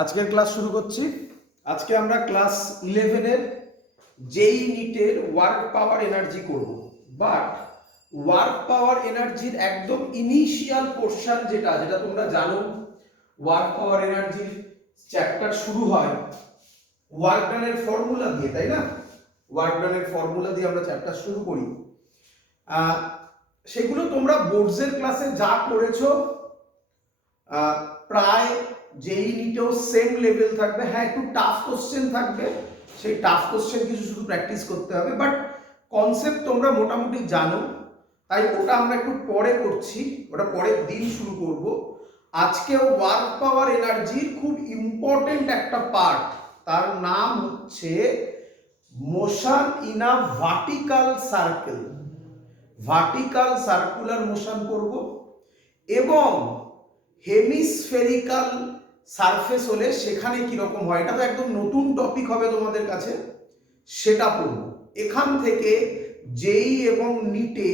আজকের ক্লাস শুরু করছি। আজকে আমরা ক্লাস 11 এর জেই নিটের ওয়ার্ক পাওয়ার এনার্জি করব। বাট ওয়ার্ক পাওয়ার এনার্জির একদম ইনিশিয়াল পোর্শন যেটা তোমরা জানো, ওয়ার্ক পাওয়ার এনার্জির চ্যাপ্টার শুরু হয় ওয়ার্ক ডানের ফর্মুলা দিয়ে, তাই না? ওয়ার্ক ডানের ফর্মুলা দিয়ে আমরা চ্যাপ্টার শুরু করি। সেগুলো তোমরা বোর্ডসের ক্লাসে যা করেছো প্রায় জেই নিটেও সেম লেভেল থাকবে। হ্যাঁ, একটু টাফ কোশ্চেন থাকবে, সেই টাফ কোশ্চেন কিছু শুধু প্র্যাকটিস করতে হবে, বাট কনসেপ্ট তোমরা মোটামুটি জানো। তাই ওটা আমরা একটু পরে করছি, ওটা পরের দিন শুরু করব। আজকে ওয়ার্ক পাওয়ার এনার্জির খুব ইম্পর্টেন্ট একটা পার্ট, তার নাম হচ্ছে motion in a vertical circle. Vertical circular motion করব এবং হেমিস্ফেরিক্যাল সারফেস হলে সেখানে কিরকম হয়, এটা তো একদম নতুন টপিক হবে তোমাদের কাছে, সেটা পড়ব। এখান থেকে জেই এবং নিটে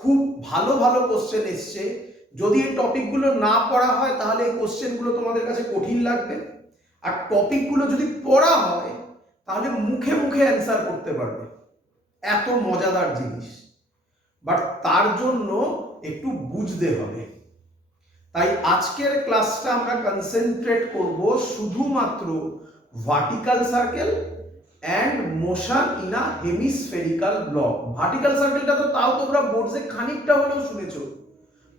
খুব ভালো ভালো কোশ্চেন এসছে। যদি এই টপিকগুলো না পড়া হয় তাহলে এই কোশ্চেনগুলো তোমাদের কাছে কঠিন লাগবে, আর টপিকগুলো যদি পড়া হয় তাহলে মুখে মুখে অ্যান্সার করতে পারবে। এত মজাদার জিনিস, বাট তার জন্য একটু বুঝতে হবে। তাই আজকের ক্লাসটা আমরা কনসেন্ট্রেট করব শুধুমাত্র vertical circle and motion in a hemispherical block. Vertical সার্কেলটা তো তাও তোমরা বোর্ডসে খানিকটা হলেও শুনেছো।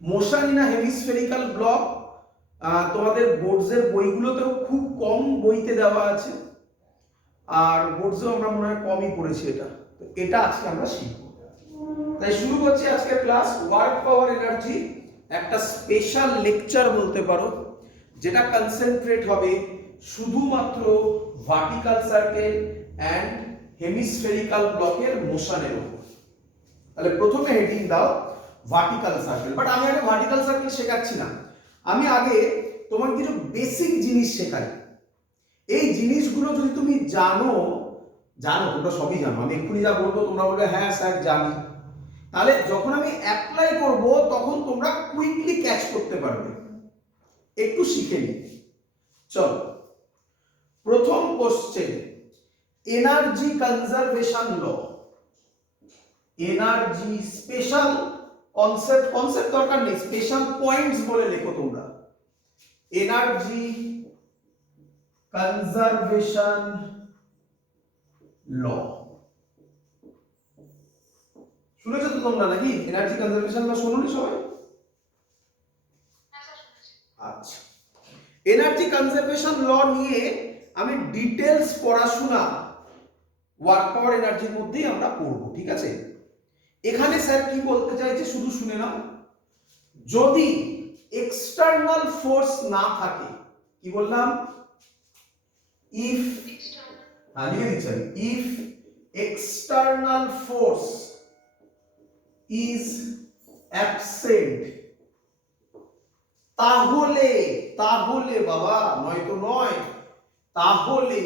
Motion in a hemispherical block তোমাদের বোর্ডসের বইগুলোতেও খুব কম বইতে দেওয়া আছে, আর বোর্ডসেও আমরা মনে হয় কমই পড়েছি এটা। তো এটা আজকে আমরা শিখব। তাই শুরু করছি আজকের ক্লাস ওয়ার্ক পাওয়ার এনার্জি, একটা স্পেশাল লেকচার বলতে পারো, যেটা কনসেন্ট্রেট হবে শুধুমাত্র ভার্টিক্যাল সার্কেল অ্যান্ড হেমিস্ফেরিক্যাল ব্লকের মোশনের উপর। তাহলে প্রথমে হেডিং দাও ভার্টিক্যাল সার্কেল। বাট আমি আগে ভার্টিক্যাল সার্কেল শেখাচ্ছি না, আমি আগে তোমার কিছু বেসিক জিনিস শেখাই। এই জিনিসগুলো যদি তুমি জানো, তোমরা সবই জানো, আমি এক্ষুনি যা বলবো তোমরা বলবে হ্যাঁ স্যার জানি, তাহলে যখন আমি অ্যাপ্লাই করব তখন তোমরা কুইকলি ক্যাচ করতে পারবে। একটু শিখে নি। চলো, প্রথম কোশ্চেন, এনার্জি কনজারভেশন ল। এনার্জি স্পেশাল কনসেপ্ট দরকার নেই, স্পেশাল পয়েন্টস বলে লেখো তোমরা। এনার্জি কনজারভেশন ল শুনেছো তো তোমরা নাকি? এনার্জি কনজারভেশন ল শোনোনি সবাই? আচ্ছা, এনার্জি কনজারভেশন ল নিয়ে আমি ডিটেলস পড়াশোনা ওয়ার্ক পাওয়ার এনার্জির মধ্যেই আমরা পড়ব, ঠিক আছে? এখানে স্যার কি বলতে চাইছে শুধু শুনে নাও। যদি এক্সটার্নাল ফোর্স না থাকে, কি বললাম? If if external force is absent, তাহলে বাবা, নয়তো নয়, তাহলে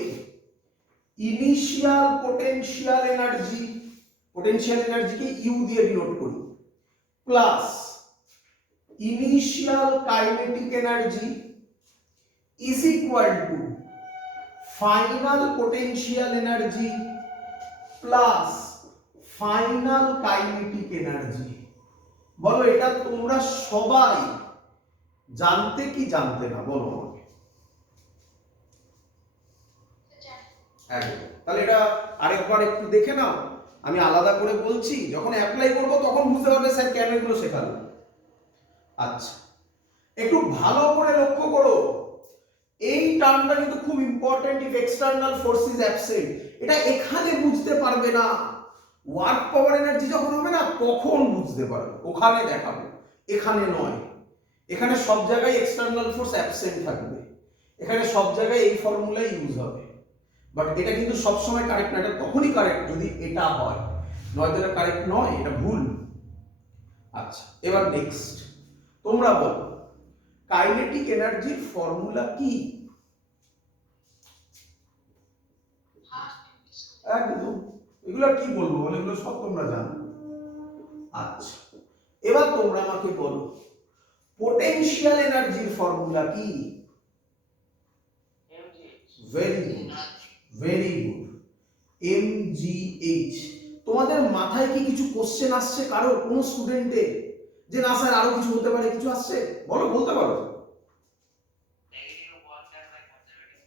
ইনিশিয়াল পোটেনশিয়াল এনার্জিকে ইউ দিয়ে ডিনোট করি, plus initial kinetic energy is equal two final potential energy plus final kinetic energy. বলো, এটা তোমরা সবাই জানতে কি জানতে না? বলো আমাকে। তাহলে এটা আরেকবার একটু দেখে নাও, আমি আলাদা করে বলছি, যখন অ্যাপ্লাই করবো তখন বুঝতে পারবে স্যার কেন এগুলো শেখালো। আচ্ছা, একটু ভালো করে লক্ষ্য করো, এই টার্মটা কিন্তু খুব important. If external force is absent, এটা এখানে বুঝতে পারবে না, ওয়ার্ক পাওয়ার এনার্জি যখন হবে না তখন বুঝতে পারবে, ওখানে দেখাবো, এখানে নয়। এখানে সব জায়গায় এক্সটার্নাল ফোর্স অ্যাবসেন্ট থাকবে, এখানে সব জায়গায় এই ফর্মুলাই ইউজ হবে। বাট এটা কিন্তু সবসময় কারেক্ট না, এটা তখনই কারেক্ট যদি এটা হয়, নয়তো এটা কারেক্ট নয়, এটা ভুল। আচ্ছা, এবার নেক্সট তোমরা বলো, কাইনেটিক এনার্জির ফর্মুলা কি? একদম, এগুলো কি বলবো, এগুলো সব তোমরা জানো। আচ্ছা, এবার তোমরা আমাকে বলো, পোটেনশিয়াল এনার্জির ফর্মুলা কি? Very good, very good. MgH। তোমাদের মাথায় কি কিছু কোশ্চেন আসছে কারো, কোন স্টুডেন্টে, যে না স্যার আরো কিছু হতে পারে, কিছু আসছে? বলো, বলতে পারো।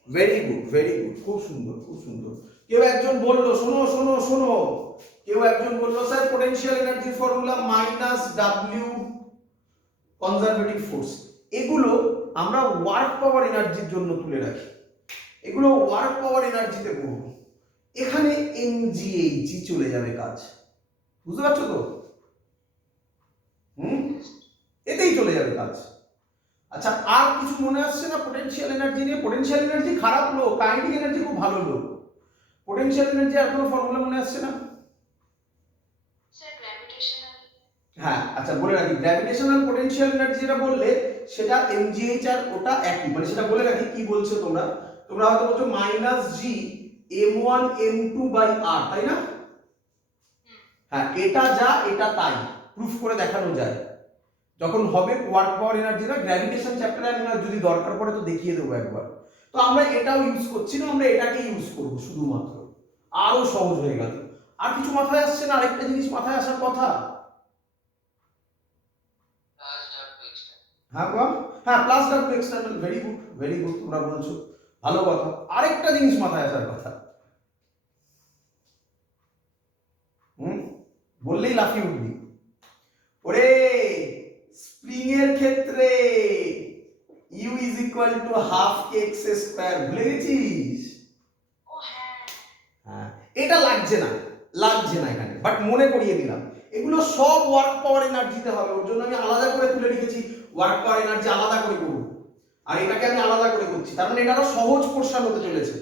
ভেরি গুড, ভেরি গুড, খুব সুন্দর, খুব সুন্দর। কেউ একজন বললো, শোনো শোনো শোনো, কেউ একজন বললো স্যার পোটেনশিয়াল এনার্জির formula minus W conservative force. এগুলো আমরা ওয়ার্ক পাওয়ার এনার্জির জন্য তুলে রাখি, এগুলো ওয়ার্ক পাওয়ার এনার্জিতে করব। এখানে MgH চলে যাবে কাজ, বুঝতে পারছো তো? এতেই চলে যাবে কাজ। আচ্ছা, আর কিছু মনে আসছে না পোটেনশিয়াল এনার্জি নিয়ে? পোটেনশিয়াল এনার্জি খারাপ লোক, কাইনেটিক এনার্জি খুব ভালো লোক। পোটেনশিয়াল এনার্জি আর কোনো ফর্মুলা মনে আসছে না? হ্যাঁ, আচ্ছা বলে রাখি, গ্র্যাভিটেশনাল পোটেনশিয়াল এনার্জি যেটা বললে সেটা MgH আর ওটা একই, মানে সেটা বলে রাখি কি বলছো তোমরা। তোমরা হয়তো বলছো minus G m1 m2 by r, তাই না? হ্যাঁ, এটা যা এটা তাই, প্রুফ করে দেখানো যায় যখন হবে ওয়ার্ক পাওয়ার এনার্জি না। গ্র্যাভিটেশন চ্যাপ্টারে আমি যদি দরকার পড়ে তো দেখিয়ে দেবো একবার। তো আমরা এটাও ইউজ করছি না, আমরা এটাকে ইউজ করবো শুধুমাত্র, আরো সহজ হয়ে গেল। আর কিছু মাথায় আসছে না? আরেকটা জিনিস মাথায় আসার কথা। হ্যাঁ বাহ, হ্যাঁ plus W external, very good, very good, তোমরা বলছো ভালো কথা। আরেকটা জিনিস মাথায় আসার কথা, বললেই লাফিয়ে উঠবি। ওরে স্প্রিং এর ক্ষেত্রে U is equal to half kx square, ভুলে গেছিস? হ্যাঁ, এটা লাগছে না, লাগছে না এখানে, বাট মনে করিয়ে দিলাম। এগুলো সব ওয়ার্ক পাওয়ার এনার্জিতে হবে, ওর জন্য আমি আলাদা করে তুলে রেখেছি, ওয়ার্ক পাওয়ার এনার্জি আলাদা করে করব, আর এটাকে আমি আলাদা করে করছি, তার মানে এটা আরো সহজ পোর্শন হতে চলেছে।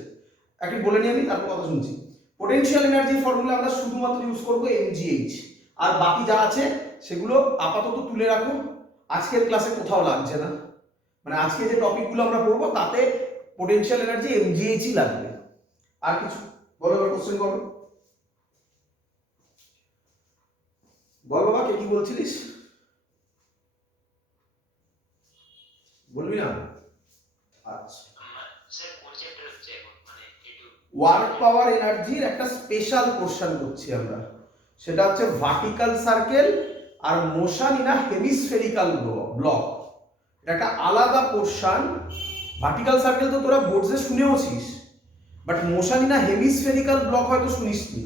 একটু বলে নিই আমি, তারপর কথা শুনছি। পোটেনশিয়াল এনার্জি ফর্মুলা আমরা শুধুমাত্র ইউজ করব MgH, আর বাকি যা আছে সেগুলো আপাতত তুলে রাখো, আজকের ক্লাসে কোথাও লাগছে না। মানে আজকে যে টপিকগুলো আমরা পড়বো তাতে পোটেনশিয়াল এনার্জি MgH ই লাগবে। আর কিছু বলো, কোশ্চেন করো, বল বাবা, কে কি বলছিলিস? বলবি না? আচ্ছা, ওয়ার্ক পাওয়ার এনার্জির একটা স্পেশাল পোর্শন করছি আমরা, সেটা হচ্ছে ভার্টিক্যাল সার্কেল আর motion in a hemispherical block. এটা একটা আলাদা পোর্শন। ভার্টিক্যাল সার্কেল তো তোরা বোর্ডসে শুনেওছিস, but motion in a hemispherical block হয়তো শুনিসনি।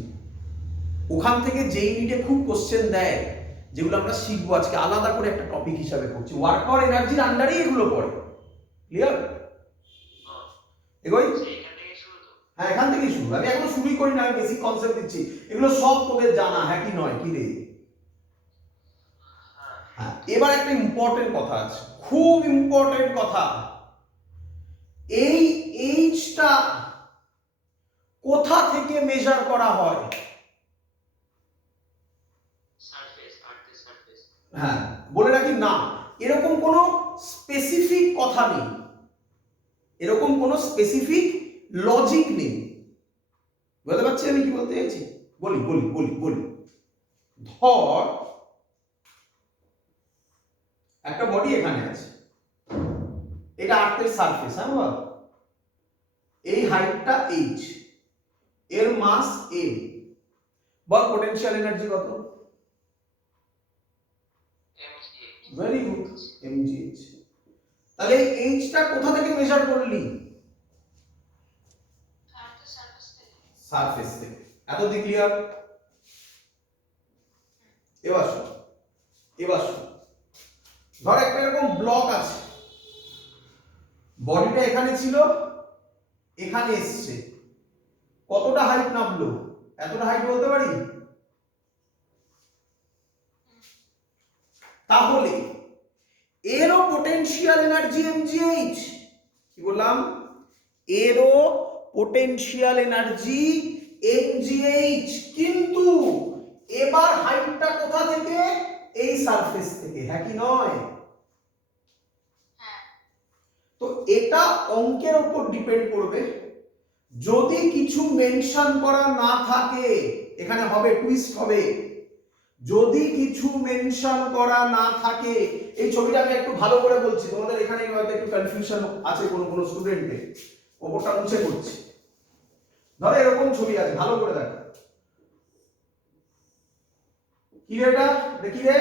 ওখান থেকে যেই মিনিটে খুব কোশ্চেন দেয়, যেগুলো আমরা শিখবো আজকে আলাদা করে একটা টপিক হিসাবে করছি। ওয়ার্ক পাওয়ার এনার্জির আন্ডারেই এগুলো পড়ে, ক্লিয়ার? এগোই? হ্যাঁ, এখান থেকেই শুরু, আমি এখনো শুরুই করি না, আমি বেসিক কনসেপ্ট দিচ্ছি, এগুলো সব তোদের জানা, হ্যাঁ কি নয়, কি রে? হ্যাঁ, এবার একটা ইম্পর্টেন্ট কথা আছে, খুব ইম্পর্টেন্ট কথা। এই এইচটা কোথা থেকে মেজার করা হয়? হ্যাঁ, বলে রাখি না, এরকম কোনো স্পেসিফিক কথা নেই, এরকম কোনো স্পেসিফিক লজিক নেই। বুঝতে পারছি আমি কি বলতে চাইছি? বলি বলি বলি বলি ধর একটা বডি এখানে আছে, এটা আর্থের সারফেস, হ্যাঁ বাবা, এই হাইটটা h, এর মাস m, বল পোটেনশিয়াল এনার্জি কত? Very good, MgH। তাহলে h টা কোথা থেকে মেজার করলি? সারফেস থেকে। এত দি ক্লিয়ার? এবার শোন, এবার শোন, ধর একটা এরকম ব্লক আছে, বডিটা এখানে ছিল, এখানে এসছে, কতটা হাইট নামলো? এতটা হাইট বলতে পারি? তাহলে এরও পোটেনশিয়াল এনার্জি MgH, কি বললাম? এরও পোটেনশিয়াল এনার্জি MgH, কিন্তু এবার হাইটটা কোথা থেকে? এই সারফেস থেকে, হ্যাঁ কি নয়? তো এটা অঙ্কের উপর ডিপেন্ড করবে। যদি কিছু মেনশন করা না থাকে, এখানে হবে টুইস্ট হবে। যদি কিছু মেনশন করা না থাকে, এই ছবিটা আমি একটু ভালো করে বলছি, তোমাদের এখানে হয়তো একটু কনফিউশন আছে কোনো কোনো স্টুডেন্টের। ওপরটা মুছে করছি। ধরো এরকম ছবি আছে, ভালো করে দেখো। কি রে এটা? দেখি রে,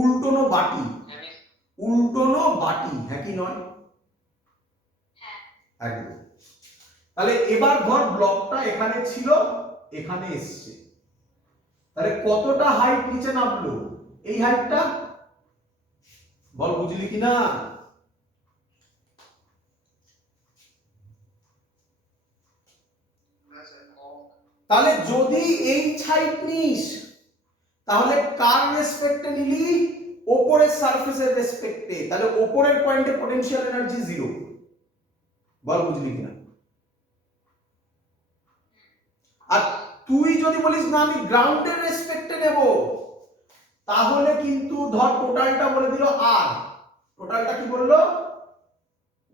উল্টোনো বাটি, উল্টোনো বাটি, হ্যাঁ কি নয়? একদম। তাহলে এবার ধর ব্লকটা এখানে ছিল, এখানে এসছে, তাহলে কতটা হাইট নিচে নামলো? এই হাইটটা, বল বুঝলি কিনা? তাহলে যদি এই হাইট নিস, তাহলে কার রেসপেক্টে নিলি? ওপরের সারফেসের রেসপেক্টে। তাহলে ওপরের পয়েন্টে পটেনশিয়াল এনার্জি জিরো। বল বুঝলি কিনা? আর তুই যদি বলিস না আমি গ্রাউন্ডের রেসপেক্টে নেব, তাহলে কিন্তু ধর টোটালটা বলে দিল আর, টোটালটা কি বললো?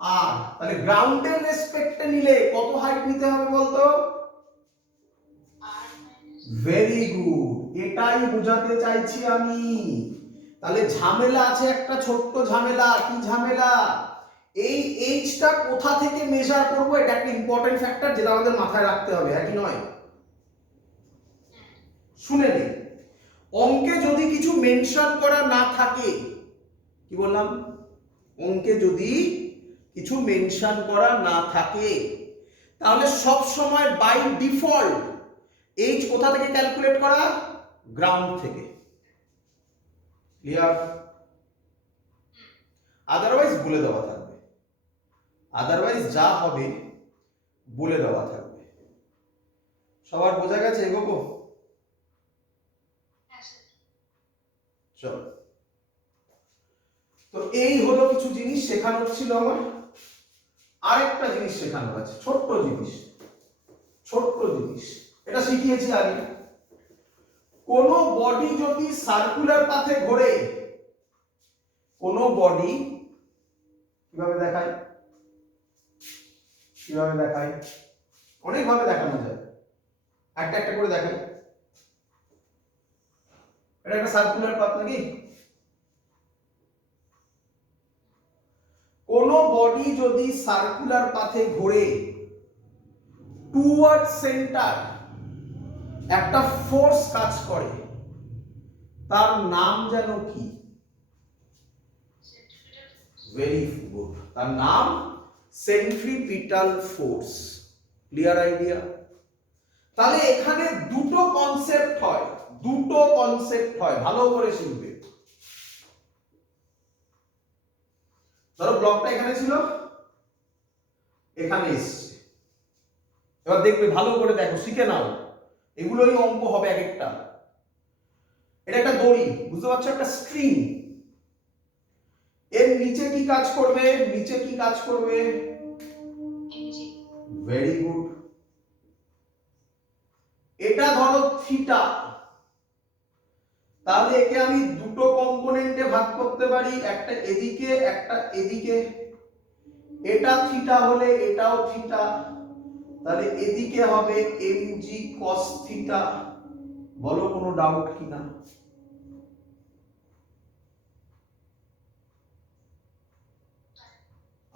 আর। তাহলে গ্রাউন্ডের রেসপেক্টে নিলে কত হাইট নিতে হবে বলতো? ভেরি গুড, এটাই বোঝাতে চাইছি আমি। তাহলে ঝামেলা আছে, একটা ছোট্ট ঝামেলা। কি ঝামেলা? এই এইচটা কোথা থেকে মেজার করব, এটা একটা ইম্পর্টেন্ট ফ্যাক্টর যেটা আমাদের মাথায় রাখতে হবে, হ্যাঁ কি নয়? শুনে নে, অঙ্কে যদি কিছু মেনশন করা না থাকে, কি বললাম? অঙ্কে যদি কিছু মেনশন করা না থাকে, তাহলে সব সময় বাই ডিফল্ট এইচ কোথা থেকে ক্যালকুলেট করা? গ্রাউন্ড থেকে। ক্লিয়ার? আদারওয়াইজ বলে দেওয়া থাকবে, আদারওয়াইজ যা হবে বলে দেওয়া থাকবে। সবার বোঝা গেছে? এগোবো? চল। তো এই হলো কিছু জিনিস শেখানোর ছিল আমার। আরেকটা জিনিস শেখানোর আছে, ছোট্ট জিনিস, ছোট্ট জিনিস। এটা শিখিয়েছি আগে। কোন বডি যদি সার্কুলার পাথে ঘোরে, কোন বডি, কিভাবে দেখায়? কিভাবে দেখায়? অনেকভাবে দেখানো যায়, একটা একটা করে দেখাই। এটা একটা সার্কুলার পাথ নাকি? কোন বডি যদি সার্কুলার পাথে ঘোরে, টুয়ার্ড সেন্টার একটা ফোর্স কাজ করে, তার নাম যেন কি? ভেরি গুড, তার নাম সেন্ট্রিপিটাল ফোর্স। Clear idea? তাহলে এখানে দুটো কনসেপ্ট হয়, দুটো কনসেপ্ট হয়, ভালো করে শুনবে। ধরো ব্লকটা এখানে ছিল, এখানে এসছে, এবার দেখবে, ভালো করে দেখো, শিখে নাও, এগুলোই অঙ্ক হবে এক একটা। এটা একটা দড়ি, বুঝতে পারছো? একটা স্ট্রিং। এর নিচে কি কাজ করবে? নিচে কি কাজ করবে? Very good. এটা ধরো থিটা, তাহলে একে আমি দুটো কম্পোনেন্টে ভাগ করতে পারি, একটা এদিকে একটা এদিকে। এটা থিটা হলে এটাও থিটা, তাহলে এদিকে হবে mg cos থিটা। বলো কোনো ডাউট কিনা?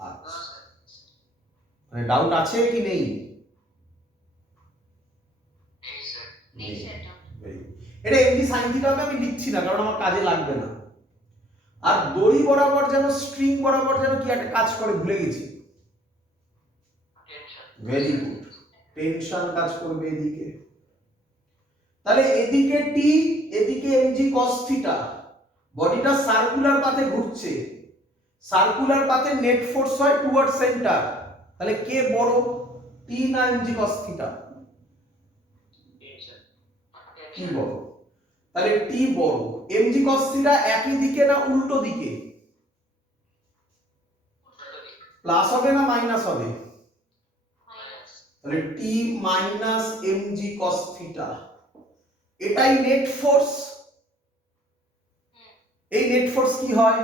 আচ্ছা, মানে ডাউট আছে কি নেই? এটা এমনি সাইন থিটা হবে, আমি লিখছি না কারণ আমার কাজে লাগবে না। আর দড়ি বরাবর যেন, স্ট্রিং বরাবর যেন কি একটা কাজ করে, ভুলে গেছি। ভেরি গুড, টেনশন কাজ করবে এদিকে। তাহলে এদিকে টি, এদিকে mg cos থিটা। বডিটা সার্কুলার পাথে ঘুরছে, সার্কুলার পাথে নেট ফোর্স হয় টুয়ার্ড সেন্টার, তাহলে কে বড়, টি না mg cos থিটা? টি বড়। তাহলে টি বড়। mg cos থিটা একই দিকে না উল্টো দিকে? প্লাস হবে না মাইনাস হবে? তাহলে টি মাইনাস mg cos থিটা, এটাই নেট ফোর্স। এই নেট ফোর্স কি হয়?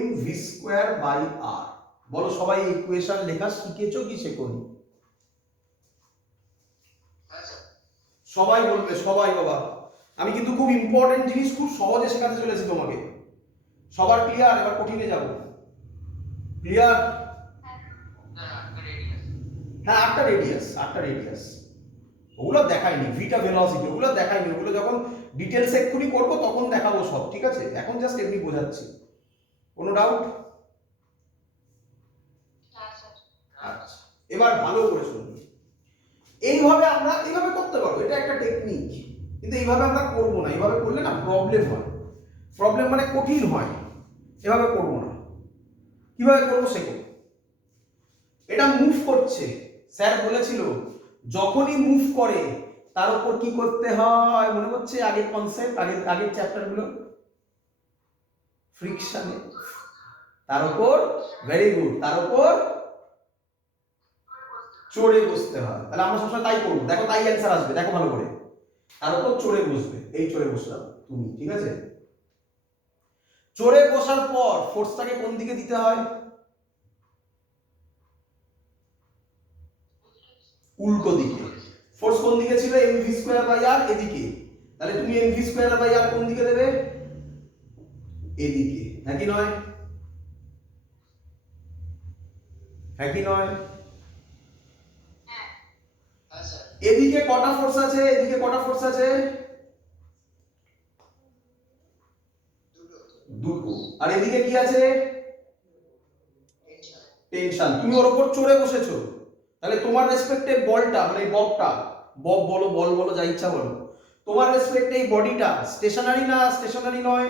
mv square by r। বলো সবাই ইকুয়েশন লেখা শিখেছো কি শেখোনি? সবাই বলবে, সবাই বাবা। আমি কিন্তু খুব ইম্পর্টেন্ট জিনিস খুব সহজে শেখাতে চলেছি তোমাকে। সবার ক্লিয়ার? এবার কঠিনে যাব। ক্লিয়ার? হ্যাঁ, 8টা রেডিয়াস। ওগুলো দেখাইনি, ভিটা ভেলোসিটি ওগুলো দেখাইনি, ওগুলো যখন ডিটেলস এক্ষুনি করবো তখন দেখাবো সব, ঠিক আছে? এখন জাস্ট এমনি বোঝাচ্ছি। কোনো ডাউট? আচ্ছা, এবার ভালো করে শুনুন। এইভাবে আমরা এইভাবে করতে পারবো, এটা একটা টেকনিক, কিন্তু এইভাবে আমরা করবো না। এইভাবে করলে না প্রবলেম হয়, প্রবলেম মানে কঠিন হয়। এভাবে করবো না। কিভাবে করবো শেখো। এটা মুভ করছে, স্যার বলেছিল যখনই মুভ করে তার উপর কি করতে হয় মনে হচ্ছে? আগের কনসেপ্ট, আগের চ্যাপ্টারগুলো, ফ্রিকশনে, তার উপর, ভেরি গুড, তার উপর চড়ে বসতে হয়। তাহলে আমরা সবসময় তাই করবো। দেখো তাই অ্যান্সার আসবে, দেখো ভালো করে। তার উপর চড়ে বসবে, এই চড়ে বসলাম তুমি, ঠিক আছে? চড়ে বসার পর ফোর্সটাকে কোন দিকে দিতে হয়? উল্টো দিকে। ফোর্স কোন দিকে ছিল? mv স্কয়ার বাই r, এদিকে। তাহলে তুমি mv স্কয়ার বাই r কোন দিকে দেবে? এদিকে। হ্যাঁ কি নয়? হ্যাঁ কি নয়? এদিকে কটা ফোর্স আছে? এদিকে কটা ফোর্স আছে? দুটো। আর এদিকে কি আছে? টেনশন। তুমি ওর উপর চড়ে বসেছো, তাহলে তোমার রেসপেক্টে বলটা, মানে এই ববটা, বব বলো, বল বলো, যা ইচ্ছা বলো, তোমার রেসপেক্টে এই বডিটা স্টেশনারি না স্টেশনারি নয়?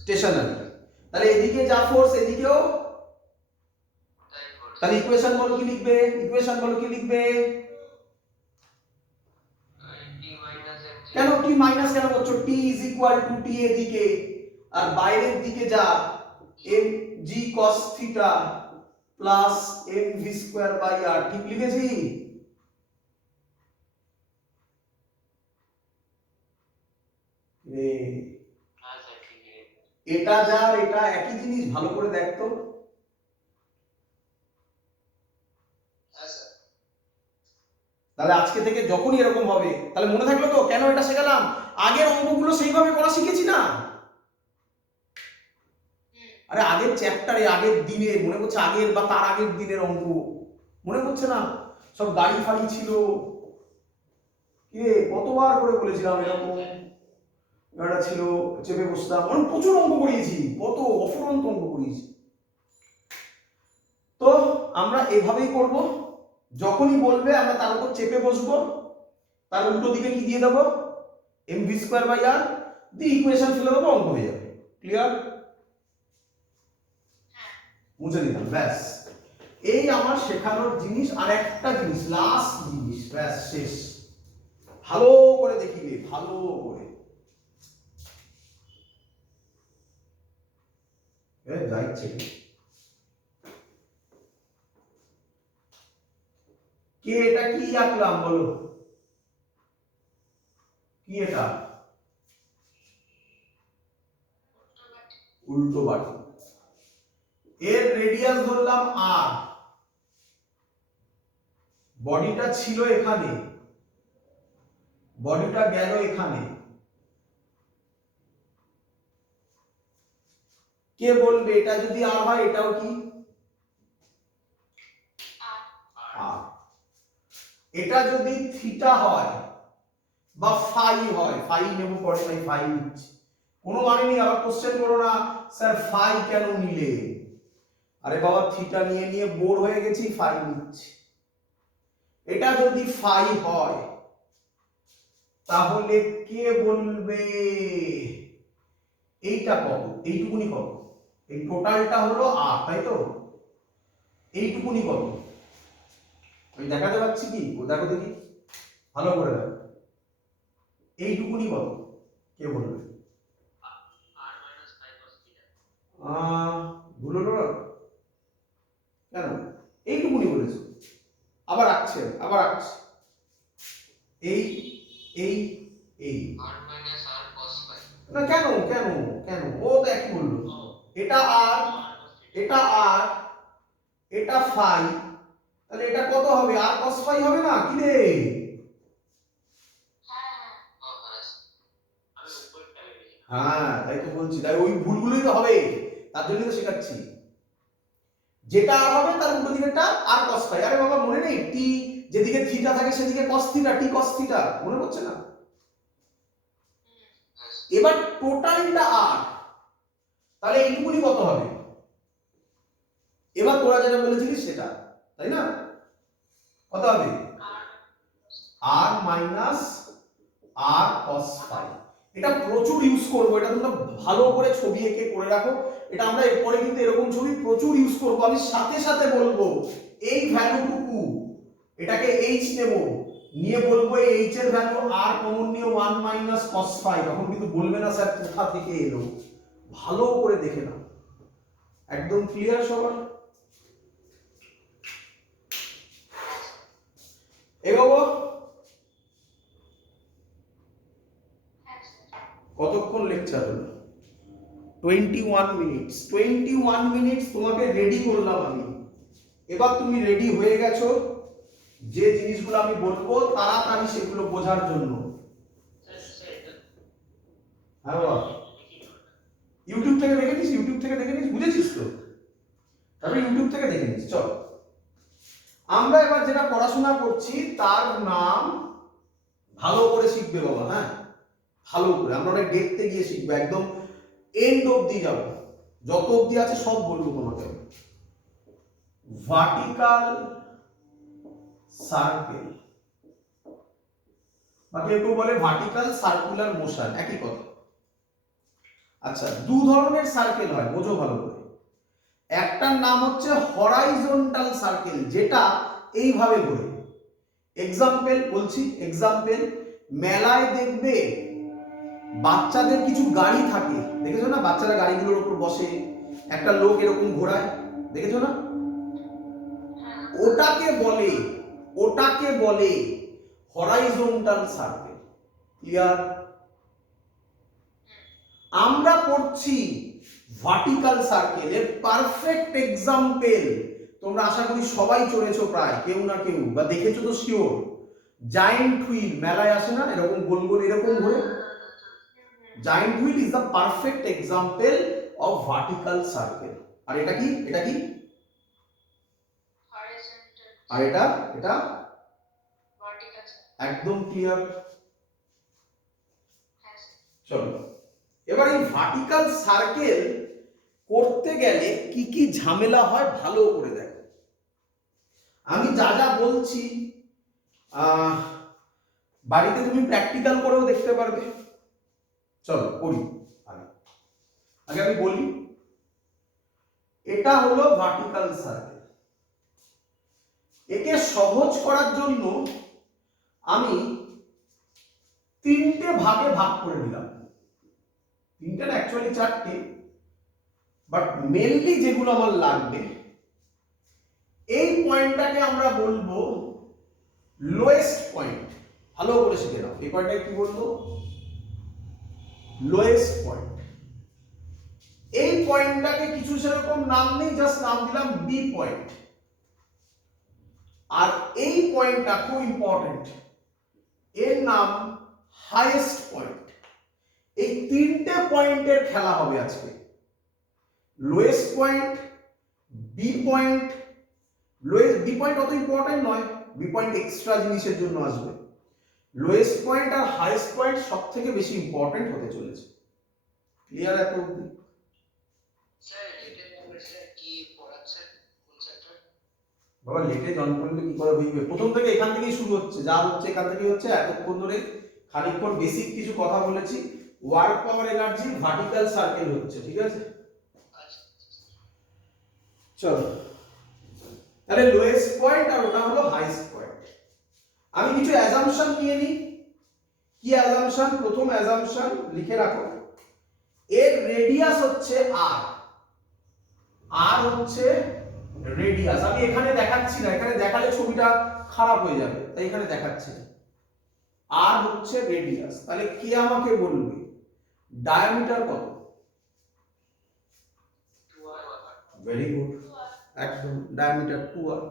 স্টেশনারি। তাহলে এদিকে যা ফোর্স এদিকেও, তাহলে ইকুয়েশন বলো কি লিখবে? ইকুয়েশন বলো কি লিখবে? কেন টি মাইনাস কেন করছো? T is equal to T এদিকে, আর বাইরের দিকে যা M G cos theta plus M V square by R. ঠিক লিখেছি? এটা যা এটা একই জিনিস, ভালো করে দেখতো। তাহলে আজকে থেকে যখনই এরকম হবে, তাহলে মনে থাকলো তো কেন এটা শেখালাম? আগের অঙ্কগুলো সেইভাবে করা শিখেছি না? আরে আগের চ্যাপ্টারে, আগের দিনে মনে করছে, আগের বা তার আগের দিনের অঙ্ক মনে করছে না? সব গাড়ি ফাড়ি ছিল, কিরে কতবার করে বলেছিলাম এরকম গাড়া ছিল, চেপে বসতাম, মানে প্রচুর অঙ্ক করিয়েছি, কত অফুরন্ত অঙ্ক করিয়েছি। তো আমরা এভাবেই করব, যখনই বলবে আমরা তার উপর চেপে বসবো, তার উল্টো দিকে কি দিয়ে দেবো? mv square by R the equation ফেলে দেবো, অঙ্ক হয়ে যাবে। ক্লিয়ার? মুছে দিলাম, ব্যাস। এই আমার শেখানোর জিনিস। আর একটা জিনিস, লাস্ট জিনিস, ব্যাস শেষ। ভালো করে দেখিবে, ভালো করে যাইছে। কে এটা কি আঁকলাম বলো? কি এটা? উল্টো বাটি। এর রেডিয়াস ধরলাম আর, বডিটা ছিল এখানে, বডিটা গেল এখানে। কে বলবে এটা যদি আর হয় এটাও কি আর? এটা যদি থিটা হয় বা ফাই হয়, ফাই নেব পরে, তাই ফাই নিচ্ছি, কোনো মানে নেই। আবার কোশ্চেন করো না স্যার ফাই কেন নিলে? আরে বাবা থিটা নিয়ে নিয়ে বোর হয়ে গেছি, ফাই নিচ্ছি। এটা যদি ফাই হয় তাহলে কে বলবে এইটা কত? এইটুকুনি কত? এই টোটালটা হলো আর, তাই তো? এইটুকুনি কত? আমি দেখাতে পাচ্ছি কি? ও দেখো দেখি, ভালো করে দেখো, এইটুকুনি কত? কে বলবে? ভুল হলো কেন? এইটুকুনি বলেছো, আবার আঁকছেন, আবার আঁকছে, এই এই এই না, কেন কেন কেন? ও তো একই বললো। এটা আর, এটা আর, এটা ফাই, তাহলে এটা কত হবে? আর কস ফাই হবে না কি রে? হ্যাঁ তাই তো বলছি, তাই ওই ভুলগুলোই তো হবে, তার জন্যই তো শেখাচ্ছি। যেটা আর হবে তার উল্টো দিকেরটা আর cos ফাই। আরে বাবা মনে নেই, টি যেদিকে থিটা থাকে সেদিকে cos থিটা, টি cos থিটা, মনে পড়ছে না? এবার টোটালটা আর, তাহলে এইটুকুনি কত হবে? এবার তোরা যেটা বলেছিলিস সেটা, তাই না? কত হবে? আর মাইনাস আর cos ফাই। এটা প্রচুর ইউজ করবো, এটা তোমরা ভালো করে ছবি এঁকে করে রাখো। এটা আমরা এরপরে কিন্তু এরকম ছবি প্রচুর ইউজ করবো। আমি সাথে সাথে বলবো এই ভ্যালুটুকু, এটাকে এইচ নেব, নিয়ে বলবো এই এইচ এর ভ্যালু আর কমন নিয়ে 1 মাইনাস cos ফাই। তখন কিন্তু বলবে না স্যার কোথা থেকে এলো, ভালো করে দেখে নাও। একদম ক্লিয়ার সবার? এগোবো? কতক্ষণ লেকচার হলো? 21 মিনিটস। 21 মিনিটস তোমাকে রেডি করলাম আমি। এবার তুমি রেডি হয়ে গেছো যে জিনিসগুলো আমি বলবো তাড়াতাড়ি সেগুলো বোঝার জন্য। হ্যাঁ বাবা, ইউটিউব থেকে দেখে নিস, ইউটিউব থেকে দেখে নিস, বুঝেছিস তো? তারপরে ইউটিউব থেকে দেখে নিস। চল আমরা এবার যেটা পড়াশোনা করছি তার নাম ভালো করে শিখবে বাবা। হ্যাঁ ভালো করে, আমরা অনেক দেখতে গিয়ে শিখবো, একদম এন্ড অবধি যাবো, যত অবধি আছে সব বলবো তোমাকে। ভার্টিক্যাল সার্কেল, বা কেউ কেউ বলে ভার্টিক্যাল সার্কুলার মোশন, একই কথা। আচ্ছা, দু ধরনের সার্কেল হয়, বোঝো ভালো করে। একটার নাম হচ্ছে হরাইজন্টাল সার্কেল, যেটা এইভাবে ঘোরে। এক্সাম্পল বলছি, এক্সাম্পল, মেলায় দেখবে বাচ্চাদের কিছু গাড়ি থাকে, দেখেছো না? বাচ্চারা গাড়িগুলোর উপর বসে, একটা লোক এরকম ঘোরায়, দেখেছো না? ওটাকে বলে, ওটাকে বলে হরাইজন্টাল সার্কেল। ক্লিয়ার? আমরা পড়ছি ভার্টিক্যাল সার্কেলের পারফেক্ট এক্সাম্পল। তোমরা আশা করি সবাই চড়েছো প্রায় কেউ না কেউ, বা দেখেছো তো শিওর। জায়ান্ট হুইল মেলায় আসে না, এরকম গোল গোল এরকম ঘুরে। Giant wheel is the perfect example of vertical circle. আর এটা কি? এটা কি? আর এটা এটা একদম ক্লিয়ার। চলো এবার এই ভার্টিক্যাল সার্কেল করতে গেলে কি কি ঝামেলা হয় ভালো করে দেখো। আমি যা যা বলছি বাড়িতে তুমি প্র্যাকটিক্যাল করেও দেখতে পারবে। চলো করি। আগে আগে আমি বলি, এটা হলো ভার্টিক্যাল সার্কেল। একে সহজ করার জন্য আমি তিনটে ভাগে ভাগ করে দিলাম। তিনটে না, অ্যাকচুয়ালি চারটে, বাট মেনলি যেগুলো আমার লাগবে, এই পয়েন্টটাকে আমরা বলবো লোয়েস্ট পয়েন্ট। ভালো করে শিখে নাও, এই পয়েন্টটাকে কি বলবো? Lowest point. এই পয়েন্টটাকে কিছু সেরকম নাম নেই, জাস্ট নাম দিলাম বি পয়েন্ট। আর এই পয়েন্টটা খুব ইম্পর্টেন্ট, এর নাম হাইয়েস্ট পয়েন্ট। এই তিনটে পয়েন্টের খেলা হবে আজকে। Lowest point, B point, lowest B point অত ইম্পর্টেন্ট নয়, বি পয়েন্ট এক্সট্রা জিনিসের জন্য আসবে। লোয়েস্ট পয়েন্ট আর হাইয়েস্ট পয়েন্ট সব থেকে বেশি ইম্পর্টেন্ট হতে চলেছে। ক্লিয়ার? এত অবধি? বাবা লেটে জয়েন করলে কি করে হইবে? প্রথম থেকে এখান থেকেই শুরু হচ্ছে, যা হচ্ছে এখান থেকেই হচ্ছে। এতক্ষণ ধরে খানিকক্ষণ বেসিক কিছু কথা বলেছি। Work power energy vertical circle হচ্ছে, ঠিক আছে? চলো তাহলে লোয়েস্ট পয়েন্ট আর ওটা হলো হাইয়েস্ট পয়েন্ট। আমি কিছু অ্যাজাম্পশন নিয়ে নিই। কি অ্যাজাম্পশন? প্রথম অ্যাজাম্পশন লিখে রাখো, এর রেডিয়াস হচ্ছে আর, আর হচ্ছে রেডিয়াস। আমি এখানে দেখাচ্ছি না, এখানে দেখালে ছবিটা খারাপ হয়ে যাবে, তাই এখানে দেখাচ্ছি না। আর হচ্ছে রেডিয়াস। তাহলে কে আমাকে বলবে ডায়ামিটার কত? ভেরি গুড, একদম ডায়ামিটার 2r।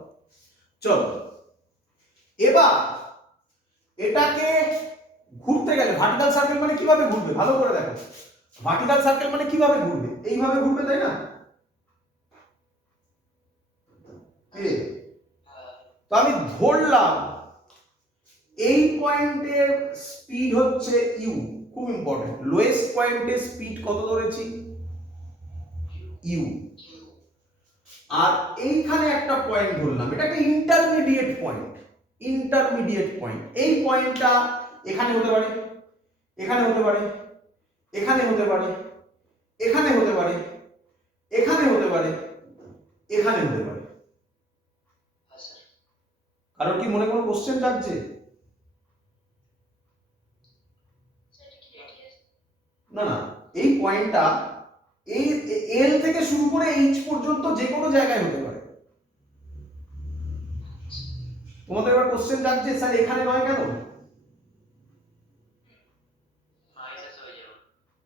চলো এবার এটাকে ঘুরতে গেলে, ভার্টিক্যাল সার্কেল মানে কিভাবে ঘুরবে ভালো করে দেখো। ভার্টিক্যাল সার্কেল মানে কিভাবে ঘুরবে, এইভাবে ঘুরবে, তাই না? তো আমি ধরলাম এই পয়েন্টের স্পিড হচ্ছে ইউ, খুব ইম্পর্টেন্ট, লোয়েস্ট পয়েন্টের স্পিড কত ধরেছি, ইউ। আর এইখানে একটা পয়েন্ট ধরলাম, এটা একটা ইন্টারমিডিয়েট পয়েন্ট, ইন্টারমিডিয়েট পয়েন্ট। এই পয়েন্টটা এখানে হতে পারে, এখানে হতে পারে, এখানে হতে পারে, এখানে হতে পারে, এখানে হতে পারে, এখানে হতে পারে। কারণ কি মনে কোনো কোশ্চেন জাগছে? না না, এই পয়েন্টটা এই এল থেকে শুরু করে এইচ পর্যন্ত যে কোনো জায়গায় হতে পারে। তোমাদের এবার কোশ্চেন জাগছে, স্যার এখানে নয় কেন?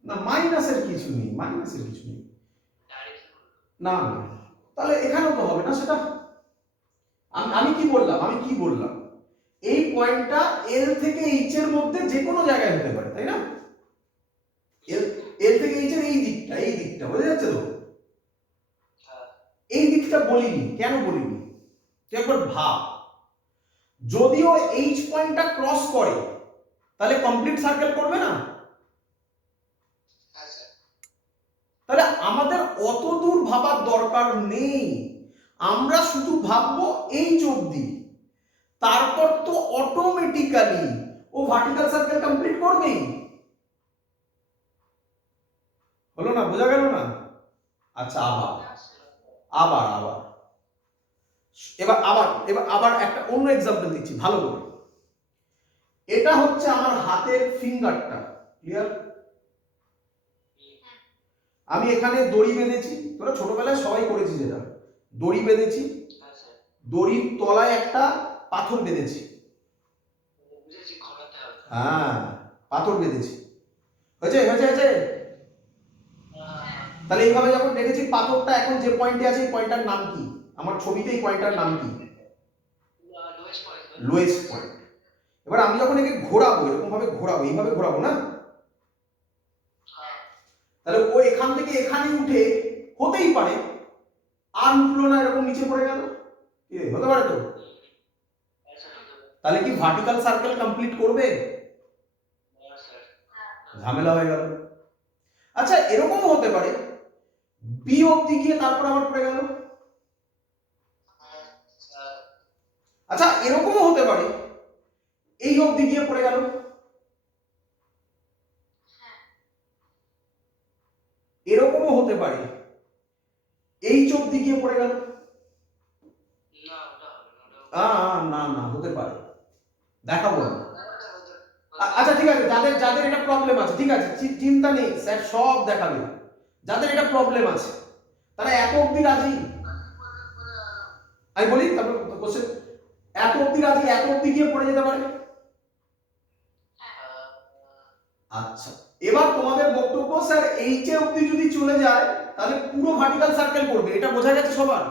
না, মাইনাসের কিছু নেই, মাইনাসের কিছু নেই। না না, তাহলে এখানেও তো হবে না সেটা। আমি কি বললাম, আমি কি বললাম, এই পয়েন্টটা এল থেকে এইচ এর মধ্যে যে কোনো জায়গায় হতে পারে, তাই না? এল থেকে এইচ এর এই দিকটা, এই দিকটা বোঝা যাচ্ছে তো? এই দিকটা বলিনি, কেন বলিনি তুই একবার ভাব। যদিও এইচ পয়েন্টটা ক্রস করে তাহলে কমপ্লিট সার্কেল করবে না? তাহলে আমাদের অত দূর ভাবার দরকার নেই, আমরা শুধু ভাববো এইচ অবধি, তারপর তো অটোমেটিক্যালি ও ভার্টিক্যাল সার্কেল কমপ্লিট করবেই। হলো না? বোঝা গেল না? আচ্ছা, আবার আবার আবার এবার আবার এবার আবার একটা অন্য এক্সাম্পল দিচ্ছি ভালো করে। এটা হচ্ছে আমার হাতের ফিঙ্গারটা, ক্লিয়ার? আমি এখানে দড়ি বেঁধেছি, তোরা ছোটবেলায় সবাই করেছিস এটা, দড়ি বেঁধেছি, দড়ির তলায় একটা পাথর বেঁধেছি, হ্যাঁ পাথর বেঁধেছি, হয়েছে হয়েছে হয়েছে। তাহলে এইভাবে যখন দেখেছি পাথরটা এখন যে পয়েন্টে আছে এই পয়েন্টটার নাম কি? আমার ছবিতে এই পয়েন্টটার নাম কি? Lowest point. এবার আমি যখন একে ঘোরাবো, এরকম ভাবে ঘোরাবো, এইভাবে ঘোরাবো না, তাহলে ও এখান থেকে এখানে উঠে হতেই পারে আর উঠলো না, এরকম নিচে পড়ে গেল, হতে পারে তো? তাহলে কি ভার্টিক্যাল সার্কেল কমপ্লিট করবে? ঝামেলা হয়ে গেল। আচ্ছা, এরকমও হতে পারে বি অবধি গিয়ে তারপর আবার পড়ে গেল। আচ্ছা, এরকমও হতে পারে এই অবধি গিয়ে পড়ে গেল। এরকমও হতে পারে এই অবধি গিয়ে পড়ে গেল। না না, হতে পারে, দেখাবো। আচ্ছা ঠিক আছে, যাদের যাদের এটা প্রবলেম আছে, ঠিক আছে চিন্তা নেই, স্যার সব দেখাবে। যাদের এটা প্রবলেম আছে তারা এত অবধি রাজি, আমি বলি তারপর কোশ্চেন, এত অবধি রাজি, এত অবধি গিয়ে পড়ে যেতে পারে। আচ্ছা, এবার তোমাদের বক্তব্য, স্যার এইচ অবধি যদি চলে যায় তাহলে পুরো ভার্টিক্যাল সার্কেল করবে, এটা বোঝা গেছে সবার?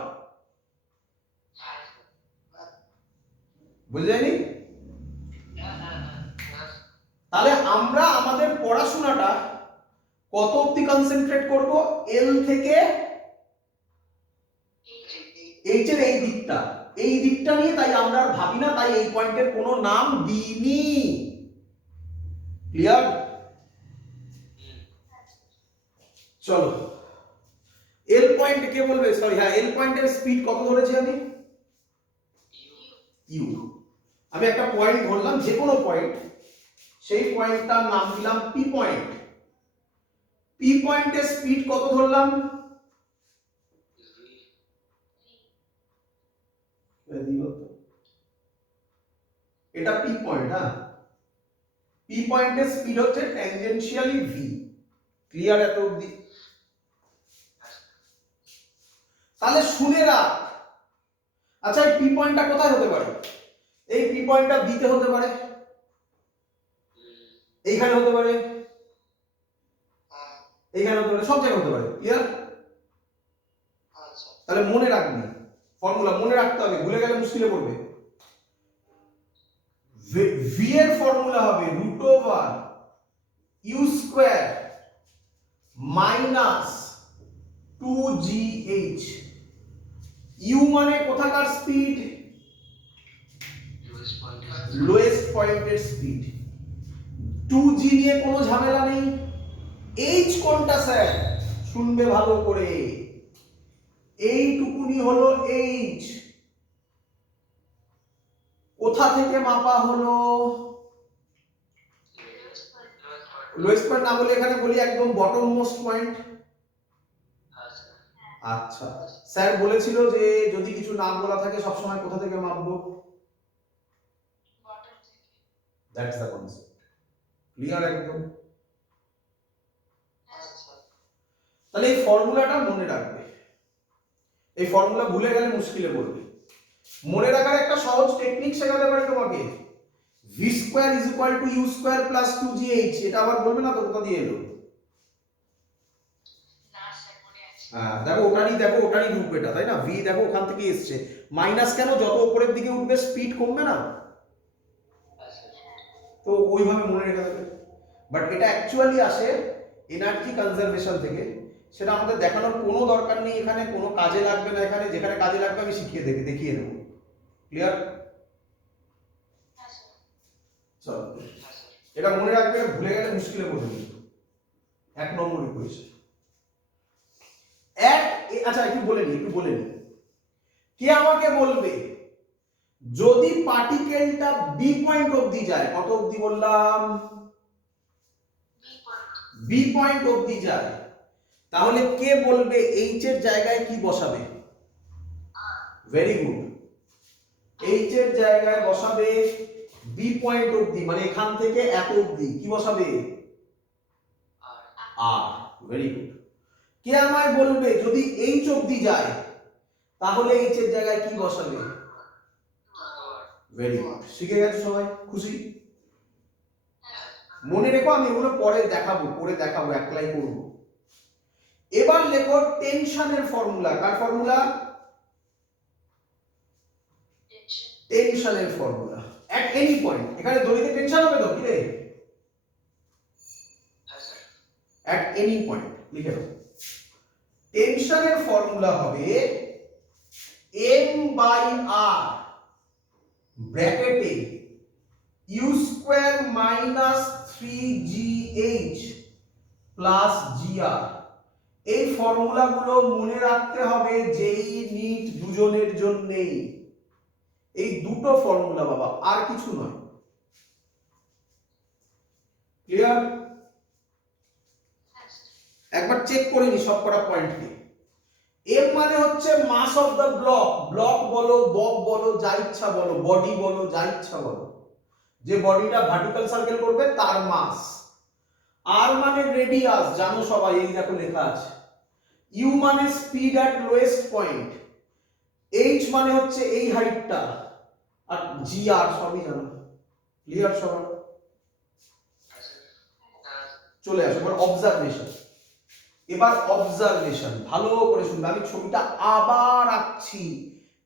বুঝে যায়নি? তাহলে আমরা আমাদের পড়াশোনাটা কত অবধি কনসেন্ট্রেট করব? এল থেকে এইচ এর এই দিকটা, এই দিকটা নিয়ে তাই আমরা আর ভাবি না, তাই এই পয়েন্টের কোনো নাম দিইনি, ক্লিয়ার? চলো, এল পয়েন্ট কে বলবে? সরি, হ্যাঁ, এল পয়েন্টের স্পিড কত ধরেছি আমি? ইউ। আমি একটা পয়েন্ট ধরলাম, যে কোনো পয়েন্ট, সেই পয়েন্টটার নাম দিলাম পি পয়েন্ট। পি পয়েন্টের স্পিড কত ধরলাম? এটা পি পয়েন্ট, হ্যাঁ, পি পয়েন্টের স্পিড হচ্ছে ট্যানজেনশিয়ালি ভি, ক্লিয়ার এত অবধি? তাহলে শুনে রাখ। আচ্ছা, এই পি পয়েন্টটা কোথায় হতে পারে? এই পি পয়েন্টটা দিতে হতে পারে, এইখানে হতে পারে, এইখানে হতে পারে, সব জায়গায় হতে পারে, ক্লিয়ার? তাহলে মনে রাখবি, ফর্মুলা মনে রাখতে হবে, ভুলে গেলে মুশকিলে পড়বে। ভি এর ফর্মুলা হবে √you square minus 2gh। You মানে কোথাকার স্পিড? লোয়েস্ট পয়েন্টের স্পিড। 2g নিয়ে কোনো ঝামেলা নেই। h কোনটা স্যার? শুনবে ভালো করে, এইটুকুনি হলো h। কোথা থেকে মাপা হলো? লোয়েস্ট পয়েন্ট না বলে এখানে বলি একদম বটম মোস্ট পয়েন্ট। আচ্ছা, স্যার বলেছিল যে যদি কিছু না বলা থাকে সবসময় কোথা থেকে মাপবো? That's the concept. ক্লিয়ার একদম? তাহলে এই ফর্মুলাটা মনে রাখবে। এই ফর্মুলা ভুলে গেলে মুশকিলে পড়বে। মনে রাখার একটা সহজ টেকনিক শেখাতে পারি তোমাকে। v square is equal two u square plus 2gh। এটা আবার বলবে না তো কোথা দিয়ে এলো? হ্যাঁ, দেখো ওটারই রূপ এটা, তাই না? v দেখো ওখান থেকে এসছে। মাইনাস কেন? যত উপরের দিকে উঠবে স্পিড কমবে না? তো ওইভাবে মনে রেখে দেবে। বাট এটা অ্যাকচুয়ালি আসে এনার্জি কনজারভেশন থেকে। সেটা আমাদের দেখানোর কোনো দরকার নেই, এখানে কোনো কাজে লাগবে না। এখানে যেখানে কাজে লাগবে আমি দেখিয়ে দেবো। ক্লিয়ার? চলো, এটা মনে রাখবে, ভুলে গেলে মুশকিলে পড়বে। 1 নম্বর ইকুয়েশন। আচ্ছা একটু বলে নি। কে আমাকে বলবে যদি পার্টিকেলটা বি পয়েন্ট অবধি যায়? কত অবধি বললাম? বি পয়েন্ট অবধি যায়, তাহলে কে বলবে এইচ এর জায়গায় কি বসাবে? Very good. এইচ এর জায়গায় বসাবে বি পয়েন্ট অবধি, মানে এখান থেকে এত অবধি কি বসাবে? আর। Very good. কে আমায় বলবে যদি এইচ অবধি যায় তাহলে এইচ এর জায়গায় কি বসাবে? Very good. শিখে গেছে সবাই? খুশি? মনে রেখো, আমি এগুলো পরে দেখাবো, অ্যাপ্লাই করব। এবার লেখো টেনশনের ফর্মুলা। কার ফর্মুলা? টেনশনের ফর্মুলা এট এনি পয়েন্ট। এখানে দড়িতে টেনশন হবে তো? কি রে? এট এনি পয়েন্ট লিখে দাও। টেনশনের ফর্মুলা হবে m/r ব্র্যাকেটে u square minus 3gh plus gr। এই ফর্মুলাগুলো মনে রাখতে হবে যেই নিট দুজনের জন্যই। এই দুটো ফর্মুলা বাবা, আর কিছু নয়। ক্লিয়ার? একবার চেক করে নি সবকটা পয়েন্টকে। এম মানে হচ্ছে মাস অফ দ্য ব্লক বলো, বব বলো, যা ইচ্ছা বলো, বডি বলো, যা ইচ্ছা বলো, যে বডিটা ভার্টিক্যাল সার্কেল করবে তার মাস। আর মানে রেডিয়াস, জানো সবাই, এই দেখো লেখা আছে। ইউ মানে speed at lowest point. H মানে হচ্ছে এই হাইটটা, আর জি আর সবই জানো। ক্লিয়ার সবার? চলে আসো এবার অবজারভেশন। ভালো করে শুনবে, আমি ছবিটা আবার আঁকছি।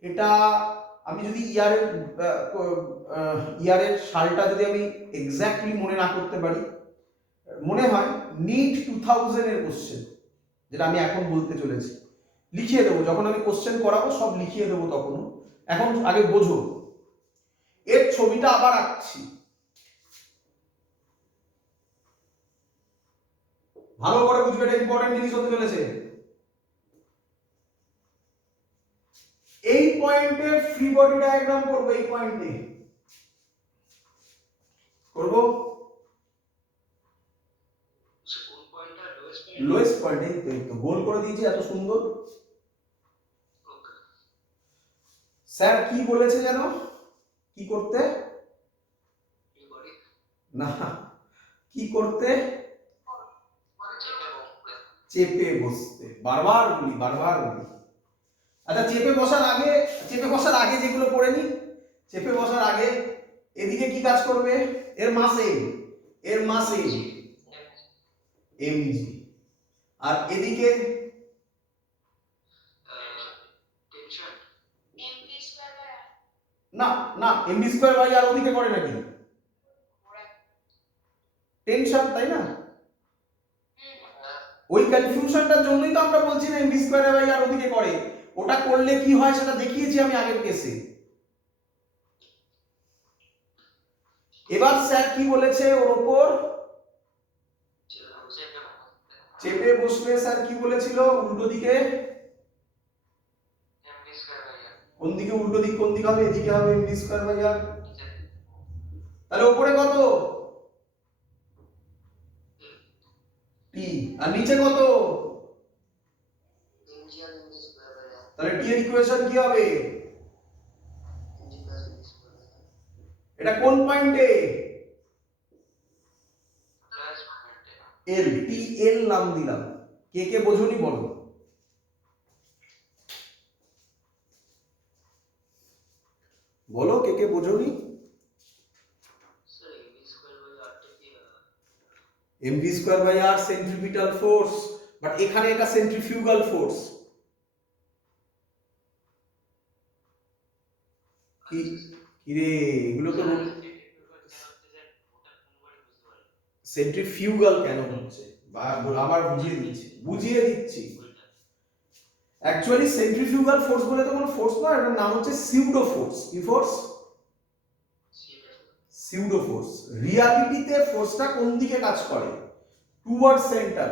এটা আমি যদি ইয়ারের সালটা যদি আমি এক্স্যাক্টলি মনে না করতে পারি, মনে হয় নিট 2000 এর কোশ্চেন, যেটা আমি এখন বলতে চলেছি। লিখিয়ে দেবো যখন আমি কোশ্চেন করাবো, সব লিখিয়ে দেবো তখনও। এখন আগে বোঝো। এর ছবিটা আবার আঁকছি, ভালো করে বুঝবে, এটা ইম্পর্টেন্ট জিনিস হতে চলেছে। এই পয়েন্টে ফ্রি বডি ডায়াগ্রাম করব। এই পয়েন্টে করব লোয়েস্ট পয়েন্ট। এই তো গোল করে দিয়েছি, এত সুন্দর। স্যার কি বলেছে জানো? কি করতে? না, কি করতে? চেপে বসতে। বারবার বলি। আচ্ছা, চেপে বসার আগে যেগুলো পড়ে নি, চেপে বসার আগে এদিকে কি কাজ করবে? এর মাস mg, আর এদিকে না mv স্কয়ার বাই আর ওদিকে করে নাকি টেনশন, তাই না? ওই কনফিউশনটার জন্যই তো আমরা বলছি না এমভি স্কয়ার বাই আর ওদিকে করে, ওটা করলে কি হয় সেটা দেখিয়েছি আমি আগের কেসে। এবার স্যার কি বলেছে ওর উপর চেপে বসলে, স্যার কি বলেছিল উল্টো দিকে, কোন দিকে উল্টো দিক, কোন দিক হবে, এদিকে হবে এমভি স্কয়ার বাই আর। তাহলে উপরে কত টি, আর নিচে কত, তাহলে টি এর ইকুয়েশন কি হবে, এটা কোন পয়েন্টে, এল, টি এল নাম দিলাম। কে কে বোঝনি বলো, বলো কে কে বোঝনি। MV square by R centripetal force, but এখানে এটা সেন্ট্রিফিউগাল ফোর্স। কি রে এগুলো তো সেন্ট্রিফিউগাল কেন হচ্ছে, আবার বুঝিয়ে দিচ্ছি। অ্যাকচুয়ালি সেন্ট্রিফিউগাল ফোর্স বলে তো কোনো ফোর্স নয়, এটার নাম হচ্ছে সিউডো ফোর্স। কি ফোর্স? Pseudo force. রিয়ালিটিতে ফোর্সটা কোন দিকে কাজ করে, টুয়ার্ড সেন্টার,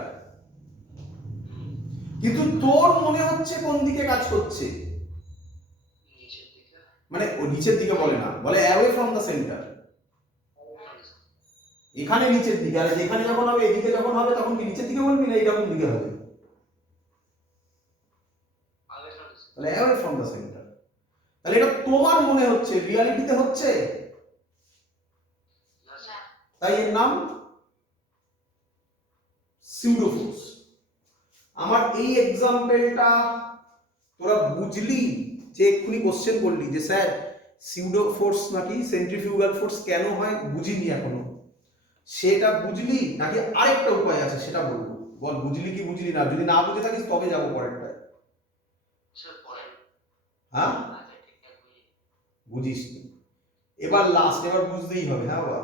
কিন্তু তোর মনে হচ্ছে কোন দিকে কাজ করছে, মানে ও নিচের দিকে বলে না, বলে অ্যাওয়ে ফ্রম দ্য সেন্টার। এখানে নিচের দিকে, আর যেখানে যখন হবে এদিকে যখন হবে তখন কি নিচের দিকে বলবি না এইরকম দিকে হবে, তাহলে অ্যাওয়ে ফ্রম দ্য সেন্টার। তাহলে এটা তোমার মনে হচ্ছে, রিয়ালিটিতে হচ্ছে, তাই এর নাম সিউডো ফোর্স। আমার এই এক্সাম্পলটা তোরা বুঝলি, যে এক্ষুনি কোশ্চেন করলি যে স্যার সিউডো ফোর্স নাকি সেন্ট্রিফিউগাল ফোর্স কেন হয় বুঝিনি এখনো, সেটা বুঝলি নাকি আরেকটা উপায় আছে সেটা বলবো, বল বুঝলি কি বুঝলি না, যদি না বুঝে থাকিস তবে যাবো পরেরটায়। হ্যাঁ বুঝিস নি, এবার লাস্ট, এবার বুঝতেই হবে। হ্যাঁ বাবা,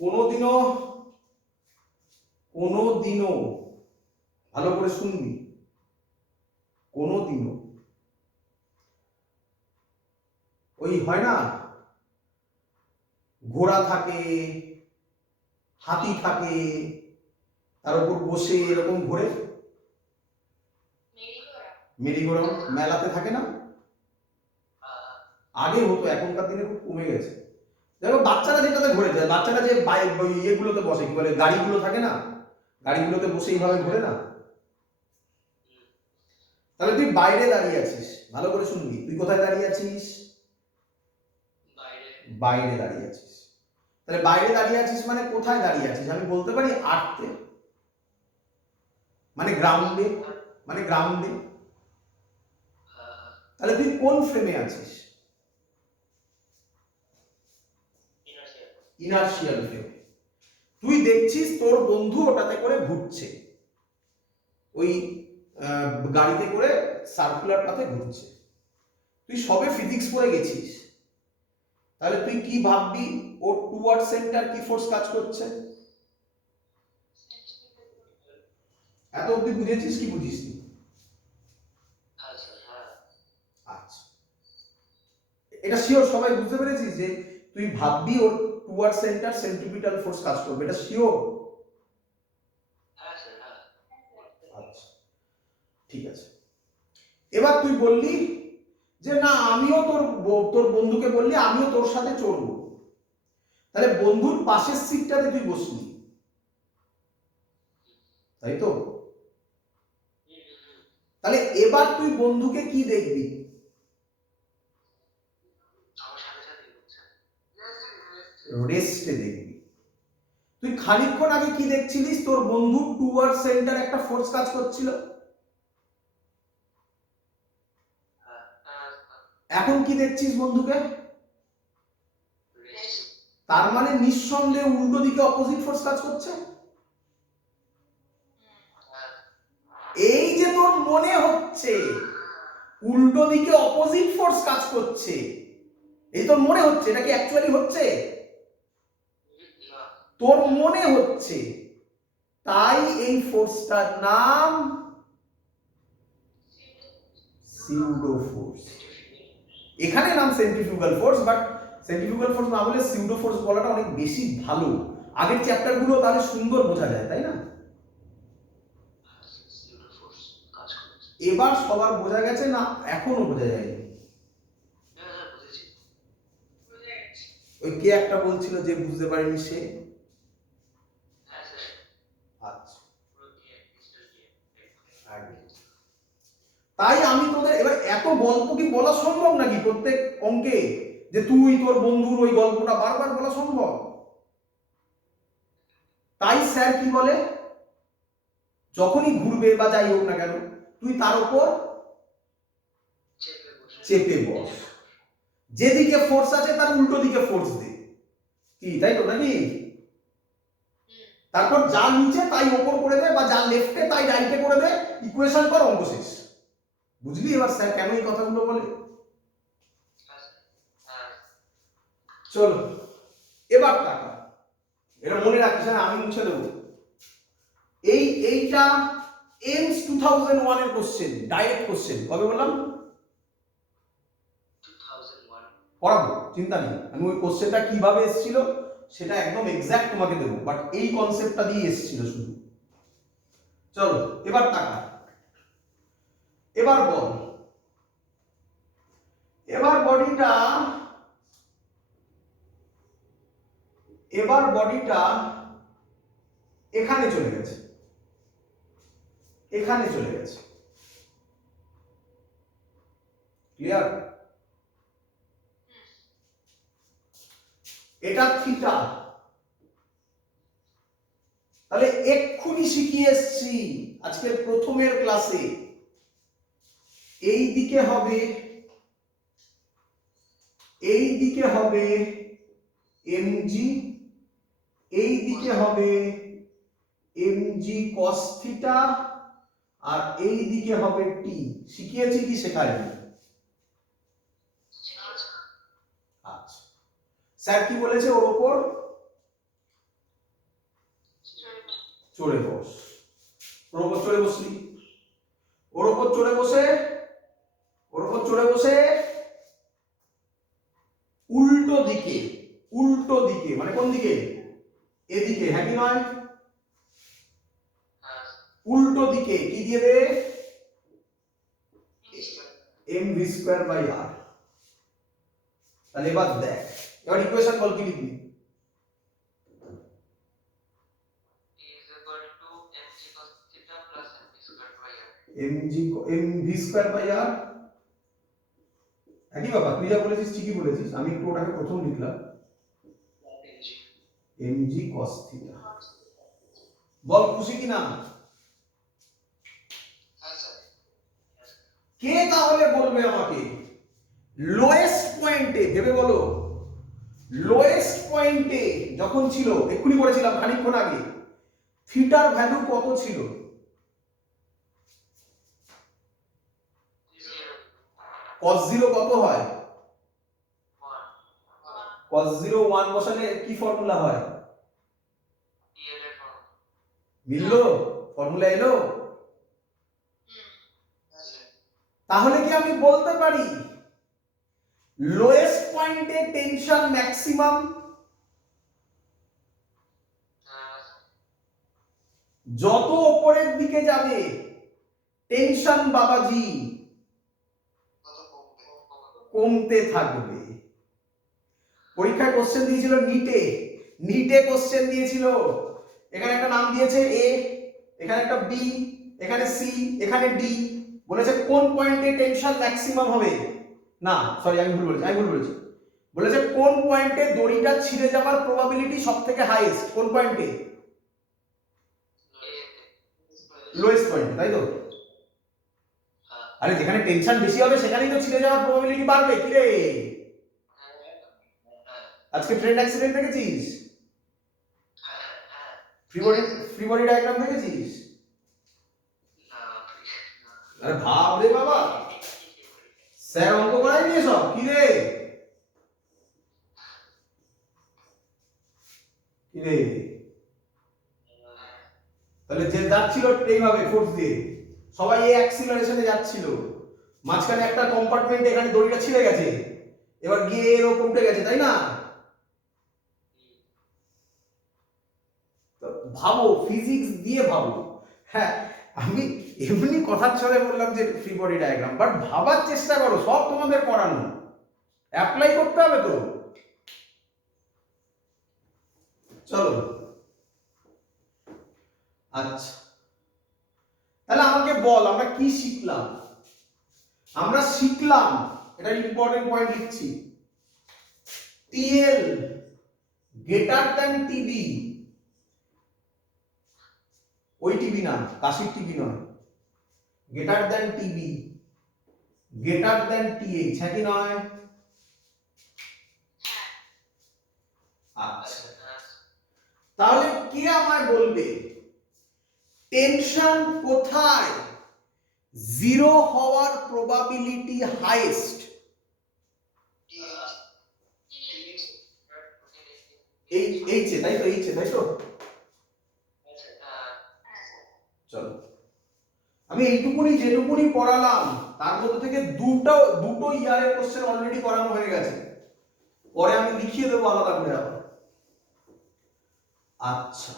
কোনোদিনও ভালো করে শুনবি, কোনোদিনও ওই হয় না ঘোড়া থাকে, হাতি থাকে, তার উপর বসে এরকম ঘোরে, মেরিগোরাউন্ড মেলাতে থাকে না, আগে হতো এখনকার দিনে খুব কমে গেছে। দেখো বাচ্চারা যেটাতে ঘুরে যায়, বাচ্চারা যে ইয়েগুলোতে বসে, কি বলে গাড়িগুলো থাকে না, গাড়িগুলোতে বসে এইভাবে ঘোরে না। তাহলে তুই বাইরে দাঁড়িয়ে আছিস, ভালো করে শুনবি, তুই কোথায় দাঁড়িয়ে আছিস, বাইরে দাঁড়িয়ে আছিস। তাহলে বাইরে দাঁড়িয়ে আছিস মানে কোথায় দাঁড়িয়ে আছিস, আমি বলতে পারি আর্থে, মানে গ্রাউন্ডে, মানে গ্রাউন্ডে। তাহলে তুই কোন ফ্রেমে আছিস, ইনার্শিয়াল ফ্রেমে। তুই দেখছিস তোর বন্ধু ওটাতে করে ঘুরছে, ওই গাড়িতে করে সার্কুলার পাথে ঘুরছে, তুই সবে ফিজিক্স পড়ে গেছিস, তাহলে তুই কি ভাববি ওর টুয়ার্ড সেন্টার কি ফোর্স কাজ করছে, এত অবধি বুঝেছিস কি বুঝিস নি? আচ্ছা, এটা শিওর সবাই বুঝতে পেরেছিস যে তুই ভাববি ওর টুয়ার্ড সেন্টার সেন্ট্রিপিটাল ফোর্স কাজ করবে, এটা শিওর? আচ্ছা ঠিক আছে। এবার তুই বললি যে না আমিও তোর বন্ধুকে বললি আমিও তোর সাথে চড়বো, তাহলে বন্ধুর পাশের সিটটাতে তুই বসলি, তাই তো? তাহলে এবার তুই বন্ধুকে কি দেখবি, রেস্টে দেখবি। তুই খানিকক্ষণ আগে কি দেখছিলিস, তোর বন্ধু টুয়ার্ড সেন্টার একটা ফোর্স কাজ করছিল, এখন কি দেখছিস বন্ধুকে, তার মানে নিঃসন্দেহে উল্টো দিকে অপোজিট ফোর্স কাজ করছে। এই যে তোর মনে হচ্ছে উল্টো দিকে অপোজিট ফোর্স কাজ করছে, এই তোর মনে হচ্ছে, এটা কি অ্যাকচুয়ালি হচ্ছে? তোর মনে হচ্ছে, তাই এই ফোর্সটার নাম সিউডো ফোর্স। এখানে নাম centrifugal force, but centrifugal force না বলে সিউডো ফোর্স বলাটা অনেক বেশি ভালো। আগের চ্যাপ্টারগুলো তাহলে সুন্দর বোঝা যায়, তাই না? এবার সবার বোঝা গেছে না এখনো বোঝা যায়নি? ওই কে একটা বলছিল যে বুঝতে পারেনি সে? আচ্ছা, তাই আমি তোদের এবার এত গল্প কি বলা সম্ভব নাকি প্রত্যেক অঙ্কে, যে তুই তোর বন্ধুর ওই গল্পটা বারবার বলা সম্ভব? তাই স্যার কি বলে, যখনই ঘুরবে বা যাই হোক না কেন, তুই তার উপর চেপে বস, যেদিকে ফোর্স আছে তার উল্টো দিকে ফোর্স দে, কি তাই তো নাকি? তারপর যা নিচে তাই ওপর করে দে, বা যা লেফটে তাই রাইটে করে দে, ইকুয়েশন কর, অঙ্ক শেষ। বুঝলি এবার স্যার কেন এই কথাগুলো বলে? চলো এবার টাকা, এটা মনে রাখিস, হ্যাঁ আমি মুছে দেবো। এইটা এমস 2001 এর কোশ্চেন, ডাইরেক্ট কোশ্চেন। কবে বললাম? 2001 পড়াবো, চিন্তা নেই। আমি ওই কোশ্চেনটা কিভাবে এসেছিল সেটা একদম এক্সাক্ট তোমাকে দেবো, বাট এই কনসেপ্টটা দিয়ে এসেছিল শুধু। চলো এবার টাকা, এবার বল, এবার বডিটা এখানে চলে গেছে, এখানে চলে গেছে, ক্লিয়ার? এটা থিটা, তাহলে এক্ষুনি শিখিয়ে এসছি আজকের প্রথমের ক্লাসে, এই দিকে হবে mg, এই দিকে হবে mg cos থিটা, আর এই দিকে হবে t। শিখিয়েছি কি শেখায়নি? আচ্ছা, স্যার কি বলেছে? ওর উপর চড়ে বস। ওর উপর চড়ে বসলি, ওর উপর চড়ে বসে উল্টো দিকে মানে কোন দিকে? এদিকে, হ্যাঁ কি নয়? উল্টো দিকে কি দিয়ে দে? mv square by r। তাহলে এবার দেখ, এবার ইকুয়েশন বল, কি লিখবি? mv স্কয়ার বাই r, একই বাবা, তুই যা বলেছিস ঠিকই বলেছিস, আমি একটু ওটাকে প্রথম লিখলাম mg cos থিটা। বল খুশি কি না? কে তাহলে বলবে আমাকে লোয়েস্ট পয়েন্টে, ভেবে বলো, লোয়েস্ট পয়েন্টে যখন ছিল, এক্ষুনি পড়েছিলাম খানিকক্ষণ আগে, থিটার ভ্যালু কত ছিল? cos 0 কত হয়? cos 0 1 বসালে কি ফর্মুলা হয়? মিললো? ফর্মুলা এলো? তাহলে কি আমি বলতে পারি লোয়েস্ট পয়েন্টে টেনশন ম্যাক্সিমাম? যত উপরের দিকে যাবে টেনশন বাবাজি কমতে থাকবে। পরীক্ষায় কোশ্চেন দিয়েছিল নিটে কোশ্চেন দিয়েছিল, এখানে একটা নাম দিয়েছে এ, এখানে একটা বি, এখানে সি, এখানে ডি, বলেছে কোন পয়েন্টে টেনশন ম্যাক্সিমাম হবে। না সরি, আমি ভুল বলেছি, বলেছে কোন পয়েন্টে দড়িটা ছিঁড়ে যাওয়ার প্রবাবিলিটি সবথেকে হাইয়েস্ট, কোন পয়েন্টে? লোয়েস্ট পয়েন্টে, তাই তো? আরে যেখানে টেনশন বেশি হবে সেখানেই তো ছিঁড়ে যাওয়ার প্রবাবিলিটি বাড়বে। কি রে, আজকে ট্রেন অ্যাক্সিডেন্ট দেখেছিস? ফ্রি বডি ডায়াগ্রাম দেখেছিস? আরে ভাব রে বাবা, স্যার অঙ্ক করাই নিয়ে সব। কি রে তাহলে যে যাচ্ছিল এইভাবে ফোর্স দিয়ে সবাই এই অ্যাক্সিলারেশনে যাচ্ছিল, মাঝখানে একটা কম্পার্টমেন্ট এখানে দড়িটা ছিঁড়ে গেছে, এবার গিয়ে এর ওপর উঠে গেছে, তাই না? ভাবো, ফিজিক্স দিয়ে ভাবো। হ্যাঁ, আমি এমনি কথার ছলে বললাম যে ফ্রি বডি ডায়াগ্রাম, বাট ভাবার চেষ্টা করো, সব তোমাদের পড়ানো, অ্যাপ্লাই করতে হবে তো। চলো, আচ্ছা তাহলে আমাকে বল আমরা কি শিখলাম। আমরা শিখলাম, এটা ইম্পর্টেন্ট পয়েন্ট লিখছি, টিএল গ্রেটার দ্যান টিবি, ওই টিবি না, কাশির টিবি নয়, greater than TB, greater than TH, হ্যাঁ কি নয়? আচ্ছা, তাহলে কে আমায় বলবে টেনশন কোথায় জিরো হওয়ার প্রবাবিলিটি হাইয়েস্ট? এইচে, তাই তো? এইচে, তাই তো? চলো, আমি এইটুকুনি যেটুকুনি পড়ালাম তার মধ্যে থেকে দুটো ইয়ারের কোশ্চেন অলরেডি করানো হয়ে গেছে, পরে আমি লিখিয়ে দেবো আলাদা করে আবার। আচ্ছা,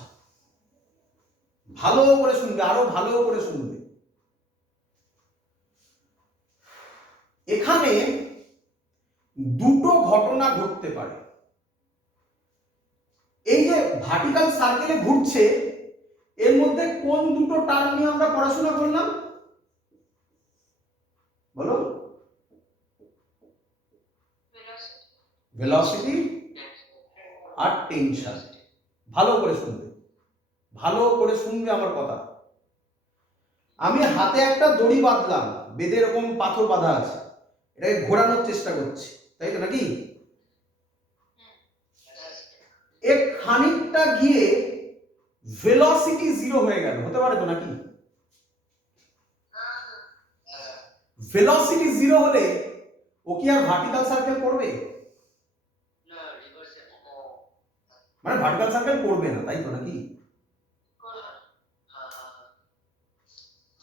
ভালো করে শুনবে, আরো ভালো করে শুনবে। এখানে দুটো ঘটনা ঘটতে পারে। এই যে ভার্টিক্যাল সার্কেলে ঘুরছে, এর মধ্যে কোন দুটো টার্ম নিয়ে আমরা পড়াশোনা করলাম বলো? ভেলোসিটি আর টেনশন। ভালো করে শুনবে, ভালো করে শুনবে আমার কথা। আমি হাতে একটা দড়ি বাঁধলাম, বেঁধে এরকম পাথর বাঁধা আছে, এটাকে ঘোরানোর চেষ্টা করছি, তাই তো নাকি? এক খানিকটা গিয়ে ভেলোসিটি জিরো হয়ে গেল, হতে পারে তো নাকি? ভেলোসিটি জিরো হলে ও কি আর ভার্টিক্যাল সার্কেল করবে? মানে ভার্টিক্যাল সার্কেল করবে না, তাই তো নাকি?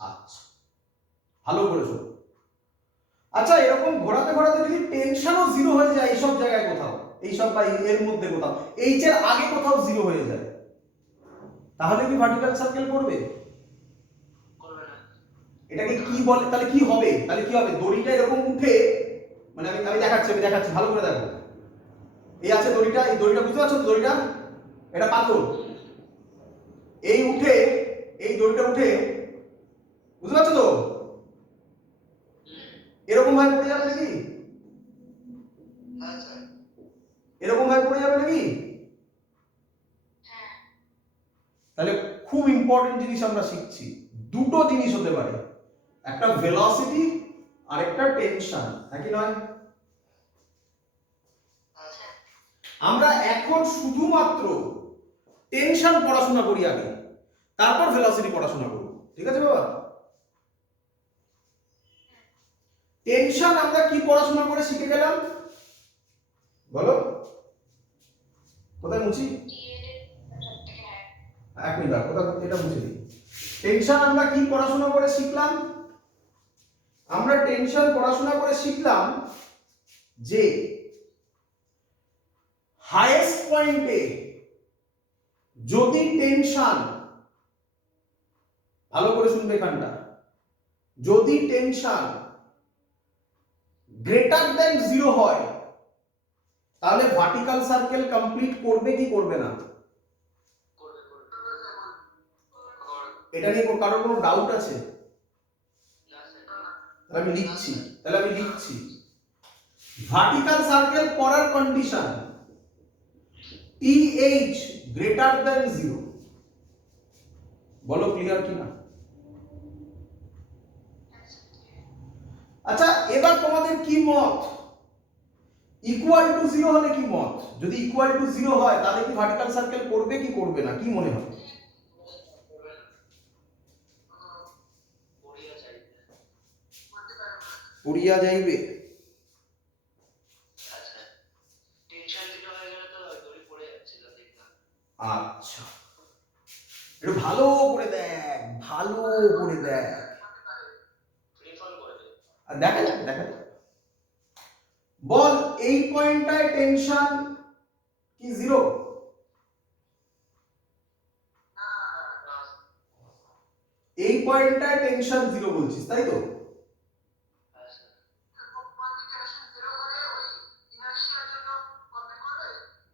আচ্ছা, ভালো করে শোনো। আচ্ছা, এরকম ঘোরাতে ঘোরাতে যদি টেনশনও জিরো হয়ে যায় এইসব জায়গায় কোথাও, এইসব বা এর মধ্যে কোথাও, এইচ এর আগে কোথাও জিরো হয়ে যায়, তাহলে কি ভার্টিক্যাল সার্কেল করবে? এটাকে কি বলে? তাহলে কি হবে? তাহলে কি হবে? দড়িটা এরকম উঠে, মানে আমি দেখাচ্ছি ভালো করে দেখো। এই আছে দড়িটা, এই দড়িটা বুঝতে পারছো তো? দড়িটা, এটা পাথর, এই উঠে, এই দড়িটা উঠে, বুঝতে পারছো তো? এরকম ভাবে পড়ে যাবে নাকি? এরকম ভাবে পড়ে যাবে নাকি? তাহলে খুব ইম্পর্টেন্ট জিনিস আমরা শিখছি, দুটো জিনিস হতে পারে, একটা ভেলোসিটি আর একটা টেনশন, নাকি নয়? আমরা এখন শুধুমাত্র টেনশন পড়াশোনা করি আগে, তারপর ভেলোসিটি পড়াশোনা করব, ঠিক আছে বাবা? টেনশন আমরা কি পড়াশোনা করে শিখে গেলাম বলো? কোথায় মুছি? এক মিনিট, কোথায় এটা মুছে দিই। টেনশন আমরা কি পড়াশোনা করে শিখলাম? আমরা টেনশন পড়াশোনা করে শিখলাম যে হাইয়েস্ট পয়েন্টে যদি টেনশন, ভালো করে শুনবে এখানটা, যদি টেনশন গ্রেটার দ্যান জিরো হয়, তাহলে ভার্টিক্যাল সার্কেল কমপ্লিট করবে কি করবে না? এটা নিয়ে কারোর কোনো ডাউট আছে? তাহলে আমি লিখছি ভার্টিক্যাল সার্কেল করার condition TH greater than zero. বলো ক্লিয়ার কিনা? আচ্ছা, এবার তোমাদের কি মত? ইকুয়াল টু জিরো হলে কি মত? যদি ইকুয়াল টু জিরো হয় তাহলে কি ভার্টিক্যাল সার্কেল করবে কি করবে না, কি মনে হয়? উড়িয়া যাইবে। আচ্ছা, একটু ভালো করে দেখ। ভালো করে দেখ, আর দেখা যাক দেখা যাক। বল এই পয়েন্টটায় টেনশন কি জিরো? এই পয়েন্টটায় টেনশন জিরো বলছিস তাই তো?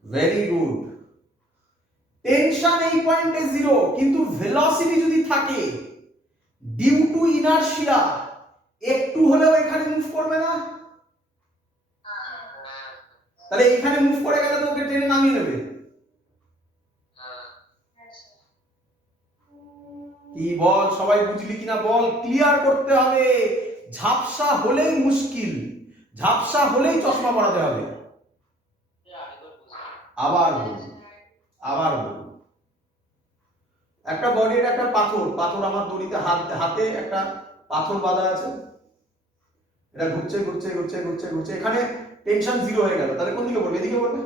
Very good. টেনশন এই পয়েন্টে জিরো, কিন্তু ভেলোসিটি যদি থাকে ডিউ টু ইনারশিয়া একটু হলেও এখানে মুভ করবে না? তাহলে এখানে মুভ করে গেলে তো ওকে টেনে নামিয়ে নেবে। কি বল, সবাই বুঝলি কিনা বল? ক্লিয়ার করতে হবে, ঝাপসা হলেই মুশকিল, ঝাপসা হলেই চশমা পরাতে হবে। আবার আবার একটা বডির একটা পাথর, পাথর আমার দড়িতে হাতে একটা পাথর বাঁধা আছে, এটা ঘুরছে ঘুরছে ঘুরছে ঘুরছে ঘুরছে, এখানে টেনশন জিরো হয়ে গেল, তাহলে কোন দিকে পড়বে? এদিকে পড়বে।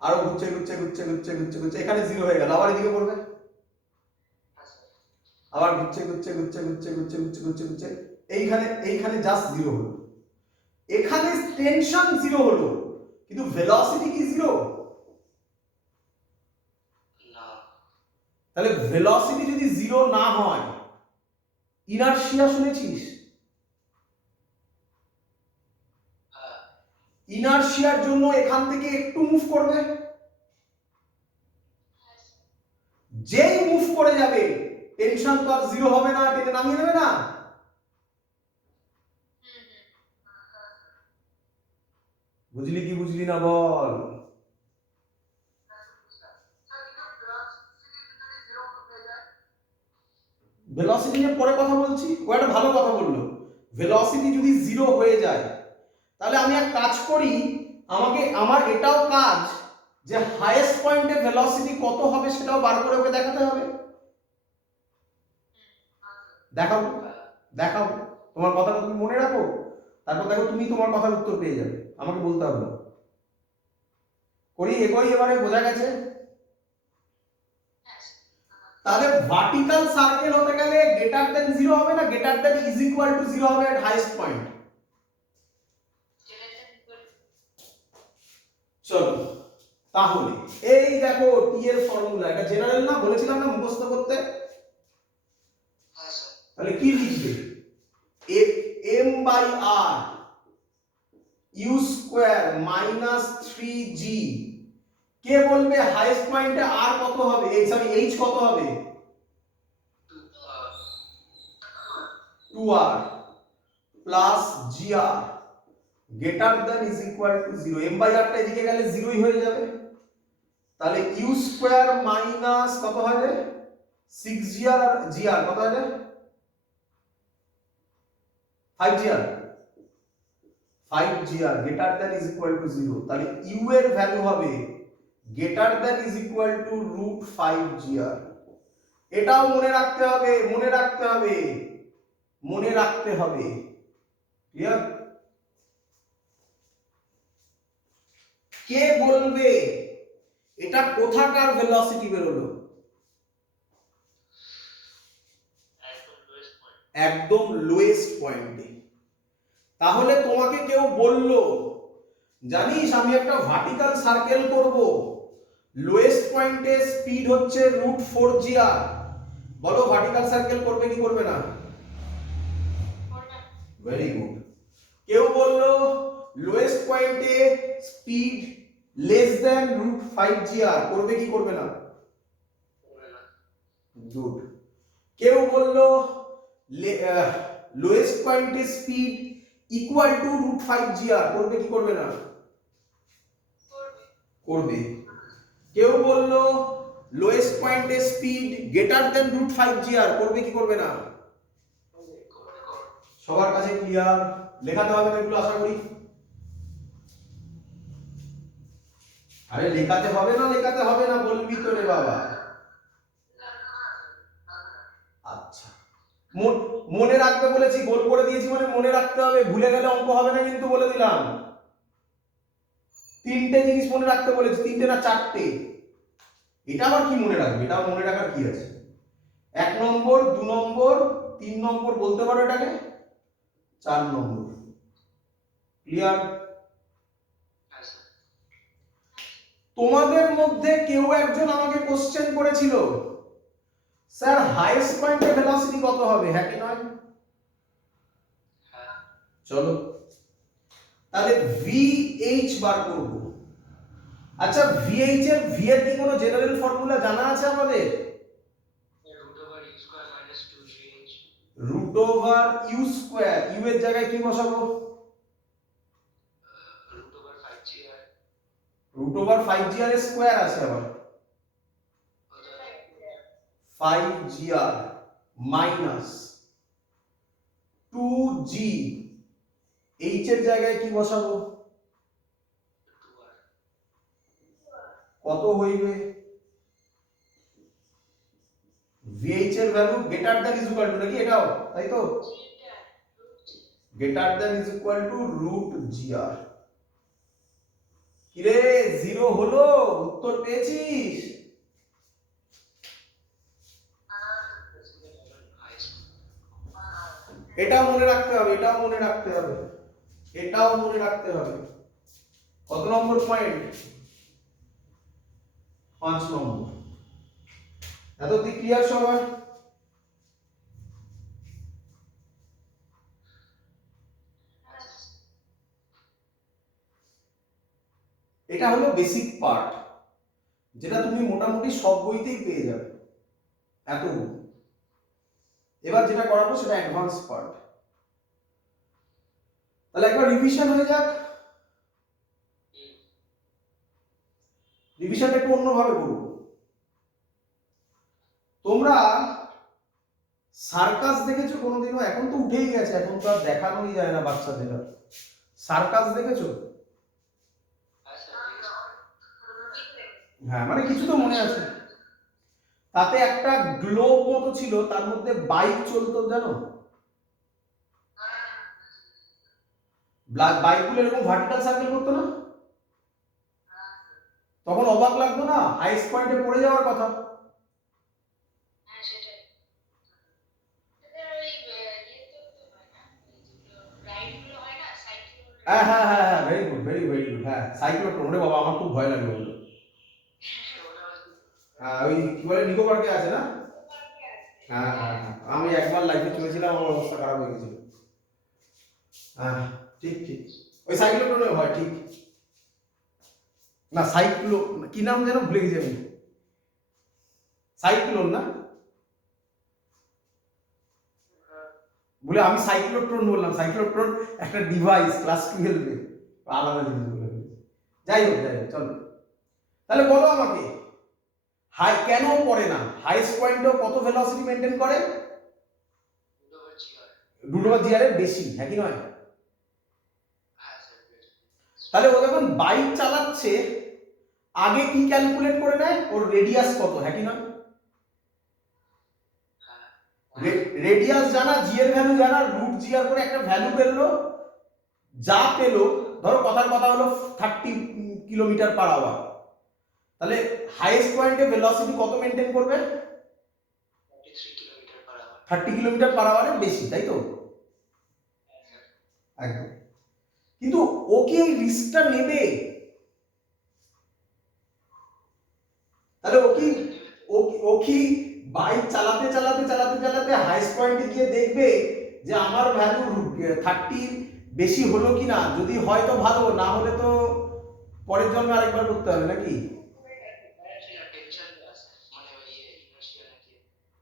আরো ঘুরছে ঘুরছে ঘুরছে ঘুরছে ঘুরছে ঘুরছে, এখানে জিরো হয়ে গেল, আবার এদিকে পড়বে। আবার ঘুরছে ঘুরছে ঘুরছে ঘুরছে ঘুরছে ঘুরছে ঘুরছে ঘুরছে, এইখানে এইখানে জাস্ট জিরো হলো। এখানে টেনশন জিরো হলো, কিন্তু ভেলোসিটি কি জিরো? তাহলে ভেলোসিটি যদি জিরো না হয়, ইনারশিয়া শুনেছিস? ইনারশিয়ার জন্য এখান থেকে একটু মুভ করবে, যেই মুভ করে যাবে টেনশন তো আর জিরো হবে না, টেনে নামিয়ে নেবে না? বুঝলি কি বুঝলি না বল? ভেলোসিটি নিয়ে পরে কথা বলছি, ও একটা ভালো কথা বললো। ভেলোসিটি যদি জিরো হয়ে যায়, তাহলে আমি এক কাজ করি, আমার এটাও কাজ যে হাইয়েস্ট পয়েন্টে ভেলোসিটি কত হবে সেটাও বার করে ওকে দেখাতে হবে। দেখাবো দেখাবো, তোমার কথাটা তুমি মনে রাখো, তারপর দেখো তুমি তোমার কথার উত্তর পেয়ে যাবে, আমাকে বলতে হবে না। করি এগোই, এবারে বোঝা গেছে? তাহলে ভার্টিক্যাল সার্কেল হতে গেলে গ্রেটার দেন জিরো হবে না, greater than is equal to zero হবে এট হাইয়েস্ট পয়েন্ট। চলো তাহলে এই দেখো টি এর ফর্মুলা, এটা জেনারেল না, বলেছিলাম না মুখস্থ করতে। তাহলে কি লিখবে? m by r u square minus 3g, কে বলবে হাইয়েস্ট পয়েন্টে r কত হবে, সরি h কত হবে? 2r plus gr greater than is equal to 0। m by r টা এদিকে গেলে 0ই হয়ে যাবে, তাহলে u স্কয়ার মাইনাস কত হবে? 6gr আর gr কত হবে? 5gr, 5gr greater than is equal to 0, তাহলে u এর ভ্যালু হবে greater than is equal two √5gr। এটাও মনে রাখতে হবে, মনে রাখতে হবে, মনে রাখতে হবে। ক্লিয়ার? কে বলবে এটা কোথাকার ভেলোসিটি বেরোলো? একদম লোয়েস্ট পয়েন্টে। তাহলে তোমাকে কেউ বলল, জানিস আমি একটা ভার্টিক্যাল সার্কেল করব, লোয়েস্ট পয়েন্টে স্পিড হচ্ছে √4gr, বলো ভার্টিক্যাল সার্কেল করবে কি করবে না? Very good. কেউ বলল লোয়েস্ট পয়েন্টে স্পিড লেস দ্যান √5gr, করবে কি করবে না? গুড। কেউ বলল লোয়েস্ট পয়েন্টে স্পিড ইকুয়াল টু √5gr, করবে কি করবে না? করবে। কেউ বলল লোয়েস্ট পয়েন্টে স্পিড গ্রেটার দেন √5gr, করবে কি করবে না? সবার কাছে ক্লিয়ার? লেখাতে হবে না এগুলো আশা করি। আরে লেখাতে হবে না, লেখাতে হবে না বলবি তো রে বাবা। আচ্ছা মনে রাখবে বলেছি, গোল করে দিয়েছি মানে মনে রাখতে হবে, ভুলে গেলে অঙ্ক হবে না কিন্তু, বলে দিলাম। তিনটে জিনিস মনে রাখতে বলেছি, তিনটে না চারটে। এটা আবার কি মনে রাখবে? এটা মনে রাখার কি আছে? 1 নম্বর, 2 নম্বর, 3 নম্বর বলতে পারো এটাকে, 4 নম্বর। ক্লিয়ার? তোমাদের মধ্যে কেউ একজন আমাকে কোশ্চেন করেছিল, স্যার হাইয়েস্ট পয়েন্টের ভেলোসিটি কত হবে, হ্যাঁ কি নয়? চলো তাহলে VH বার করব। আচ্ছা VH এর V এর কি কোনো জেনারেল ফর্মুলা জানা আছে আমাদের? Root over U square, U এর জায়গায় কি বসাবো? রুট ওভার 5gr এর স্কয়ার আছে আবার, 5gr মাইনাস 2g, h এর জায়গায় কি বসাবো? কত হইবে? VH এর value greater than is equal to নাকি এটাও, তাই তো? Greater than is equal to root gr। কিরে 0 হলো, উত্তর পেয়েছিস? এটাও মনে রাখতে হবে, এটাও মনে রাখতে হবে, এটাও মনে রাখতে হবে। কত নম্বর পয়েন্ট? 5 নম্বর। এত কি ক্লিয়ার সবার? এটা হলো বেসিক পার্ট, যেটা তুমি মোটামুটি সব বইতেই পেয়ে যাবে এত। এবার যেটা করাবো সেটা অ্যাডভান্স পার্ট। তাহলে একবার রিভিশন হয়ে যাক। রিভিশনটা একটু অন্যভাবে করবো। তোমরা সার্কাস দেখেছো কোনোদিনও? এখন তো উঠেই গেছে, এখন তো আর দেখানোই যায় না বাচ্চাদের। সার্কাস দেখেছো? হ্যাঁ মানে কিছু তো মনে আছে। তাতে একটা গ্লোব মতো ছিল, তার মধ্যে বাইক চলতো, জানো? বাইকগুলো এরকম ভার্টিক্যাল সার্কেল করতো না? তখন অবাক লাগতো না? হাইস্ট পয়েন্টে পড়ে যাওয়ার কথা। হ্যাঁ হ্যাঁ হ্যাঁ হ্যাঁ, very good very very good. হ্যাঁ সাইক্লোট্রন, ওরে বাবা আমার খুব ভয় লাগে ওগুলো। হ্যাঁ ওই কি বলে নিকো পার্কে আছে না? হ্যাঁ হ্যাঁ হ্যাঁ, আমি একবার লাইফে চলেছিলাম, আমার অবস্থা খারাপ হয়ে গেছিল। হ্যাঁ ঠিক ঠিক, ওই সাইক্লোট্রনে হয় ঠিক না? কি নাম যেন ভুলে গেছি আমি। সাইক্লোন না? বলে আমি সাইক্লোট্রন বললাম, সাইক্লোট্রন একটা ডিভাইস ক্লাস 12 এ, আলাদা জিনিস বলে ফেলেছি। যাই হোক যাই হোক, চলো তাহলে বলো আমাকে, হাই কেন পড়ে না? হাইস্ট পয়েন্টেও কত ভেলোসিটি মেইনটেইন করে? রুট ওভার জিআর এর বেশি, হ্যাঁ কি নয়? তাহলে ও যখন বাইক চালাচ্ছে আগে কি ক্যালকুলেট করে নেয়? ওর রেডিয়াস কত, হ্যাঁ কি নয়? রেডিয়াস জানা, জি এর ভ্যালু জানা, রুট জি আর করে একটা ভ্যালু পেলো, যা পেলো, ধরো কথার কথা হলো 30 কিলোমিটার পার আওয়ার। তাহলে হাইয়েস্ট পয়েন্টে ভেলোসিটি কত মেইনটেইন করবে? 30 কিলোমিটার পার আওয়ারের বেশি, তাই তো? একদম। কিন্তু ও কি এই রিস্কটা নেবে? তাহলে ও কি বাইক চালাতে চালাতে চালাতে চালাতে হাইস্ট পয়েন্টে গিয়ে দেখবে যে আমার ভ্যালু 30 বেশি হলো কিনা? যদি হয় তো ভালো, না হলে তো পরের জন্মে আরেকবার করতে হবে নাকি?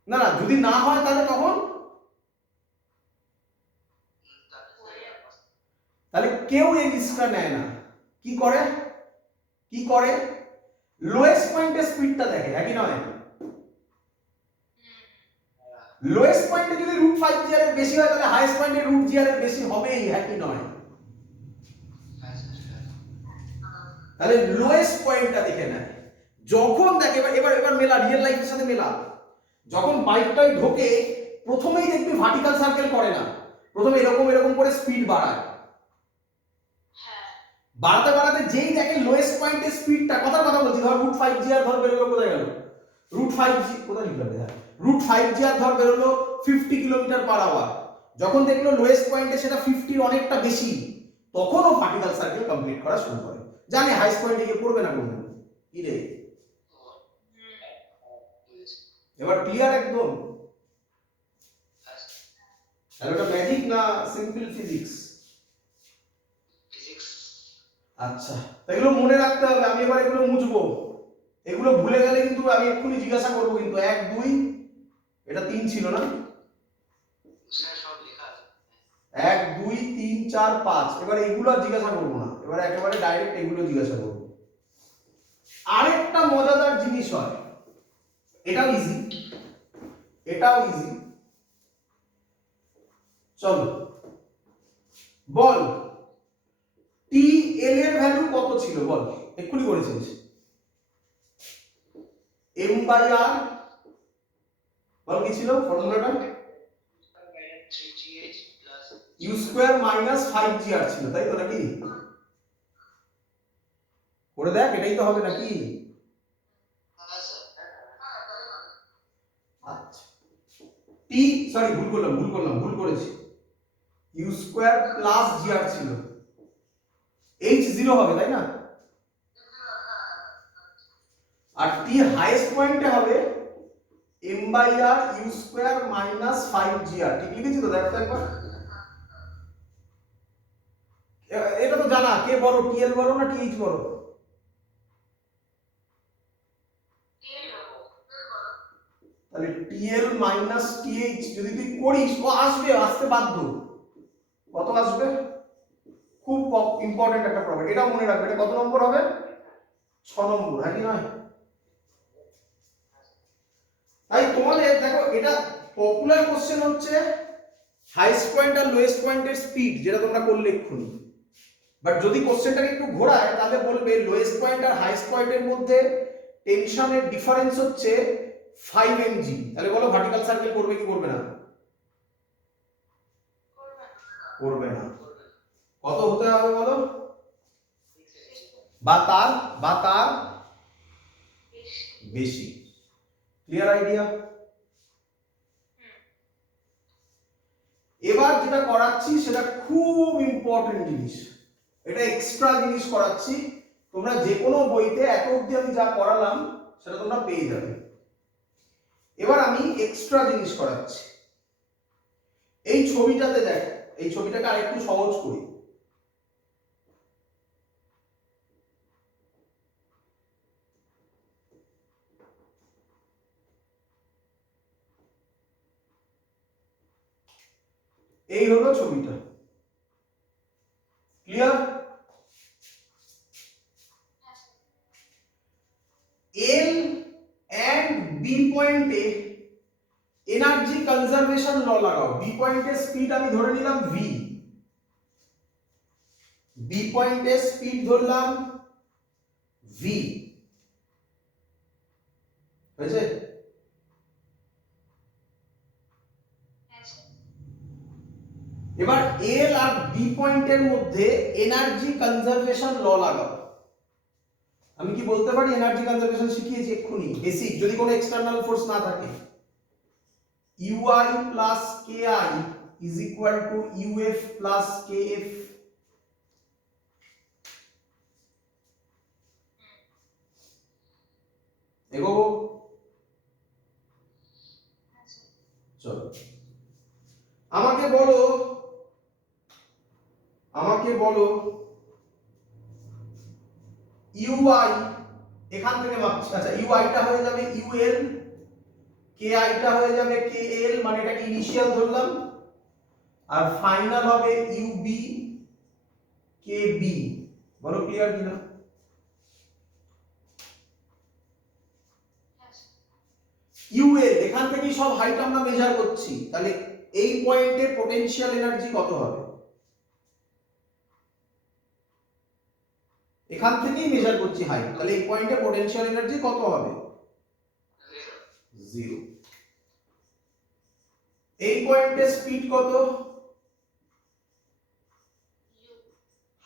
না না, যদি না হয় তাহলে তখন, তাহলে কেউ এই রিস্কটা নেয় না। কি করে? কি করে? লোয়েস্ট পয়েন্টে স্পিডটা দেখে, হ্যাঁ কি নয়? লোয়েস্ট পয়েন্টে যদি রুট 5gr এর বেশি হয় তাহলে হাইয়েস্ট পয়েন্টে রুট gr এর বেশি হবেই, হ্যাঁ কি নয়? তাহলে লোয়েস্ট পয়েন্টটা দেখে নেয়। যখন দেখে, এবার এবার মেলা রিয়েল লাইফের সাথে মেলা, যখন বাইকটাই ঢোকে প্রথমেই দেখবি ভার্টিক্যাল সার্কেল করে না, প্রথমে এরকম এরকম করে স্পিড বাড়ায়, বাড়াতে বাড়াতে যেই দেখে লোয়েস্ট পয়েন্টের স্পিডটা, কথার কথা বলছি, ধর রুট 5gr ধর বেরোলো, কোথায় গেল রুট 5g, কোথায় লিখলাম? √5 ধর বেরোলো 50 কিলোমিটার পার আওয়ার, যখন দেখলো লোয়েস্ট পয়েন্টে সেটা 50 অনেকটা বেশি, তখন ও ভার্টিক্যাল সার্কেল কমপ্লিট করা শুরু করে। জানে হাইস্ট পয়েন্টে গিয়ে পড়বে না কোনো, কি রে এবার ক্লিয়ার একদম? তাহলে ওটা ম্যাজিক না সিম্পল ফিজিক্স? আচ্ছা, এগুলো মনে রাখতে হবে। আমি এবার এগুলো মুছবো, এগুলো ভুলে গেলে কিন্তু আমি এক্ষুনি জিজ্ঞাসা করবো কিন্তু 1 2 এটা 3 ছিল না, 1 2 3 4 5, এবার এগুলো আর জিজ্ঞাসা করবো না, এবার একেবারে ডাইরেক্ট এগুলো জিজ্ঞাসা করবো। আরেকটা মজাদার জিনিস হয়, এটাও ইজি, এটাও ইজি। চলো বল টি এল এর ভ্যালু কত ছিল বল, এক্ষুনি করেছিস। এম বাই আর বল কি ছিল ফর্মুলাটা? ইউ স্কয়ার মাইনাস 5gr ছিল, তাই তো নাকি? করে দেখ, এটাই তো হবে নাকি? আচ্ছা টি, সরি ভুল করেছি, ইউ স্কয়ার প্লাস gr ছিল, h 0 হবে তাই না? আর টি হাইয়েস্ট পয়েন্টে হবে m by r U square minus 5gr, ঠিক লিখেছি তো? দেখো একবার, এটা তো জানা, কে বড়, টিএল বড় না টিএইচ বড়? তাহলে টিএল মাইনাস টিএইচ যদি তুই করিস ও আসবে, আসতে বাধ্য। কত আসবে? খুব ইম্পর্টেন্ট একটা প্রবলেম, এটা মনে রাখবে। এটা কত নম্বর হবে? 6 নম্বর, হ্যাঁ কি নয়? তাই তোমাদের দেখো, এটা পপুলার কোশ্চেন হচ্ছে হাইস্ট পয়েন্ট আর লোয়েস্ট পয়েন্টের স্পিড, যেটা তোমরা করলে এক্ষুনি। বাট যদি কোশ্চেনটাকে একটু ঘোরায় তাহলে বলবে লোয়েস্ট পয়েন্ট আর হাইস্ট পয়েন্টের মধ্যে টেনশনের ডিফারেন্স হচ্ছে 5 mg, তাহলে বলো ভার্টিক্যাল সার্কেল করবে কি করবে না? করবে না। কত হতে হবে বলো? বা তার বেশি। Clear idea? এবার যেটা করাচ্ছি সেটা খুব ইম্পর্টেন্ট জিনিস, এটা এক্সট্রা জিনিস করাচ্ছি, তোমরা যে কোনো বইতে এত অবধি আমি যা করালাম সেটা তোমরা পেয়ে যাবে। এবার আমি এক্সট্রা জিনিস করাচ্ছি। এই ছবিটাতে দেখ, এই ছবিটাকে আরেকটু সহজ করি। এই হলো ছবিটা, ক্লিয়ার? এল এন্ড বি পয়েন্টে এনার্জি কনজারভেশন ল লাগাও। বি পয়েন্টের স্পিড আমি ধরে নিলাম v, বি পয়েন্টের স্পিড ধরলাম v, হয়েছে? এবার এল আর বি পয়েন্টের মধ্যে এনার্জি কনজারভেশন ল লাগাও। আমি কি বলতে পারি? এনার্জি কনজারভেশন শিখিয়েছি এক্ষুনি, বেসিক, যদি কোনো এক্সটার্নাল ফোর্স না থাকে। ui plus ki is equal to uf plus kf। এগোবো? চলো আমাকে বলো ui এখান থেকে মাপছি। আচ্ছা ui টা হয়ে যাবে ul, ki টা হয়ে যাবে kl, মানে এটাকে ইনিশিয়াল ধরলাম, আর ফাইনাল হবে ub kb। বলো ক্লিয়ার কিনা? ul এখান থেকেই সব হাইট আমরা মেজার করছি, তাহলে এই পয়েন্টে পোটেনশিয়াল এনার্জি কত হবে? এখান থেকেই মেজার করছি হাইট, তাহলে এই পয়েন্টে পোটেনশিয়াল এনার্জি কত হবে? 0। এই পয়েন্টে স্পিড কত?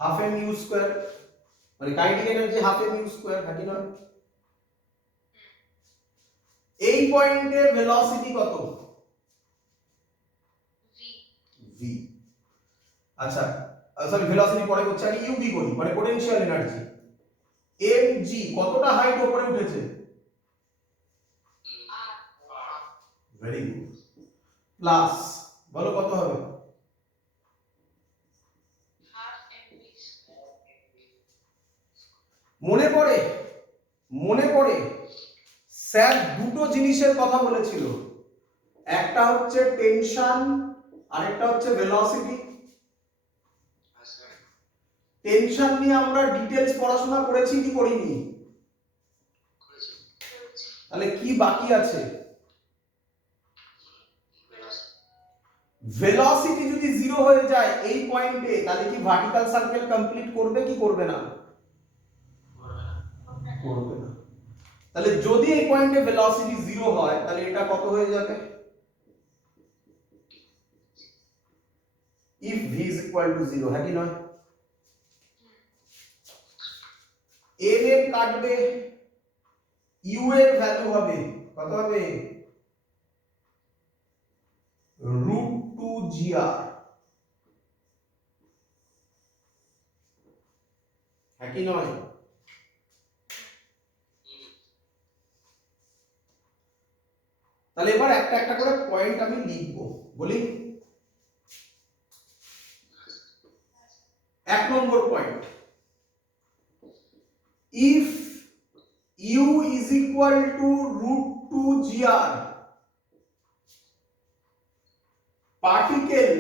হাফ এম ইউ স্কয়ার, মানে kinetic energy half M U square, নাকি নয়? এই পয়েন্টে ভেলোসিটি কত? ভি। আচ্ছা সরি ভেলোসিটি পরে করছে, আগে ইউবি করি, মানে পোটেনশিয়াল এনার্জি। এমজি কতটা হাইট উপরে উঠেছে? Very good. প্লাস বলো কত হবে? মনে পড়ে? মনে পড়ে স্যার দুটো জিনিসের কথা বলেছিল, একটা হচ্ছে টেনশন আরেকটা হচ্ছে ভেলোসিটি। টেনশন নিয়ে আমরা ডিটেইলস পড়াশোনা করেছি কি করিনি? তাহলে কি বাকি আছে? ভেলোসিটি যদি জিরো হয়ে যায় এই পয়েন্টে, তাহলে কি ভার্টিক্যাল সার্কেল কমপ্লিট করবে কি করবে না? করবে না। তাহলে যদি এই পয়েন্টে ভেলোসিটি জিরো হয় তাহলে এটা কত হয়ে যাবে? if v is equal to 0, হ্যাঁ কি নয়? m এর কাটবে, u এর ভ্যালু হবে কত হবে? √2gr, হ্যাঁ কি নয়? তাহলে এবার একটা একটা করে পয়েন্ট আমি লিখবো, বলি। 1 নম্বর point, if u is equal to √2gr, particle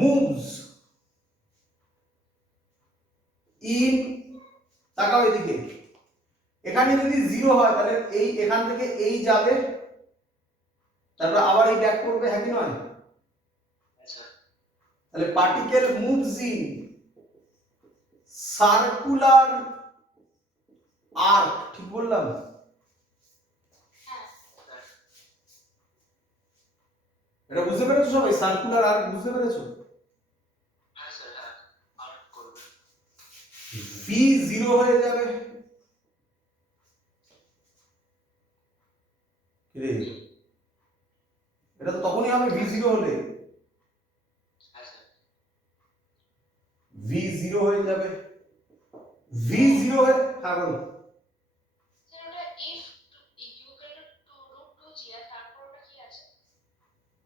moves in, তাকাও এদিকে, এখানে যদি জিরো হয় তাহলে এই এখান থেকে এই যাবে, তারপর আবার এই ব্যাক করবে, হ্যাঁ কি নয়? তাহলে particle moves in circular arc, ঠিক বললাম? এটা বুঝতে পেরেছো সবাই? সার্কুলার আর্ক বুঝতে পেরেছো? ভি জিরো হয়ে যাবে, এটা তো তখনই হবে ভি জিরো হলে, ভি জিরো হয়ে যাবে। ভি জিরো হয়ে, হ্যাঁ বলো।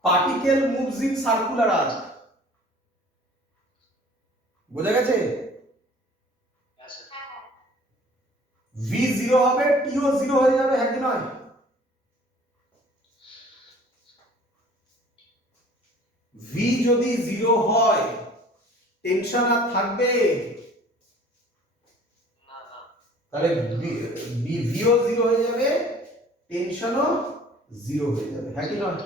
Particle moves in circular arc, বোঝা গেছে? ভি জিরো হবে, টিও জিরো হয়ে যাবে, হ্যাঁ কি নয়? ভি যদি জিরো হয় টেনশন আর থাকবে তাহলে ভিও জিরো হয়ে যাবে, টেনশনও জিরো হয়ে যাবে, হ্যাঁ কি নয়?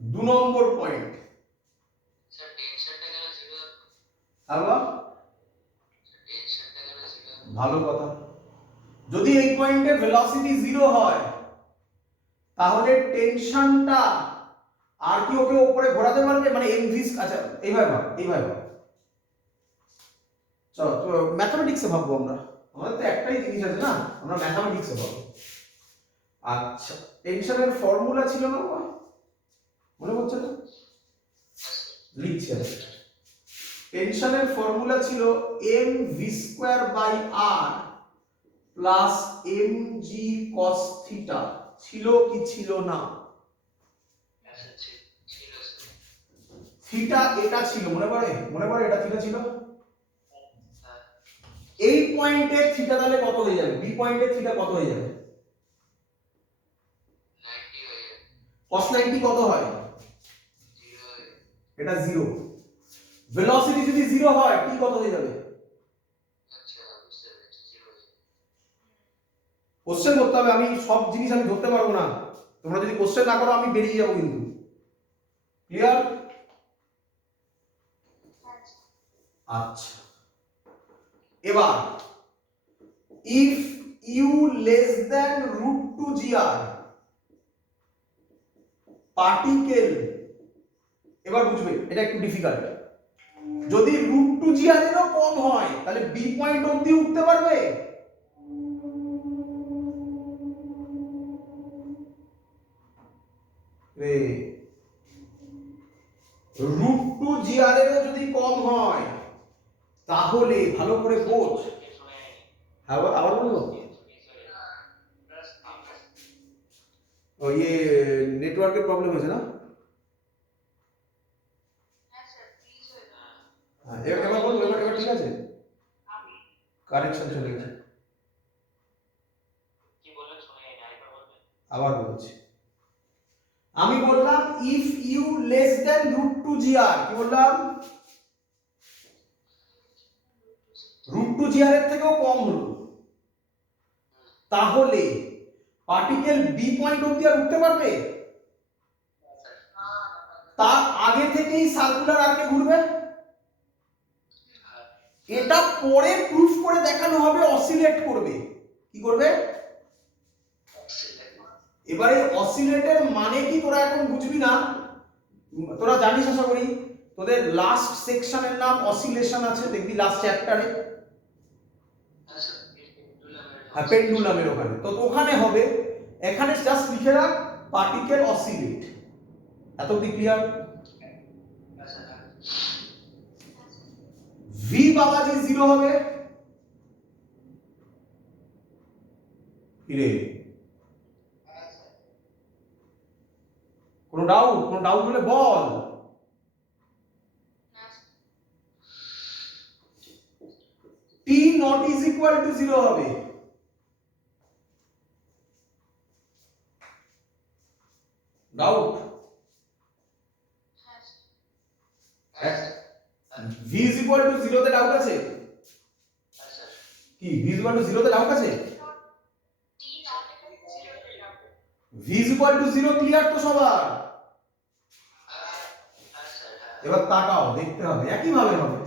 2 নম্বর পয়েন্ট, ভালো কথা। যদি এই পয়েন্টে ভেলোসিটি জিরো হয় তাহলে টেনশনটা আর কি ওকে উপরে ঘোরাতে পারবে, মানে এমভি, আচ্ছা এইভাবে ভাব, এইভাবে ভাব। চলো তো ম্যাথমেটিক্সে ভাববো আমরা, আমাদের তো একটাই জিনিস আছে না, আমরা ম্যাথমেটিক্সে ভাববো। আচ্ছা টেনশনের ফর্মুলা ছিল না, মনে পড়ছে না? লিখছি। টেনশনের ফর্মুলা ছিল mv²/r plus mg cos theta, ছিল কি ছিল না? থিটা এটা ছিল, মনে পড়ে? মনে পড়ে এটা থিটা ছিল। এই পয়েন্টে থিটা তাহলে কত হয়ে যাবে? বি পয়েন্টে থিটা কত হয়ে যাবে? 90 হয়ে যাবে। cos 90 কত হয়? 0, এটা 0। ভেলোসিটি যদি 0 হয় টি কত হয়ে যাবে? আচ্ছা বুঝতে পেরেছি, 0 হয়ে যাবে। কোশ্চেন করতে হবে, আমি সব জিনিস আমি ধরতে পারবো না, তোমরা যদি কোশ্চেন না করো আমি বেরিয়ে যাবো কিন্তু। ক্লিয়ার? আচ্ছা এবার if u less than √2gr, particle, এবার বুঝবে এটা একটু ডিফিকাল্ট, যদি রুট টু জি আর এরও কম হয় তাহলে বি পয়েন্ট অবধি উঠতে পারবে? রুট টু জি আর এরও যদি কম হয় তাহলে ভালো করে বোঝ। আবার বলবো? ও ইয়ে নেটওয়ার্কের প্রবলেম হয়েছে না? হ্যাঁ এবার বলবো, এবার ঠিক আছে, কারেকশন চলে গেছে। আবার বলছি, আমি বললাম if u less than root two G R, কি বললাম? রুট টু জি আর এর থেকেও কম হলো, তাহলে পার্টিকেল বি পয়েন্ট অবধি আর উঠতে পারবে? তার আগে থেকেই সার্কুলার আর্কে ঘুরবে। এটা পরে প্রুফ করে দেখানো হবে অসিলেট করবে। কি করবে? এবারে অসিলেটের মানে কি তোরা এখন বুঝবি না, তোরা জানিস আশা করি, তোদের লাস্ট সেকশনের নাম অসিলেশন আছে, দেখবি লাস্ট চ্যাপ্টারে। হ্যাঁ পেন্ডুলামের ওখানে, তো ওখানে হবে, এখানে জাস্ট লিখে রাখ পার্টিকেল অসিলেট। এত কি ক্লিয়ার? ভি বাবাজি জিরো হবে। কিরে কোনো ডাউট হলে বল। T not is equal to zero হবে। Doubt? V is equal to zero তে ডাউট আছে কি? V is equal to zero তে ডাউট আছে? V is equal to zero clear তো সবার? এবার তাকাও, দেখতে হবে একই ভাবে হবে।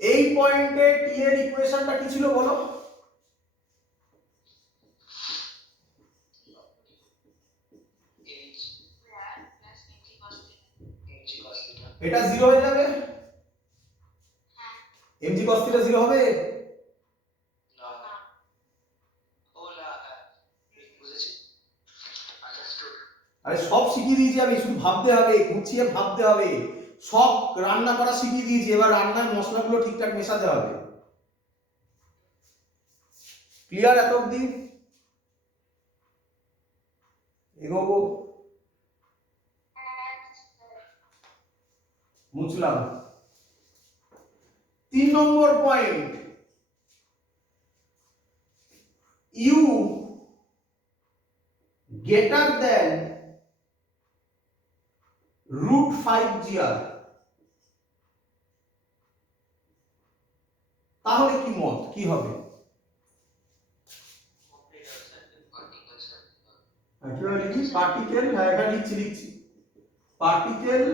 এই পয়েন্টে টি এর ইকুয়েশনটা কি ছিল বলো? এটা জিরো হয়ে যাবে, mg cos থিটা জিরো হবে। আরে সব শিখিয়ে দিয়েছি আমি, শুধু ভাবতে হবে, গুছিয়ে ভাবতে হবে, সব রান্না করা শিখিয়ে দিয়েছি, এবার রান্নার মশলাগুলো ঠিকঠাক মেশাতে হবে। ক্লিয়ার এত অবধি? এগোবো? মুছলাম। 3 নম্বর point, u greater than root 5 GR, তাহলে কি মত, কি হবে? পার্টিকেল, হ্যাঁ এখানে লিখছি particle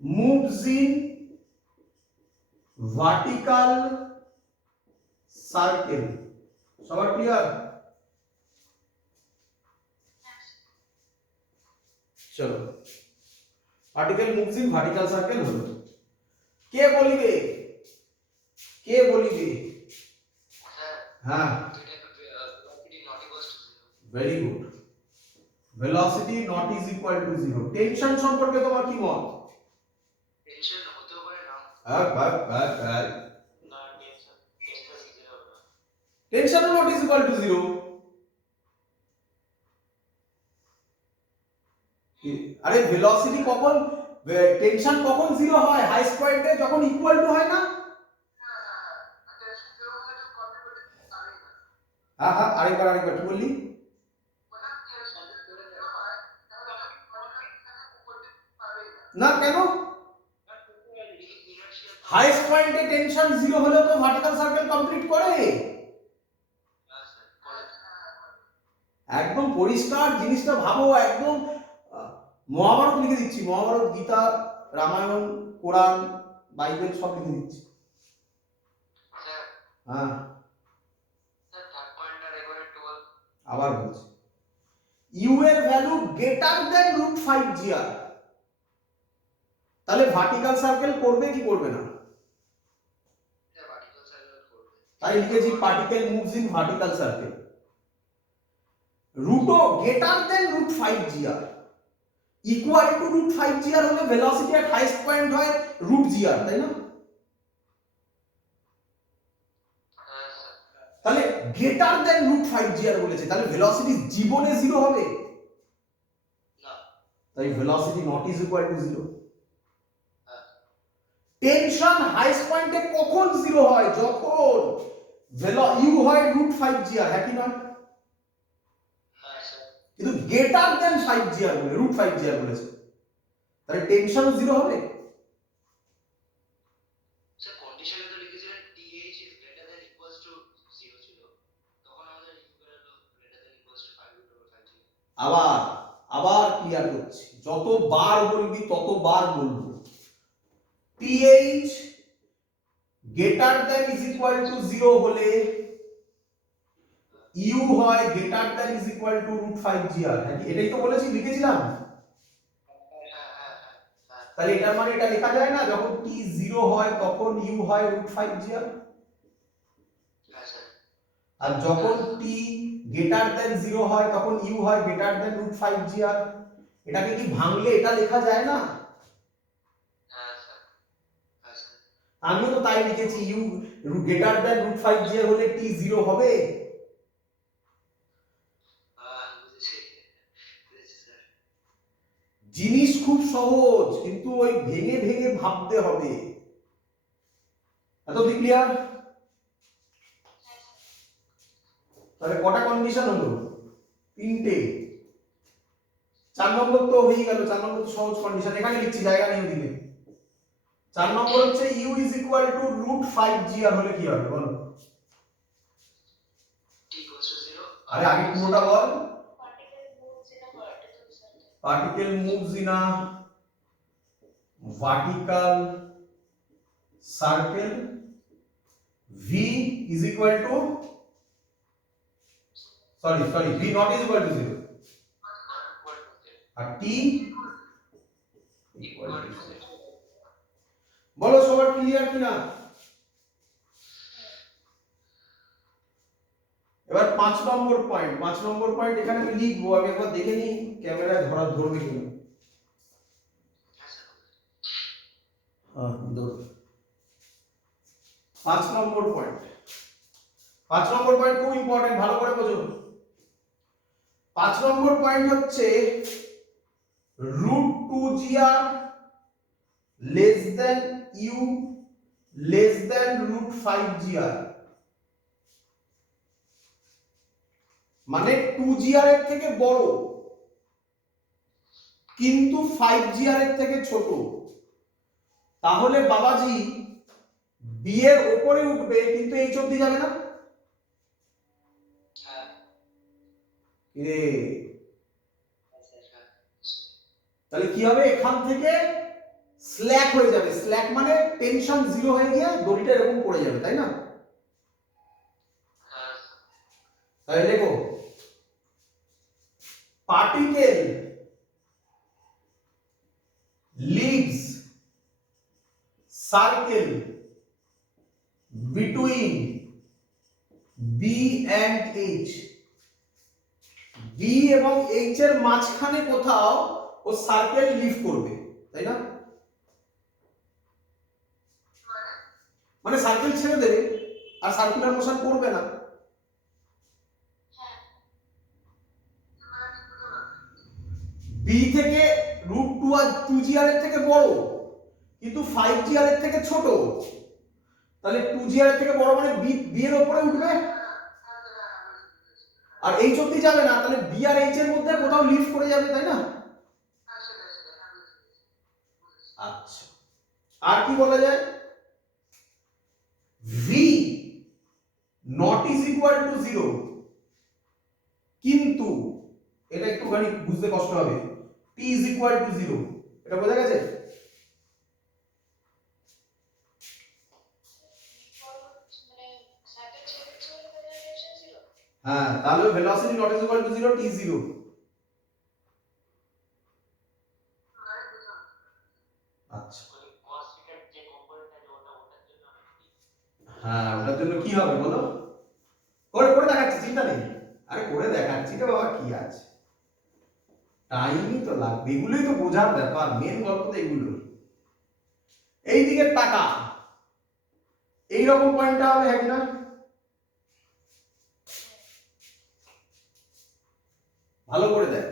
moves in vertical circle। সবার ক্লিয়ার? চলো, particle moves in vertical circle হলো। কে বলিবে? কে বলিবে? হ্যাঁ very good, velocity not is equal to zero. Tension সম্পর্কে তোমার কি মত? টেনশন হতে পারে না, না tension not is equal to zero. আরে ভেলোসিটি কখন, টেনশন কখন জিরো হয়? হাইস্ট পয়েন্টে যখন ইকুয়াল টু হয় না? হ্যাঁ হ্যাঁ আরেকবার কি বললি? না কেন? হাইস্ট পয়েন্টে টেনশন জিরো হলে তো ভার্টিক্যাল সার্কেল কমপ্লিট করে। একদম পরিষ্কার জিনিসটা ভাবো, একদম মহাভারত লিখে দিচ্ছি, মহাভারত, গীতা, রামায়ণ, কোরআন, বাইবেল সব লিখে দিচ্ছি। হ্যাঁ আবার বলছি, ইউ এর value greater than root 5 GR, তাহলে ভার্টিক্যাল সার্কেল করবে কি করবে না? তাই লিখেছি particle moves in vertical circle. রুটো greater than √5 gr equal to √5 gr হলে ভেলোসিটি এট হাইয়েস্ট পয়েন্ট হয় √gr, তাই না? তাহলে গ্রেটার দেন √5 gr বলেছে, তাহলে ভেলোসিটি জীবনে 0 হবে না, তাই velocity not is equal to 0। Tension highest পয়েন্টে কখন 0 হয়? যখন ইউ হয় √5 gr, হ্যাঁ কি না? কিন্তু গ্রেটার দেন √5 gr বলেছে, তাহলে টেনশন 0 হবে। স্যার কন্ডিশনে তো লিখেছিলেন th is greater than equals to 0 ছিল, তখন আমাদের ইকুয়াল হলো greater than equals to 5 ছিল। আবার ক্লিয়ার করছি, যতবার বলবি ততবার বলবো। th greater than is equal to 0 হলে ইউ হয় greater than is equal to √5 gr, হ্যাঁ এটাই তো বলেছি, লিখেছিলাম। তাহলে এটার মানে এটা লেখা যায় না, যখন t 0 হয় তখন ইউ হয় √5 gr, আর যখন t গ্রেটার দেন 0 হয় তখন ইউ হয় গ্রেটার দেন √5 gr। এটাকে কি ভাঙলে এটা লেখা যায় না? আমিও তো তাই লিখেছি, ইউ গ্রেটার দেন √5 gr হলে t 0 হবে। জিনিস খুব সহজ, কিন্তু ওই ভেঙে ভেঙে ভাবতে হবে। এত ক্লিয়ার? তাহলে কটা কন্ডিশন হলো? 3টে। 4 নম্বর তো হয়ে গেল, 4 নম্বর তো সহজ কন্ডিশন, এখানে লিখছি, জায়গা নেই ওদিকে। 4 নম্বর হচ্ছে u is equal to √5 gr হলে কি হবে বলো? t equals to 0। আরে আগে পুরোটা বল। Particle moves in a vertical circle, v is equal to sorry v not is equal to 0 আর t equal to 0। বলো সবার ক্লিয়ার কিনা? এবার 5 নম্বর পয়েন্ট এখানে আমি লিখবো, আমি একবার দেখে নিই ক্যামেরায় ধরবে কিনা। হ্যাঁ ধরবে। 5 নম্বর পয়েন্ট খুব ইম্পর্টেন্ট, ভালো করে বোঝো। 5 নম্বর পয়েন্ট হচ্ছে √2gr less than U less than √5gr, মানে 2gr এর থেকে বড় কিন্তু 5gr এর থেকে ছোট। তাহলে বাবাজি বি এর উপরে উঠবে কিন্তু এইচ অবধি যাবে না। তাহলে কি হবে? এখান থেকে স্ল্যাক হয়ে যাবে, স্ল্যাক মানে টেনশন 0 হয়ে গিয়ে দড়িটা এরকম পড়ে যাবে, তাই না? তাহলে দেখো particle leaves circle between B and H, B এবং এইচ এর মাঝখানে কোথাও ও সার্কেল লিভ করবে, তাই না? মানে সার্কেল ছেড়ে দেবে আর সার্কুলার মোশন করবে না। বি থেকে √2 আর 2gr এর থেকে বড় কিন্তু 5gr এর থেকে ছোট, তাহলে 2gr এর থেকে বড় মানে বি এর উপরে উঠবে আর এইচ অবধি যাবে না, তাহলে বি আর এইচ এর মধ্যে কোথাও লিভ করে যাবে, তাই না? আচ্ছা, আর কি বলা যায়? v not is equal to 0, কিন্তু এটা একটুখানি বুঝতে কষ্ট হবে, t is equal to 0, এটা বোঝা গেছে? হ্যাঁ, তাহলে velocity not is equal to 0, t 0। আচ্ছা, ওটার জন্য কি হবে বলো? করে করে দেখাচ্ছি, চিন্তা নেই। আরে করে দেখাচ্ছি তো বাবা, কি আছে, টাইমই তো লাগবে, এগুলোই তো বোঝার ব্যাপার, মেন গল্প তো এগুলোই। এই দিকের টাকা এইরকম পয়েন্টটা হবে, হ্যাঁ না? ভালো করে দেখ,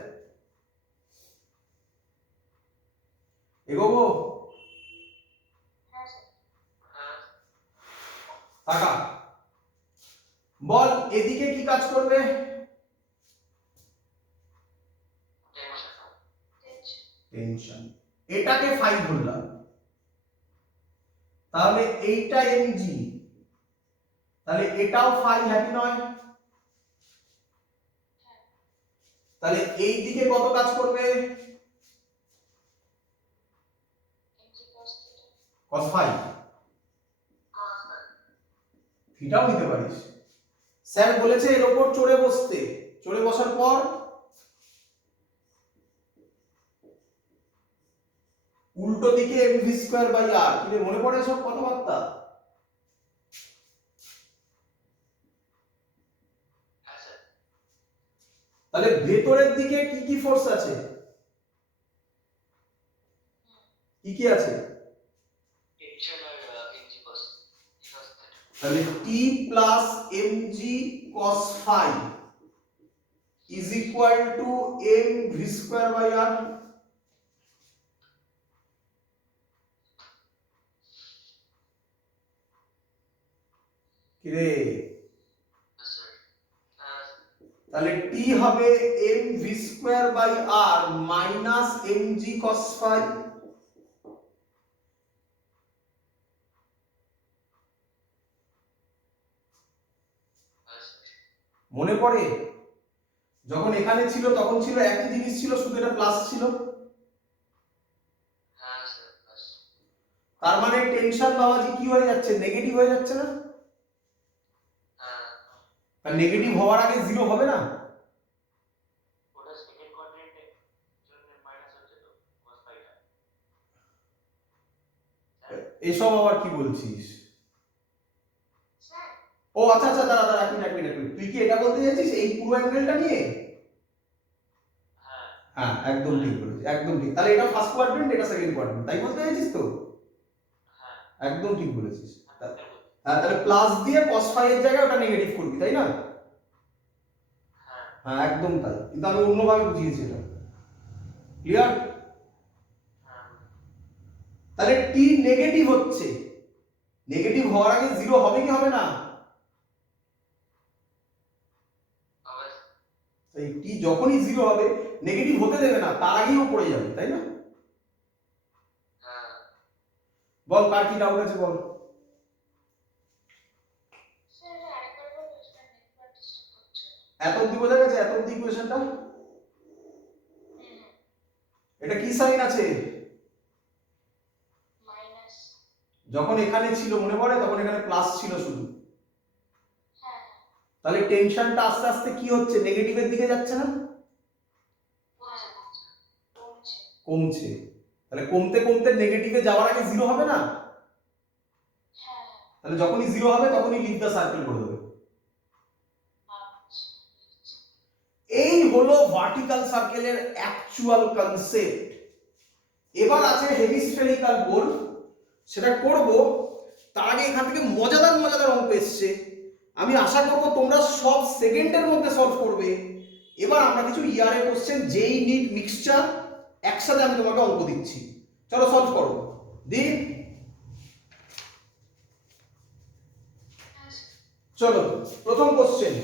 এগোবো। টাকা বল এদিকে কি কাজ করবে? টেনশন। এটাকে 5 ধরলাম, তাহলে এইটা এমজি, তাহলে এটাও 5, হ্যাঁ কি নয়? তাহলে এই দিকে কত কাজ করবে? cos 5, থিটাও নিতে পারিস। স্যার বলেছে এর উপর চড়ে বসতে, চড়ে বসার পর উল্টো দিকে mv স্কয়ার বাই আর। কি রে, মনে পড়ে সব কথাবার্তা? তাহলে ভেতরের দিকে কি কি ফোর্স আছে, কি কি আছে? তাহলে t plus mg cos 5 is equal to mv square by R. কি রে, তাহলে t হবে mv square by R minus mg cos 5। মনে পড়ে যখন এখানে ছিল তখন ছিল একই জিনিস ছিল, শুধু এটা প্লাস ছিল। তার মানে টেনশন বাবাজি কি হয়ে যাচ্ছে, নেগেটিভ হয়ে যাচ্ছে না? আর নেগেটিভ হওয়ার আগে জিরো হবে না? এসব আবার কি বলছিস? ও আচ্ছা আচ্ছা, দাঁড়া দাঁড়া, এক মিনিট। তুই কি এটা বলতে চাইছিস এই পুরো অ্যাঙ্গেলটা নিয়ে? হ্যাঁ একদম ঠিক বলেছিস, একদম ঠিক। তাহলে এটা ফার্স্ট কোয়াড্রেন্ট, এটা সেকেন্ড কোয়াড্রেন্ট, তাই বলতে চাইছিস তো? একদম ঠিক বলেছিস। হ্যাঁ, তাহলে প্লাস দিয়ে cos 5 এর জায়গায় ওটা নেগেটিভ করবি, তাই না? হ্যাঁ একদম তাই, কিন্তু আমি অন্যভাবে বুঝিয়েছি এটা। ক্লিয়ার? তাহলে t নেগেটিভ হচ্ছে, নেগেটিভ হওয়ার আগে জিরো হবে কি হবে না? এই t যখনই জিরো হবে নেগেটিভ হতে দেবে না, তার আগেই ও পড়ে যাবে, তাই না? বল কার কি ডাউট আছে বল। এত অবধি বোঝা গেছে? এত অবধি ইকুয়েশনটা? এটা কি সাইন আছে? যখন এখানে ছিল মনে পড়ে, তখন এখানে প্লাস ছিল শুধু। তাহলে টেনশনটা আস্তে আস্তে কি হচ্ছে, নেগেটিভের দিকে যাচ্ছে না? কমছে। তাহলে কমতে কমতে নেগেটিভে যাওয়ার আগে জিরো হবে না? তাহলে যখনই জিরো হবে তখনই লিভ দ্য সার্কেল করে দেবে। এই হলো ভার্টিক্যাল সার্কেলের অ্যাকচুয়াল কনসেপ্ট। এবার আছে হেমিস্ফেরিক্যাল গোল, সেটা করব। তার আগে এখান থেকে মজাদার মজাদার অঙ্ক এসছে, আমি আশা করব তোমরা সব সেকেন্ডের মধ্যে সলভ করবে। এবার আমরা কিছু ইয়ারে কোশ্চেন, যেই নিট মিক্সচার একসাথে আমি তোমাকে অঙ্ক দিচ্ছি, চলো সলভ করো। দি চলো প্রথম কোশ্চেন।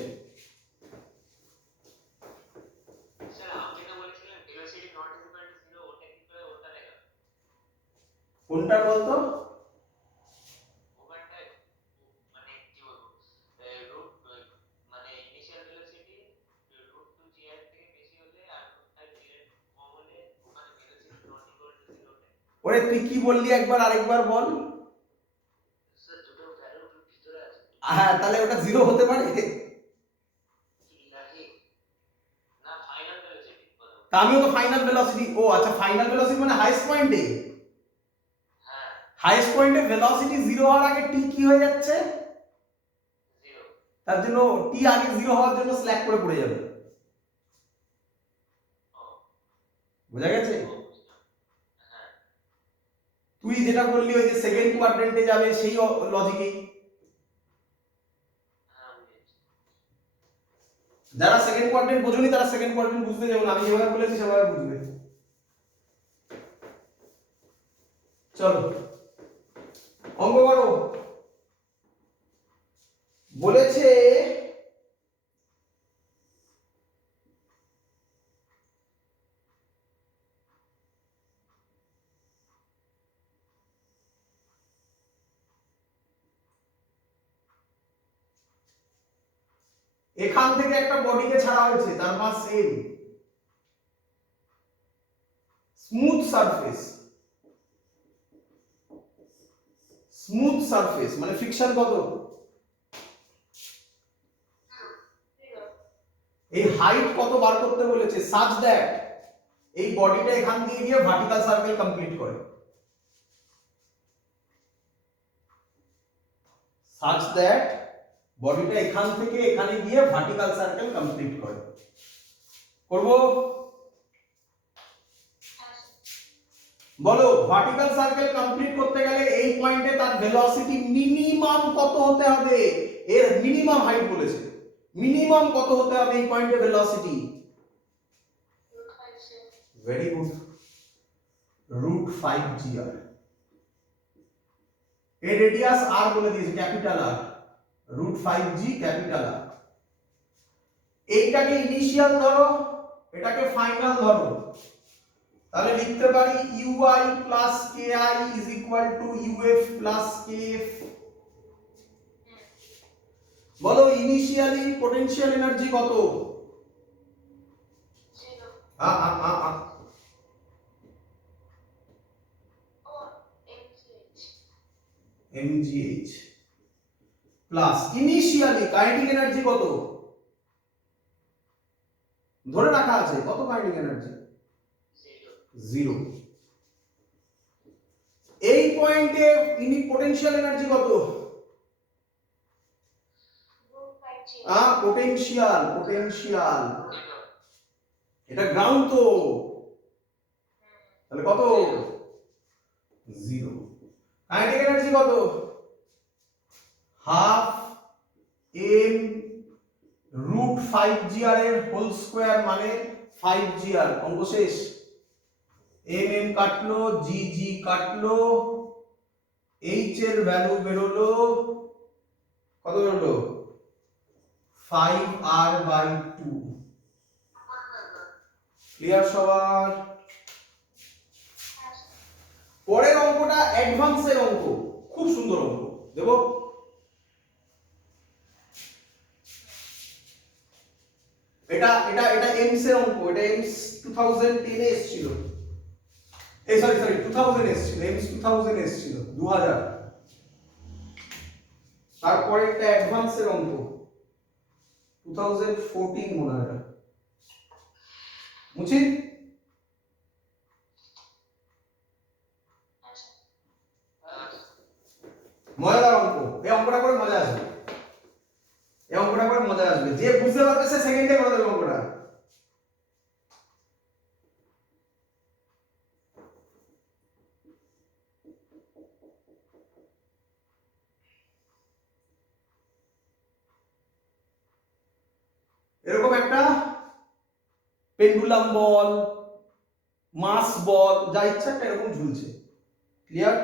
কোনটা বলতো? ওরে তুই কি বললি একবার আরেকবার বল। হ্যাঁ তাহলে ওটা জিরো হতে পারে? তা আমিও তো ফাইনাল ভেলোসিটি, ও আচ্ছা ফাইনাল ভেলোসিটি মানে হাইয়েস্ট পয়েন্টে, হাইয়েস্ট পয়েন্টে ভেলোসিটি জিরো হওয়ার আগে টি কি হয়ে যাচ্ছে? তার জন্য টি আগে 0 হওয়ার জন্য স্ল্যাক করে পড়ে যাবে। বোঝা গেছে? হ্যাঁ তুই যেটা বললি ওই যে সেকেন্ড কোয়াড্রেন্টে যাবে সেই লজিকেই। হ্যাঁ বুঝেছি। যারা সেকেন্ড কোয়াড্রেন্ট বোঝনি তারা সেকেন্ড কোয়াড্রেন্ট বুঝতে যাবে না, আমি যেভাবে বলেছি সেভাবে বুঝবে। চলো অঙ্ক করো। বলেছে এখান থেকে একটা বডিকে ছাড়া হয়েছে, তার mass M, smooth surface, smooth surface মানে ফ্রিকশন কত? এই হাইট কত বার করতে বলেছে, সাচ দ্যাট এই বডিটা এখান দিয়ে গিয়ে ভার্টিক্যাল সার্কেল কমপ্লিট করে, সাচ দ্যাট বডিটা এখান থেকে এখানে গিয়ে ভার্টিক্যাল সার্কেল কমপ্লিট করে। করব? বলো ভার্টিক্যাল সার্কেল কমপ্লিট করতে গেলে এই পয়েন্টে তার ভেলোসিটি মিনিমাম কত হতে হবে? এর মিনিমাম হাইট বলেছে, মিনিমাম কত হতে হবে এই পয়েন্টে velocity? Very good, √5 g r। এর রেডিয়াস r বলে দিয়েছে, capital R, √5g capital R। এইটাকে ইনিশিয়াল ধরো, এটাকে ফাইনাল ধরো, তাহলে লিখতে পারি ui plus ki is equal two uf plus kf। বলো ইনিশিয়ালি পোটেনশিয়াল এনার্জি কত? mgh plus initially kinetic energy কত? ধরে রাখা আছে কত কাইনেটিক এনার্জি? 0। এই পয়েন্টে পোটেনশিয়াল এনার্জি কত? পোটেনশিয়াল, পোটেনশিয়াল এটা গ্রাউন্ড তো, তাহলে কত? 0। কাইনেটিক এনার্জি কত? হাফ m √5gr এর হোল স্কয়ার মানে 5gr। অঙ্ক শেষ। mm কাটলো, gg কাটলো, h এর ভ্যালু বেরোলো কত? বেরোলো 5r/2। ক্লিয়ার সবার? পরের অঙ্কটা অ্যাডভান্সের অঙ্ক, খুব সুন্দর অঙ্ক দেব। এটা এটা এটা এমস এর অঙ্ক, এটা এমস 2010 এ এসেছিল, এই সরি 2000 এসেছিল, এমস 2000 এসেছিল 2000। তারপরে একটা অ্যাডভান্সের অঙ্ক 2014 মনে হয়, এটা মুছি। মজাদার অঙ্ক, এই অঙ্কটা করে মজা আসবে, এই অঙ্কটা করে মজা আসবে, যে বুঝতে পারবে সে সেকেন্ডে করে দেবে অঙ্কটা। এরকম একটা পেন্ডুলাম বল, মাস বল, যা ইচ্ছা একটা এরকম ঝুলছে। ক্লিয়ার?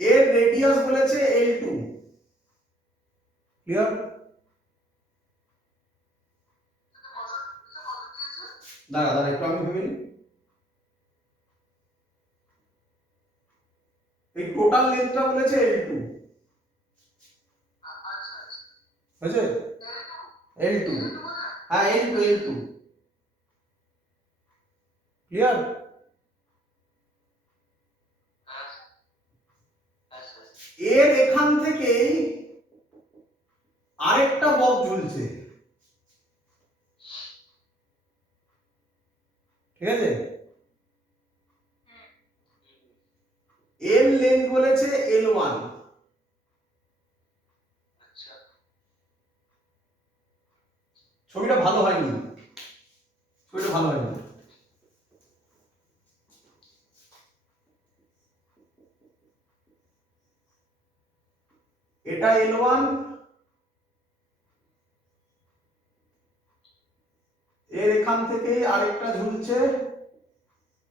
এর রেডিয়াস বলেছে L2। ক্লিয়ার? দাঁড়া দাঁড়া একটু আমি ভেবে নিই। এই টোটাল লেন্থটা বলেছে L2, বুঝেছে? L2, হ্যাঁ L2। ক্লিয়ার? এর এখান থেকেই আরেকটা বব ঝুলছে, ঠিক আছে? এর লেন্থ বলেছে L1, ছবিটা ভালো হয়নি, ছবিটা ভালো হয়নি। এটা L1, এর এখান থেকে আরেকটা ঝুলছে,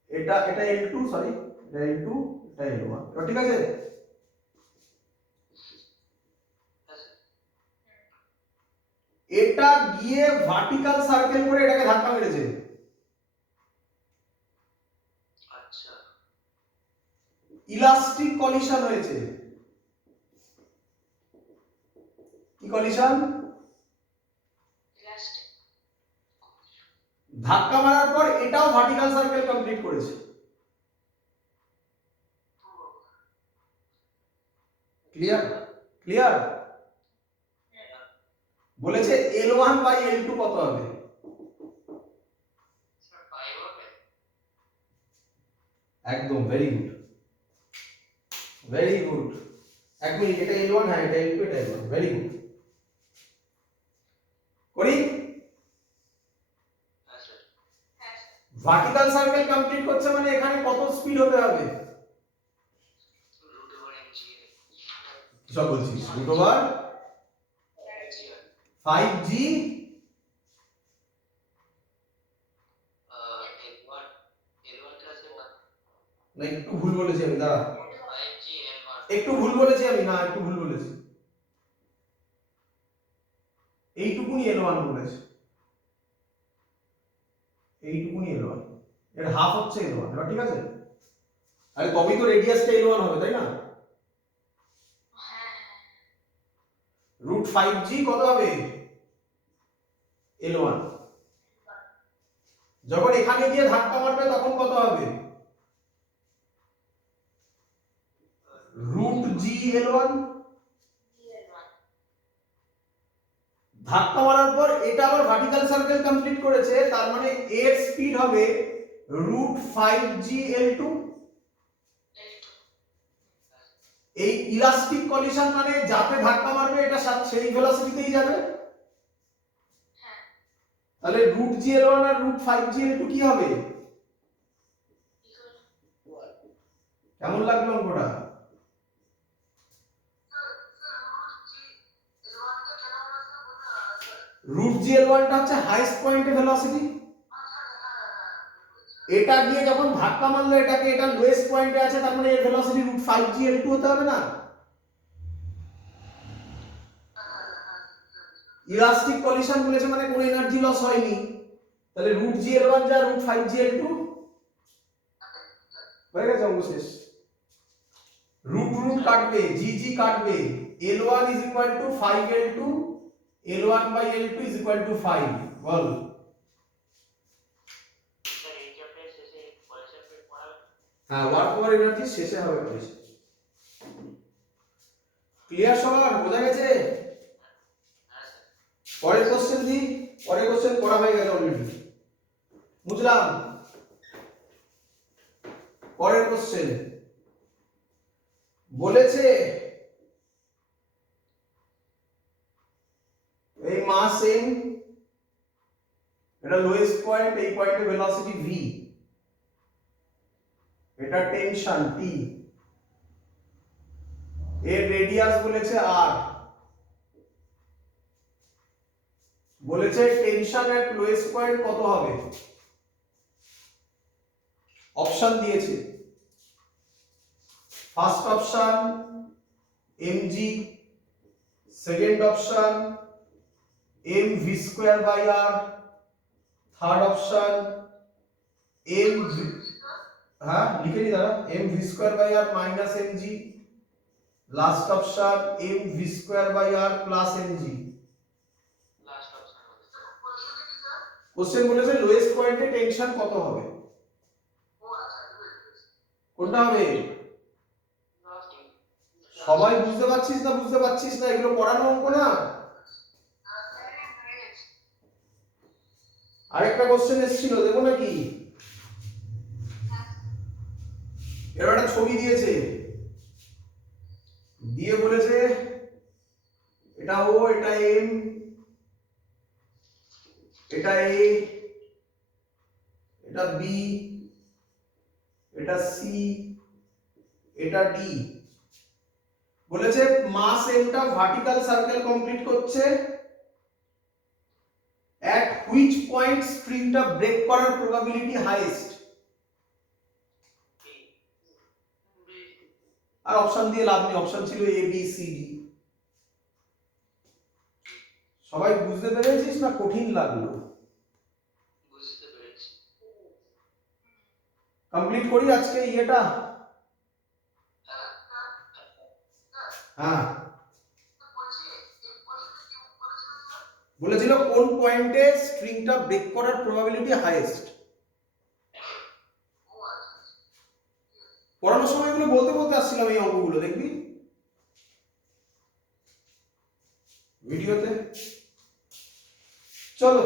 এটা L2, সরি এটা L2, এটা L1, ঠিক আছে? এটা গিয়ে ভার্টিক্যাল সার্কেল করে এটাকে ধাক্কা মেরেছে। আচ্ছা, ইলাস্টিক কলিশন হয়েছে। কি কলিশন? ইলাস্টিক। ধাক্কা মারার পর এটাও ভার্টিক্যাল সার্কেল কমপ্লিট করেছে। ক্লিয়ার? ক্লিয়ার? বলেছে L1 বাই L2 কত হবে? একদম, ভেরি গুড, ভেরি গুড। এক মিনিট, এটা L1, হ্যাঁ এটা L2, এটা L1, ভেরি গুড। করি? ভার্টিক্যাল সার্কেল কমপ্লিট করছে মানে এখানে কত স্পিড হতে হবে? কি সব বলছিস? রুট ওভার 5G না, একটু ভুল বলেছি আমি, দাঁড়া, একটু ভুল বলেছি আমি, না একটু ভুল বলেছি, এইটুকুনি L1 বলেছি, এইটুকুনি L1, এর হাফ হচ্ছে L1, এবার ঠিক আছে? আরে তবেই তো রেডিয়াসটা L1 হবে, তাই না? রুট 5G কত হবে? L1। যখন এখানে গিয়ে ধাক্কা মারবে তখন কত হবে? রুট জি L1। ধাক্কা মারার পর এটা আবার ভার্টিক্যাল সার্কেল কমপ্লিট করেছে, তার মানে এর স্পিড হবে রুট 5G L2। এই ইলাস্টিক কলিশন মানে যাতে ধাক্কা মারবে এটা সেই ভেলোসিটিতেই যাবে। তাহলে রুট জি L1 আর রুট 5G L2 কি হবে? কেমন লাগলো অঙ্কটা? রুট জি L1 টা হচ্ছে হাইস্ট পয়েন্টে ভেলোসিটি, এটা গিয়ে যখন ধাক্কা মারলো এটাকে, এটা লোয়েস্ট পয়েন্টে আছে, তার মানে এর ভেলোসিটি রুট 5G L2 হতে হবে না? ইলাস্টিক কলিশন বলেছে মানে কোনো এনার্জি লস হয়নি, তাহলে রুট জি L1 যা রুট 5G L2 হয়ে গেছে, অঙ্ক শেষ। রুট রুট কাটবে, জি জি কাটবে, L1 is equal to 5L2, L1 by L2 is equal to 5, বল। হ্যাঁ, ওয়ার্ক ওভার এনার্জি শেষে হবে বলেছে। ক্লিয়ার সবার? বোঝা গেছে? পরের কোশ্চেন দি, পরের কোশ্চেন করা হয়ে গেছে অলরেডি, বুঝলাম। পরের কোশ্চেন বলেছে এই মাস m, এটা লোয়েস্ট পয়েন্ট, এই পয়েন্টে ভেলোসিটি v, এটা টেনশন t, এর রেডিয়াস বলেছে r, বলেছে টেনশন এট লোয়েস্ট পয়েন্ট কত হবে? অপশন দিয়েছে, first option mg, second option mv square by r, third option m, হ্যাঁ লিখে নি দাদা, mv square by r minus mg, last option mv square by r plus mg। Question বলেছে lowest পয়েন্টে tension কত হবে? কোনটা হবে? সবাই বুঝতে পারছিস না? বুঝতে পারছিস না? এগুলো পড়ানো অঙ্ক না। আরেকটা কোশ্চেন এসেছিল, দেখো নাকি? এর একটা ছবি দিয়েছে, দিয়ে বলেছে এটা ও, এটা এম, এটা এ, এটা বি, এটা সি, এটা ডি। বলেছে মাস এমটা ভার্টিক্যাল সার্কেল কমপ্লিট করছে, at which point স্প্রিংটা ব্রেক করার প্রবাবিলিটি হাইয়েস্ট। আর অপশন দিয়ে লাভ নেই, অপশন ছিল এ বি সি ডি। সবাই বুঝতে পেরেছিস না কঠিন লাগলো? বুঝতে পেরেছি। কমপ্লিট করি আজকে ইয়েটা। হ্যাঁ, বলেছিল কোন পয়েন্টে স্ট্রিংটা ব্রেক করার প্রবাবিলিটি হাইয়েস্ট। পড়ানোর সময় এগুলো বলতে বলতে আসছিলাম এই অঙ্কগুলো, দেখবি ভিডিওতে। চলো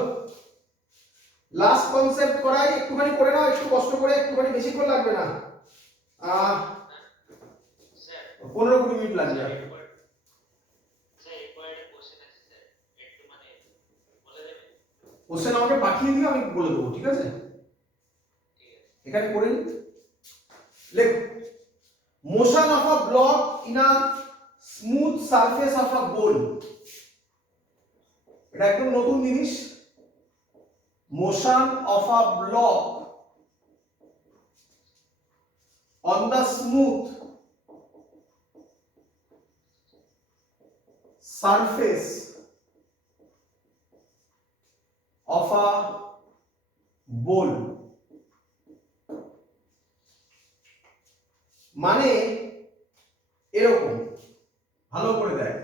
লাস্ট কনসেপ্ট করাই, একটুখানি করে নাও, একটু কষ্ট করে, একটুখানি বেশিক্ষণ লাগবে না, 15-20 মিনিট লাগবে। কোশ্চেন আমাকে পাঠিয়ে দিও, আমি বলে দেবো, ঠিক আছে? এখানে করে নি, লেখ motion of a block in a smooth surface of a bowl. এটা একদম নতুন জিনিস। Motion of a block on the smooth surface of a bowl. মানে এরকম, ভালো করে দেখ,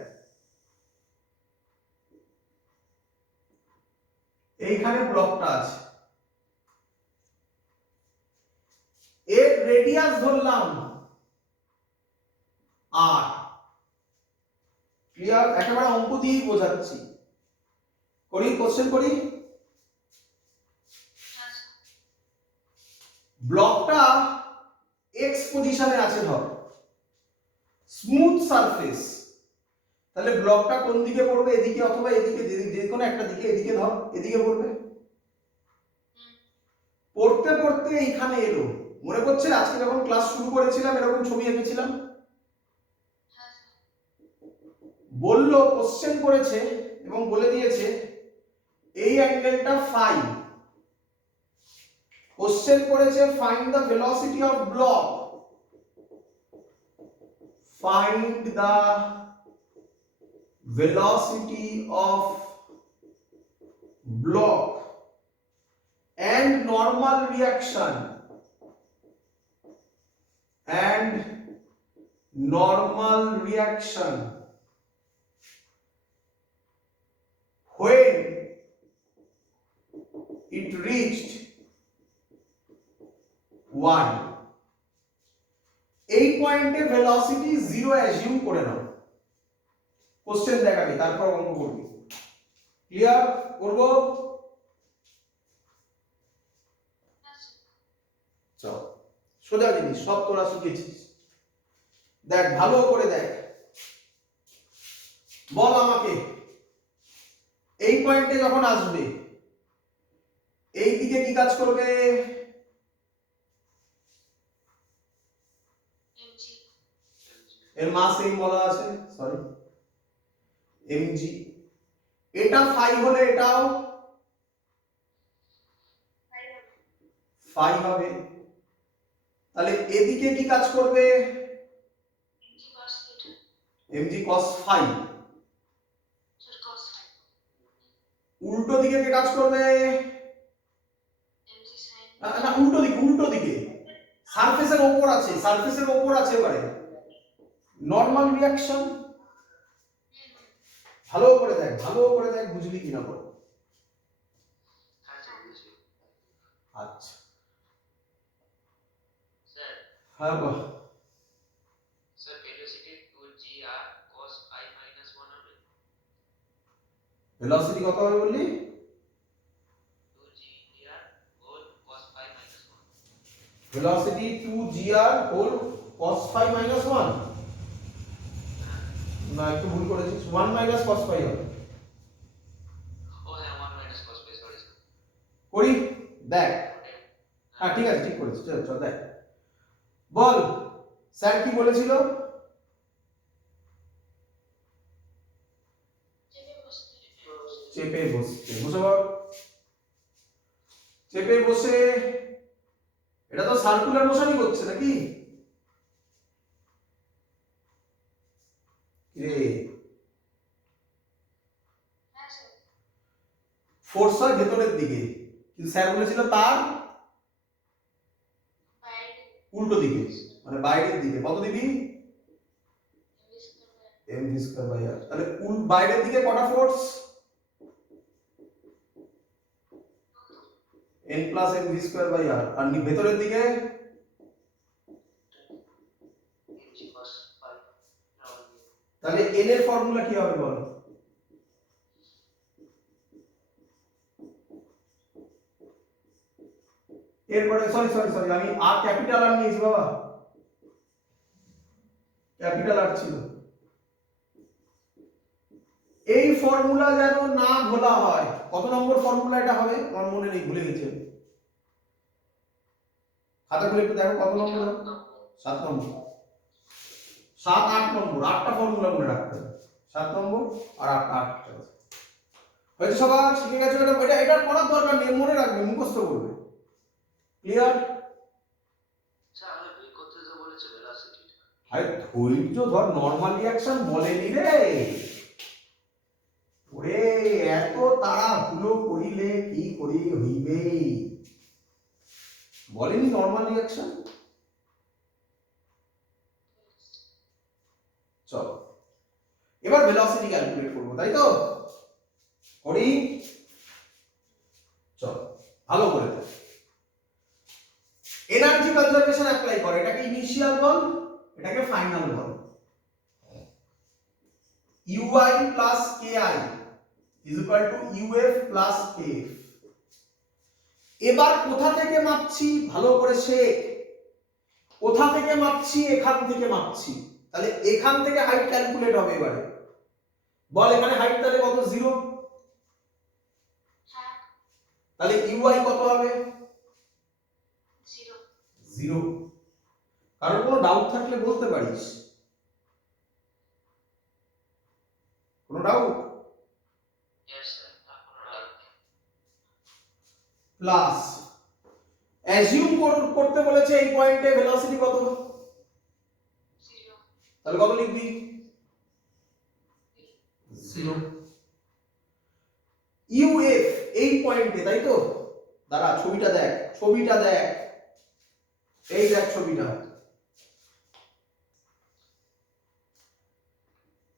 এইখানে ব্লকটা আছে, এর রেডিয়াস ধরলাম আর। ক্লিয়ার? একেবারে অঙ্ক দিয়েই বোঝাচ্ছি। করি, কোশ্চেন করি। ব্লকটা এক্স পজিশনে আছে ধর, স্মুথ সারফেস, তাহলে ব্লকটা কোন দিকে পড়বে? এদিকে অথবা এদিকে, যে কোনো একটা দিকে, এদিকে ধর, এদিকে পড়বে। পড়তে পড়তে এইখানে এলো, মনে করছে আজকে যখন ক্লাস শুরু করেছিলাম এরকম ছবি এঁকেছিলাম, বললো কোশ্চেন করেছে এবং বলে দিয়েছে এই অ্যাঙ্গেলটা ফাই। কোশ্চেন করেছে find the velocity of block, find the velocity of block and normal reaction when it reached 1। এই পয়েন্টে ভেলোসিটি 0 অ্যাজিউম করে নাও। কোশ্চেন দেখাবি, তারপর অঙ্ক করবি। ক্লিয়ার? করব? চল, সোজা জিনিস, সব তোরা শিখেছিস। দেখ ভালো করে দেখ, বল আমাকে এই পয়েন্টে যখন আসবে এই দিকে কি কাজ করবে? এর মাস এম বলা আছে, সরি mg। এটা ফাই হলে এটাও ফাই হবে, তাহলে এদিকে কি কাজ করবে? mg cos phi. উল্টো দিকে কে কাজ করবে? না না, উল্টো দিকে, উল্টো দিকে, সারফেসের উপর আছে, সারফেসের উপর আছে, এবারে নরমাল রিঅ্যাকশন। ভালো করে দেখ, ভালো করে দেখ, বুঝলি কিনা বল। আচ্ছা হ্যাঁ বল। Sir velocity 2gr cos phi minus 1 হবে। ভেলোসিটি কত হবে বললি? 2gr whole cos phi minus 1। Velocity 2gr whole cos phi minus 1। না, একটু ভুল করেছিস, 1 minus cos phi হবে। ও হ্যাঁ, 1 minus cos phi, sorry sir. চল দেখ বল স্যার কি বলেছিল? চেপে বসতে, বসে বল। চেপে বসে, এটা তো সার্কুলার মোশনই করছে নাকি রে? ফোর্স হয় ভেতরের দিকে, কিন্তু স্যার বলেছিল তার উল্টো দিকে, মানে বাইরের দিকে। কত দিবি? mv square by r। তাহলে বাইরের দিকে কটা force? n plus mv square by r। আর ভেতরের দিকে তাহলে n এর ফর্মুলা কি হবে বল? এরপরে সরি সরি সরি আমি আর ক্যাপিটাল আর নিয়েছি বাবা, ক্যাপিটাল আর ছিল। এই ফর্মুলা যেন না ভোলা হয়। কত নম্বর ফর্মুলা এটা হবে আমার মনে নেই, ভুলে গেছি। খাতা খুলে একটু দেখো কত নম্বর হবে। 7 নম্বর, 7 8 নম্বর, 8টা ফর্মুলা মনে রাখতে হবে। 7 নম্বর আর 8টা হয়তো সবার শিখে গেছো। এটা এটা পড়ার দরকার নেই, মনে রাখবে, মুখস্থ করবে। ক্লিয়ার? আরে ধৈর্য ধর, নরমাল রিঅ্যাকশন বলেনি রে ওরে, এত তাড়াহুড়ো করিলে কি করি হইবে, বলেনি নরমাল রিঅ্যাকশন। চলো এবার ভেলোসিটি ক্যালকুলেট করবো, তাই তো? করি, চলো ভালো করে দেখ। এনার্জি কনজারভেশন অ্যাপ্লাই করে, এটাকে ইনিশিয়াল বল, এটাকে final ball. ui plus ki is equal two uf plus kf। এবার কোথা থেকে মাপছি ভালো করে শেখ, কোথা থেকে মাপছি? এখান থেকে মাপছি। তাহলে এখান থেকে হাইট ক্যালকুলেট হবে। এবারে বল এখানে হাইট তাহলে কত? 0। তাহলে ui কত হবে? 0। কারণ কোনো ডাউট থাকলে বলতে পারিস। কোনো ডাউট? প্লাস অ্যাজিউম করতে বলেছে এই পয়েন্টে ভেলোসিটি কত, তাহলে কত লিখবি? 0। uf এই পয়েন্টে, তাই তো? দাঁড়া ছবিটা দেখ, ছবিটা দেখ, এই দেখ ছবিটা,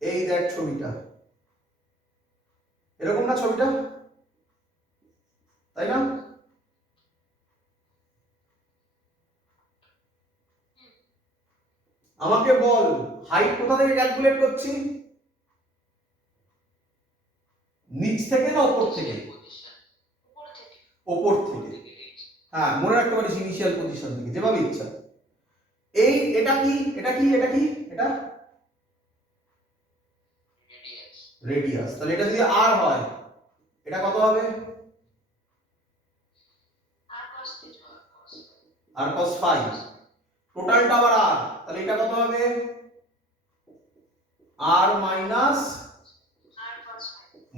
এই দেখ ছবিটা, এরকম না ছবিটা, তাই না? আমাকে বল হাইট কোথা থেকে ক্যালকুলেট করছি? নিচ থেকে না উপর থেকে? উপর থেকে। হ্যাঁ মনে রাখতে পারিস ইনিশিয়াল পজিশন থেকে, যেভাবে ইচ্ছা। এই এটা কি, এটা কি, এটা কি, এটা রেডিয়াস। তাহলে এটা যদি r হয় এটা কত হবে? r cos phi। টোটালটা আবার r, তাহলে এটা কত হবে? r মাইনাস,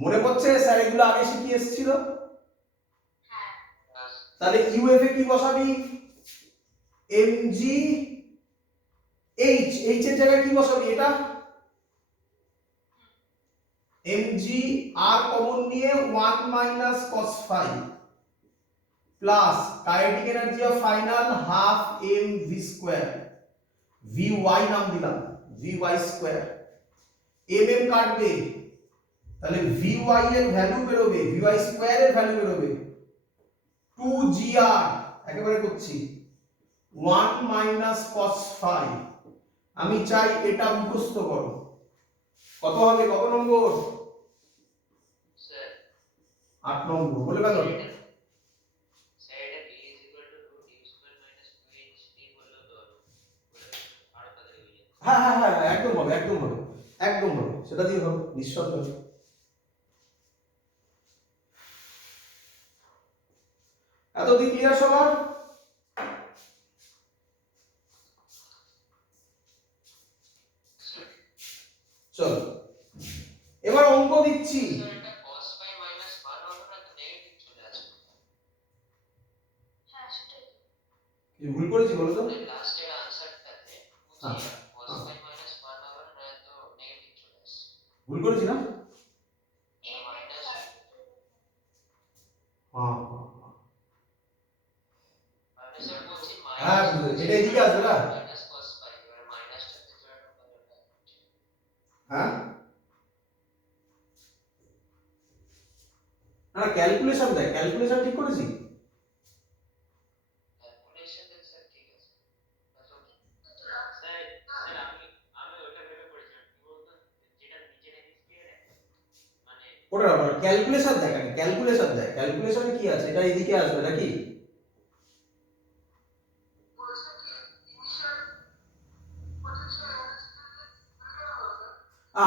মনে পড়ছে স্যার এগুলো আগে শিখিয়ে এসেছিল। তাহলে ইউএফ এ কি বসাবি? mg h, h এর জায়গায় কি বসাবি? এটা mg r কমন নিয়ে 1 minus cos phi plus kinetic energy of final half mv square, vy নাম দিলাম, vy স্কয়ার। mm কাটবে, তাহলে vy এর ভ্যালু বেরোবে, vy স্কয়ার এর ভ্যালু বেরোবে 2gr, একেবারে করছি 1 মাইনাস cos phi। আমি চাই এটা মুখস্থ করো। কত হবে? কত নম্বর? 8 নম্বর। বলে গেল। হ্যাঁ হ্যাঁ হ্যাঁ একদম হবে, একদম হবে, একদম হবে, সেটা দিয়ে হবে নিঃসন্দেহে। এতদিন ক্লিয়ার সবার? চলো এবার অঙ্ক দিচ্ছি। স্যার এটা cos phi minus 1 হবে না, তো নেগেটিভ চলে আসবে। হ্যাঁ সেটাই কি ভুল করেছি বলো তো? লাস্টের আনসারটাতে হ্যাঁ, cos হ্যাঁ। phi minus 1 হবে না, তো নেগেটিভ চলে আসছে। ভুল করেছি না? মাইনাস হ্যাঁ মানে স্যার বলছি হ্যাঁ, এটা এদিকে আসবে না? মাইনাস cos phi, এবারে মাইনাসটাতে জয়েন হবে ওটা। হ্যাঁ না, ক্যালকুলেশন দেয়, ক্যালকুলেশন ঠিক করেছি। ক্যালকুলেশন স্যার ঠিক আছে। স্যার স্যার আমি ওটা ভেবে করেছিলাম, কি বলতো, যেটা নিচের হেমিস্ফিয়ারে মানে ওটা ক্যালকুলেশন দেয়, ক্যালকুলেশন দেয়, ক্যালকুলেশনে কি আছে, এটা এদিকে আসবে নাকি?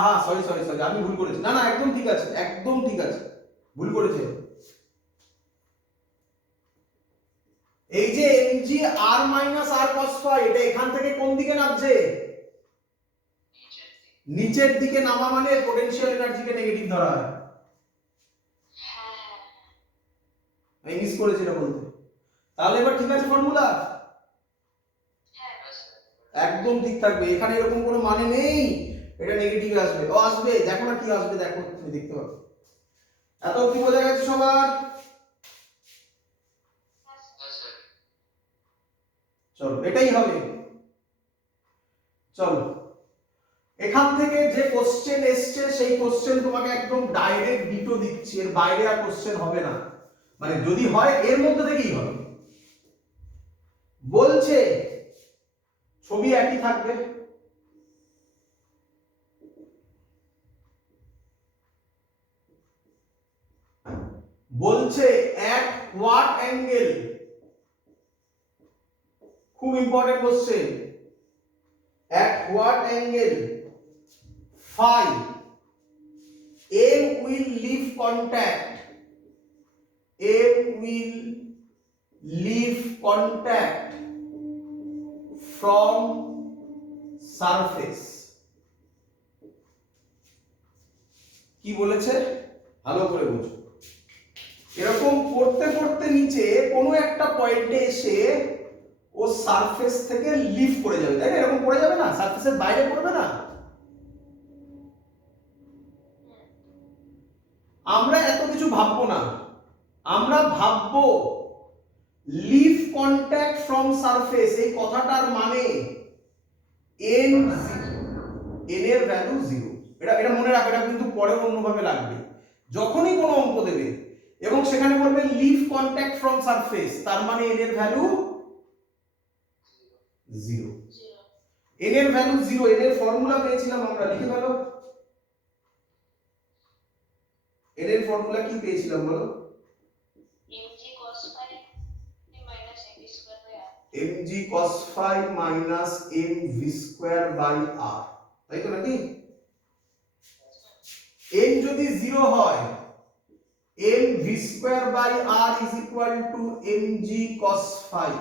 হ্যাঁ সরি সরি সরি, আমি ভুল করেছি। না না, একদম ঠিক আছে, একদম ঠিক আছে, ভুল করেছে। এই যে mg r minus r cos phi, এটা এখান থেকে কোন দিকে নামছে? নিচের দিকে। নিচের দিকে নামা মানে পোটেনশিয়াল এনার্জিকে নেগেটিভ ধরা হয়। আমি মিস করেছি এটা বলতে। তাহলে এবার ঠিক আছে ফর্মুলা? হ্যাঁ স্যার একদম ঠিক থাকবে, এখানে এরকম কোনো মানে নেই এটা নেগেটিভ আসবে। ও আসবে, দেখো না কি আসবে, দেখো তুমি দেখতে পাবে। এত কি বোঝা গেছে সবার? স্যার চলো এটাই হবে। চলো এখান থেকে যে কোশ্চেন এসছে সেই কোশ্চেন তোমাকে একদম ডাইরেক্ট ডিটো দিচ্ছি, এর বাইরে আর কোশ্চেন হবে না, মানে যদি হয় এর মধ্যে থেকেই হবে। বলছে ছবি একই থাকবে, বলছে অ্যাট হোয়াট অ্যাঙ্গেল, খুব important question, at what angle phi m will leave contact, m will leave contact from surface। কি বলেছে ভালো করে বুঝো। এরকম পড়তে পড়তে নিচে কোনো একটা পয়েন্টে এসে ও সারফেস থেকে লিভ করে যাবে, তাই না? এরকম পড়ে যাবে না, সারফেসের বাইরে পড়বে না। আমরা এত কিছু ভাববো না, আমরা ভাববো লিভ কন্ট্যাক্ট ফ্রম সারফেস, এই কথাটার মানে n এর ভ্যালু 0। এটা এটা মনে রাখো, এটা কিন্তু পরে অন্যভাবে লাগবে। যখনই কোনো অঙ্ক দেবে এবং সেখানে বলবে লিভ কন্ট্যাক্ট ফ্রম সারফেস, তার মানে n এর ভ্যালু 0। n এর ভ্যালু 0, n এর ফর্মুলা পেয়েছিলাম আমরা, লিখে ফেলো। n এর ফর্মুলা কি পেয়েছিলাম বলো? mg cos phi minus mv square by r। mg cos phi minus mv square by r, তাই তো নাকি? n যদি 0 হয় mv square by r is equal to mg cos phi,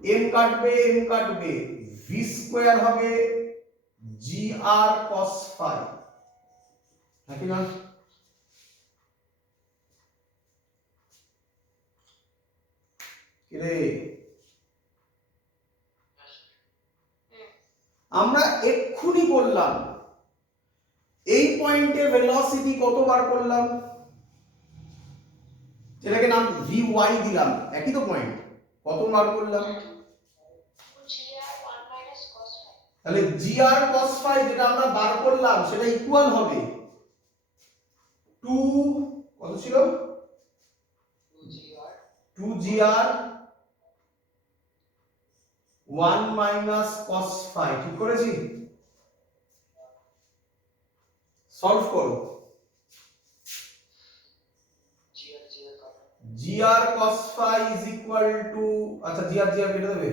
m কাটবে m কাটবে, v স্কয়ার হবে gr cos phi, নাকি না? কিরে আমরা এক্ষুনি বললাম এই পয়েন্টে ভেলোসিটি কতবার করলাম, যেটাকে নাম vy দিলাম, একই তো পয়েন্ট, কতবার করলাম? gr 1 minus cos phi। তাহলে gr cos phi যেটা আমরা বার করলাম সেটা ইকুয়াল হবে 2, কত ছিল? 2gr 1 minus cos phi, ঠিক করেছি? সলভ করো। gr cos phi is equal to, আচ্ছা gr কেটে দেবে,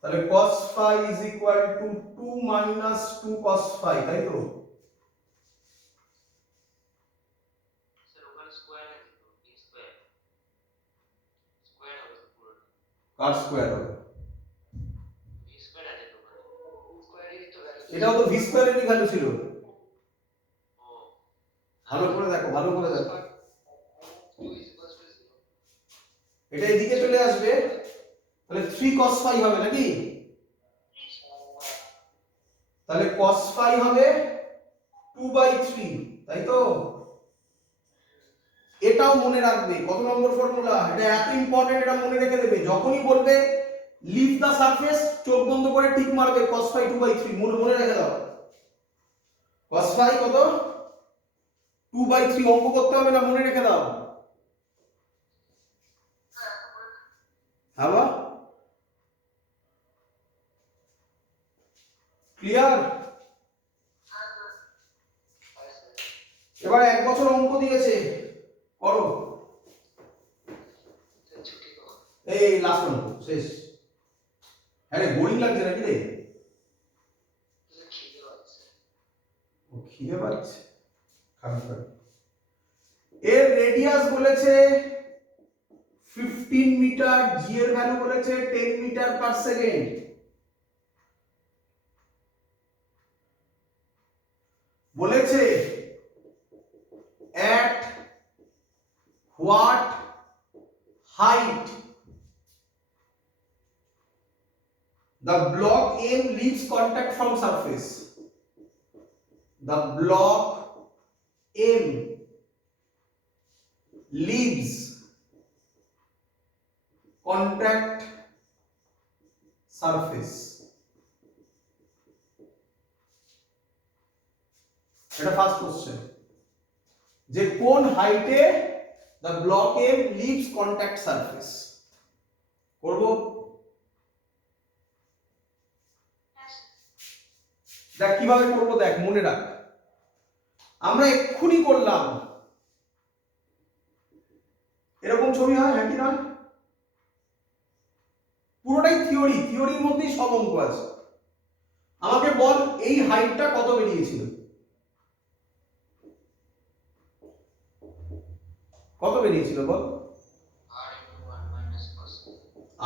তাহলে cos phi is equal to 2 minus 2 cos phi, তাই তো? স্যার ওখানে স্কয়ার আছে তো, d স্কয়ার হবে পুরো। কার স্কয়ার হবে? এটাও তো ভি স্কোয়ারেরই ভ্যালু ছিল। ও ভালো করে দেখো, ভালো করে দেখো, 2 is equals to 0 এটা এদিকে চলে আসবে, তাহলে 3 cos phi হবে নাকি? তাহলে cos phi হবে 2/3, তাই তো? এটাও মনে রাখবে, কত নম্বর ফর্মুলা, এটা এত ইম্পর্টেন্ট, এটা মনে রেখে দেবে। যখনই বলবে লিভ দা সারফেস, চোখ বন্ধ করে টিক মারবে cos phi 2/3, মনে মনে রেখে দাও। cos phi কত? 2/3, অঙ্ক করতে হবে না, মনে রেখে দাও। হ্যাঁ, ক্লিয়ার? এবার 1 বছর অঙ্ক দিয়েছে, করো। ছুটি কখন? এই লাস্ট অঙ্ক শেষ। আরে বোরিং লাগছে নাকি রে? খিদে পাচ্ছে। ও খিদে পাচ্ছে, খারাপ খারাপ। এর রেডিয়াস বলেছে 15 মিটার, জি এর ভ্যালু বলেছে 10 মিটার পার সেকেন্ড। বলেছে at what height the block M leaves contact from surface. The block M leaves contact surface. এটা ফার্স্ট কোশ্চেন, যে কোন হাইটে the block M leaves contact surface। করব, দেখ কিভাবে করব, দেখ মনে রাখ। আমরা এক্ষুনি করলাম, এরকম ছবি হয়, হ্যাঁ কি না? পুরোটাই থিওরি, থিওরির মধ্যেই সব অঙ্ক আছে। আমাকে বল এই হাইটটা কত বেরিয়েছিল, কত বেরিয়েছিল বল?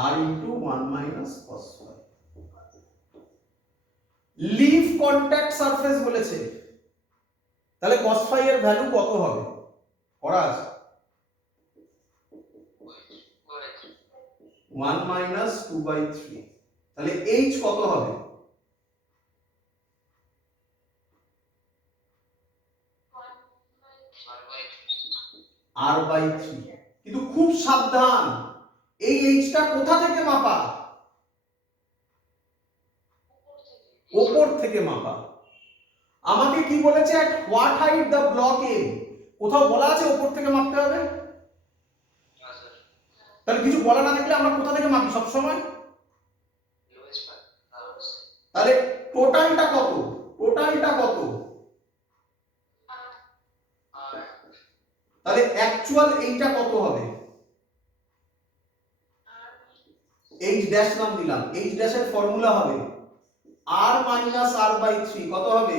r into 1 minus cos phi। Leave contact surface বলেছে, তাহলে cos phi এর ভ্যালু কত হবে? করা আছে 1 minus 2/3, তাহলে h কত হবে? r/3। কিন্তু খুব সাবধান, এই h টা কোথা থেকে মাপা? উপর থেকে মাপা। আমাকে কি বলেছে, at what height the block M, কোথাও বলা আছে উপর থেকে মাপতে হবে? তাহলে কিছু বলা না থাকলে আমরা কোথা থেকে মাপি সব সময়? তাহলে টোটালটা কত? টোটালটা কত? তাহলে অ্যাকচুয়াল এইটা কত হবে? h ড্যাশ নাম দিলাম, h ড্যাশের ফর্মুলা হবে r minus r/3, কত হবে?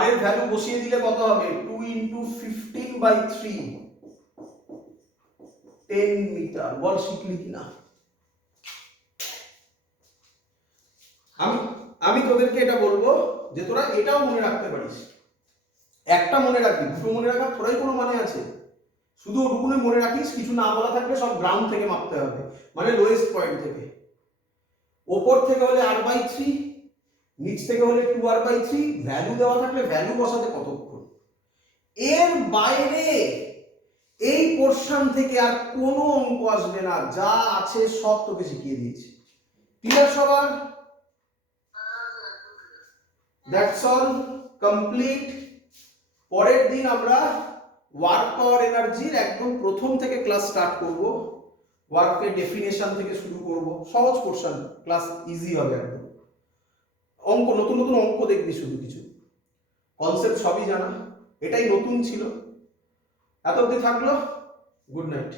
r এর ভ্যালু বসিয়ে দিলে কত হবে? 2 into 15/3, 10 মিটার। বল শিখলি কিনা? আমি তোদেরকে এটা বলবো যে তোরা এটাও মনে রাখতে পারিস। একটা মনে রাখবি, দুটো মনে রাখার থোড়াই কোনো মানে আছে? শুধু ওটুকুনি মনে রাখিস, কিছু না বলা থাকলে সব গ্রাউন্ড থেকে মাপতে হবে, মানে লোয়েস্ট পয়েন্ট থেকে। ওপর থেকে হলে r/3, নিচ থেকে হলে 2r/3, ভ্যালু দেওয়া থাকলে ভ্যালু বসাতে কতক্ষণ। এর বাইরে এই পোরশন থেকে আর কোনো অঙ্ক আসবে না, যা আছে সব তোকে শিখিয়ে দিয়েছি। ক্লিয়ার সবার? That's all, complete. পরের দিন আমরা ওয়ার্ক পাওয়ার এনার্জির একদম প্রথম থেকে ক্লাস স্টার্ট করব, ওয়ার্কের ডেফিনেশন থেকে শুরু করব। সহজ পোরশন, ক্লাস ইজি হবে একদম। অঙ্ক, নতুন নতুন অঙ্ক দেখবি, শুধু কিছু কনসেপ্ট সবই জানা, এটাই নতুন ছিল। এত অবধি থাকলো, গুড নাইট।